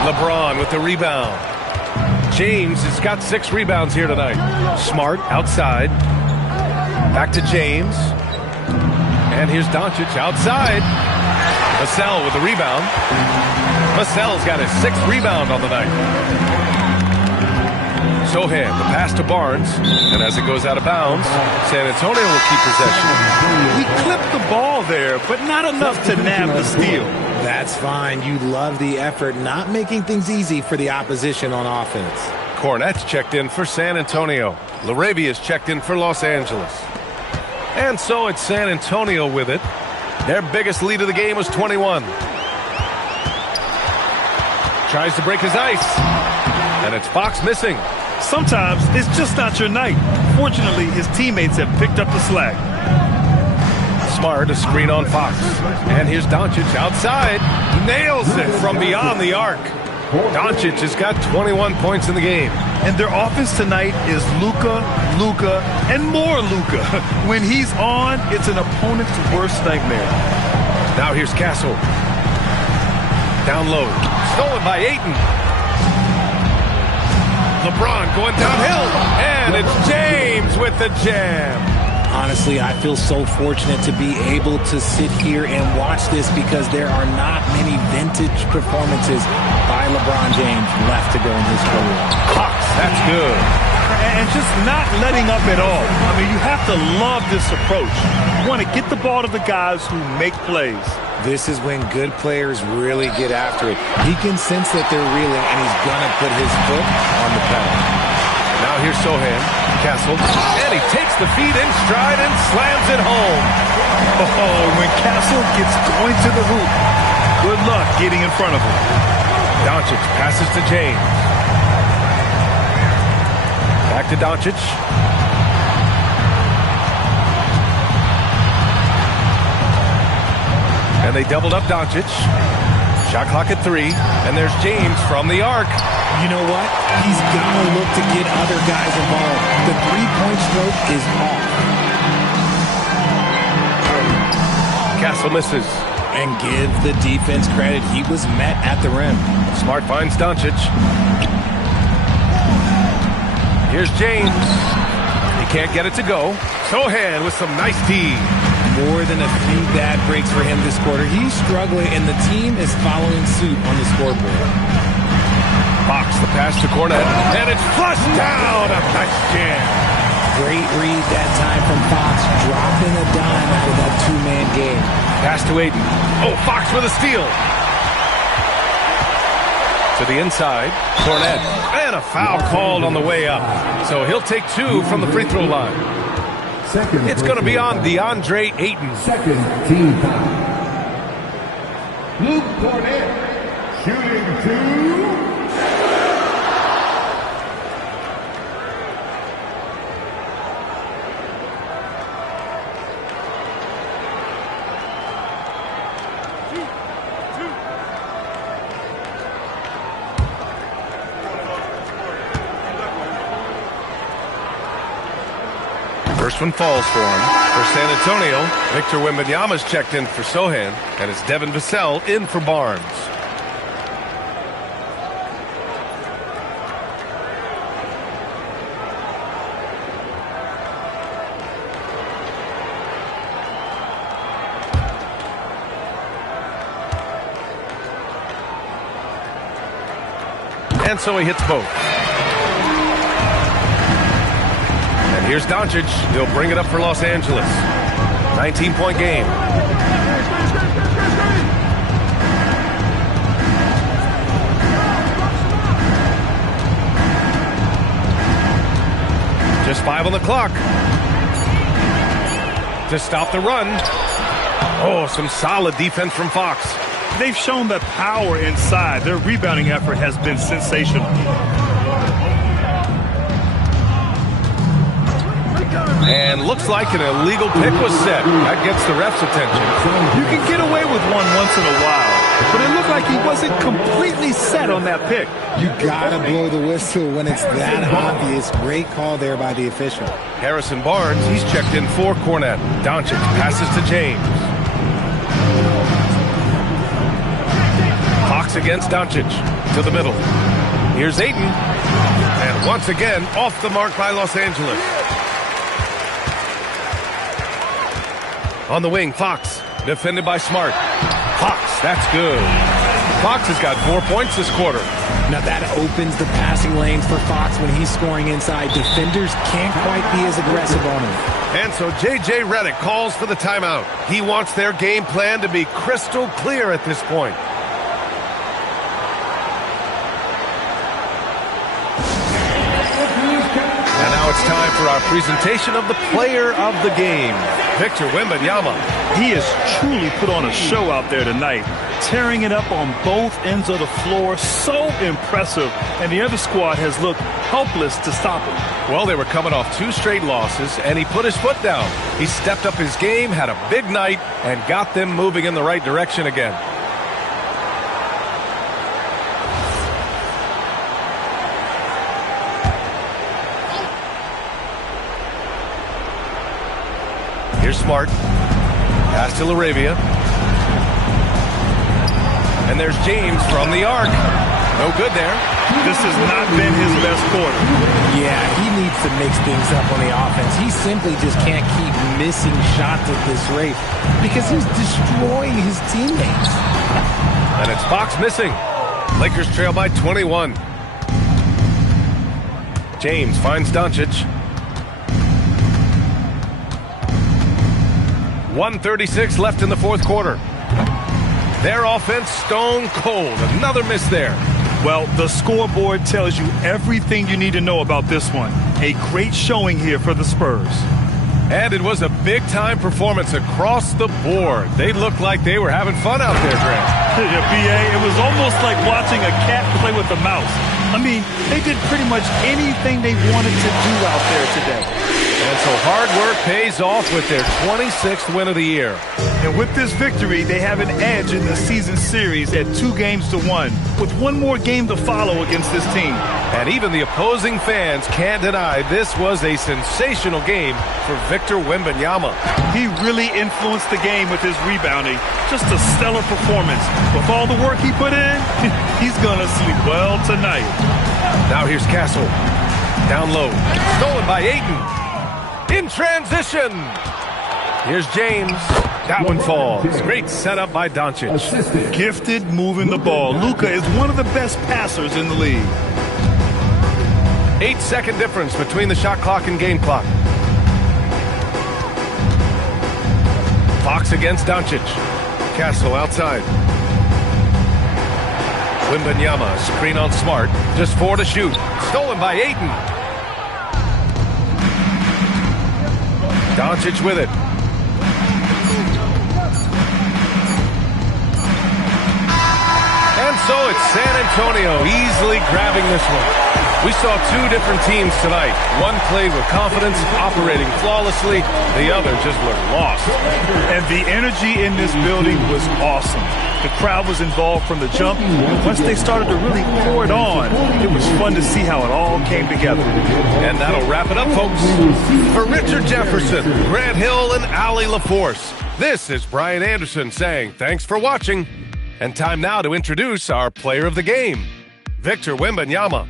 LeBron with the rebound. James has got 6 rebounds here tonight. Smart outside. Back to James. And here's Doncic outside. Vassell with the rebound. Vassell's got his 6th rebound on the night. Sohan, the pass to Barnes. And as it goes out of bounds, San Antonio will keep possession. He clipped the ball there, but not enough to nab the steal. That's fine. You love the effort, not making things easy for the opposition on offense. Cornette's checked in for San Antonio. Larabia's checked in for Los Angeles. And so it's San Antonio with it. Their biggest lead of the game was 21. Tries to break his ice. And it's Fox missing. Sometimes it's just not your night. Fortunately, his teammates have picked up the slack. Smart, a screen on Fox. And here's Doncic outside. Nails it from beyond the arc. Doncic has got 21 points in the game. And their offense tonight is Luka, and more Luka. When he's on, it's an opponent's worst nightmare. Now here's Castle. Down low. Stolen by Ayton. LeBron going downhill. And it's James with the jam. Honestly, I feel so fortunate to be able to sit here and watch this because there are not many vintage performances by LeBron James left to go in his career. That's good. And just not letting up at all. I mean, you have to love this approach. You want to get the ball to the guys who make plays. This is when good players really get after it. He can sense that they're reeling, and he's going to put his foot on the pedal. Now here's Sohan. Castle. And he takes the feed in stride and slams it home. Oh, when Castle gets going to the hoop, good luck getting in front of him. Doncic passes to James. Back to Doncic. And they doubled up Doncic. Shot clock at 3. And there's James from the arc. You know what? He's got to look to get other guys involved. The three-point stroke is off. Castle misses. And give the defense credit. He was met at the rim. Smart finds Doncic. Here's James. He can't get it to go. Sohan with some nice D. More than a few bad breaks for him this quarter. He's struggling, and the team is following suit on the scoreboard. Fox, the pass to Cornette, and it's flushed down. A nice jam. Great read that time from Fox, dropping a dime out of that two-man game. Pass to Ayton. Oh, Fox with a steal. To the inside, Cornette, and a foul called on the way up. So he'll take 2 from the free throw line. It's going to be on DeAndre Ayton. Second team foul. Luke Cornette shooting 2. First one falls for him. For San Antonio, Victor Wembanyama's checked in for Sohan, and it's Devin Vassell in for Barnes. And so he hits both. And here's Doncic. He'll bring it up for Los Angeles. 19-point game. Just 5 on the clock. To stop the run. Oh, some solid defense from Fox. They've shown that power inside. Their rebounding effort has been sensational. And looks like an illegal pick was set. That gets the ref's attention. You can get away with one once in a while, but it looked like he wasn't completely set on that pick. You gotta blow the whistle when it's that obvious. Great call there by the official. Harrison Barnes, he's checked in for Cornette. Doncic passes to James. Fox against Doncic to the middle. Here's Ayton. And once again, off the mark by Los Angeles. On the wing, Fox, defended by Smart. Fox, that's good. Fox has got 4 points this quarter. Now that opens the passing lanes for Fox when he's scoring inside. Defenders can't quite be as aggressive on him. And so J.J. Redick calls for the timeout. He wants their game plan to be crystal clear at this point. And now it's time for our presentation of the player of the game, Victor Wembanyama. He has truly put on a show out there tonight, tearing it up on both ends of the floor. So impressive, and the other squad has looked helpless to stop him. Well, they were coming off 2 straight losses, and he put his foot down. He stepped up his game, had a big night, and got them moving in the right direction again. Here's Smart. Pass to LaRavia. And there's James from the arc. No good there. This has not been his best quarter. Yeah, he needs to mix things up on the offense. He simply just can't keep missing shots at this rate because he's destroying his teammates. And it's Fox missing. Lakers trail by 21. James finds Doncic. 1:36 left in the fourth quarter. Their offense stone cold. Another miss there. Well, the scoreboard tells you everything you need to know about this one. A great showing here for the Spurs. And it was a big-time performance across the board. They looked like they were having fun out there, Grant. Yeah, B.A., it was almost like watching a cat play with a mouse. I mean, they did pretty much anything they wanted to do out there today. And so hard work pays off with their 26th win of the year. And with this victory, they have an edge in the season series at 2-1, with one more game to follow against this team. And even the opposing fans can't deny this was a sensational game for Victor Wembanyama. He really influenced the game with his rebounding. Just a stellar performance. With all the work he put in, he's going to sleep well tonight. Now here's Castle. Down low. Stolen by Ayton. In transition. Here's James. That one falls. Great setup by Doncic. Gifted moving the ball. Luka is one of the best passers in the league. 8-second difference between the shot clock and game clock. Fox against Doncic. Castle outside. Wembanyama, screen on Smart. Just 4 to shoot. Stolen by Ayton. Doncic with it. And so it's San Antonio easily grabbing this one. We saw 2 different teams tonight. One played with confidence, operating flawlessly. The other just looked lost. And the energy in this building was awesome. The crowd was involved from the jump. Once they started to really pour it on, it was fun to see how it all came together. And that'll wrap it up, folks. For Richard Jefferson, Grant Hill, and Allie LaForce, this is Brian Anderson saying thanks for watching. And time now to introduce our player of the game, Victor Wembanyama.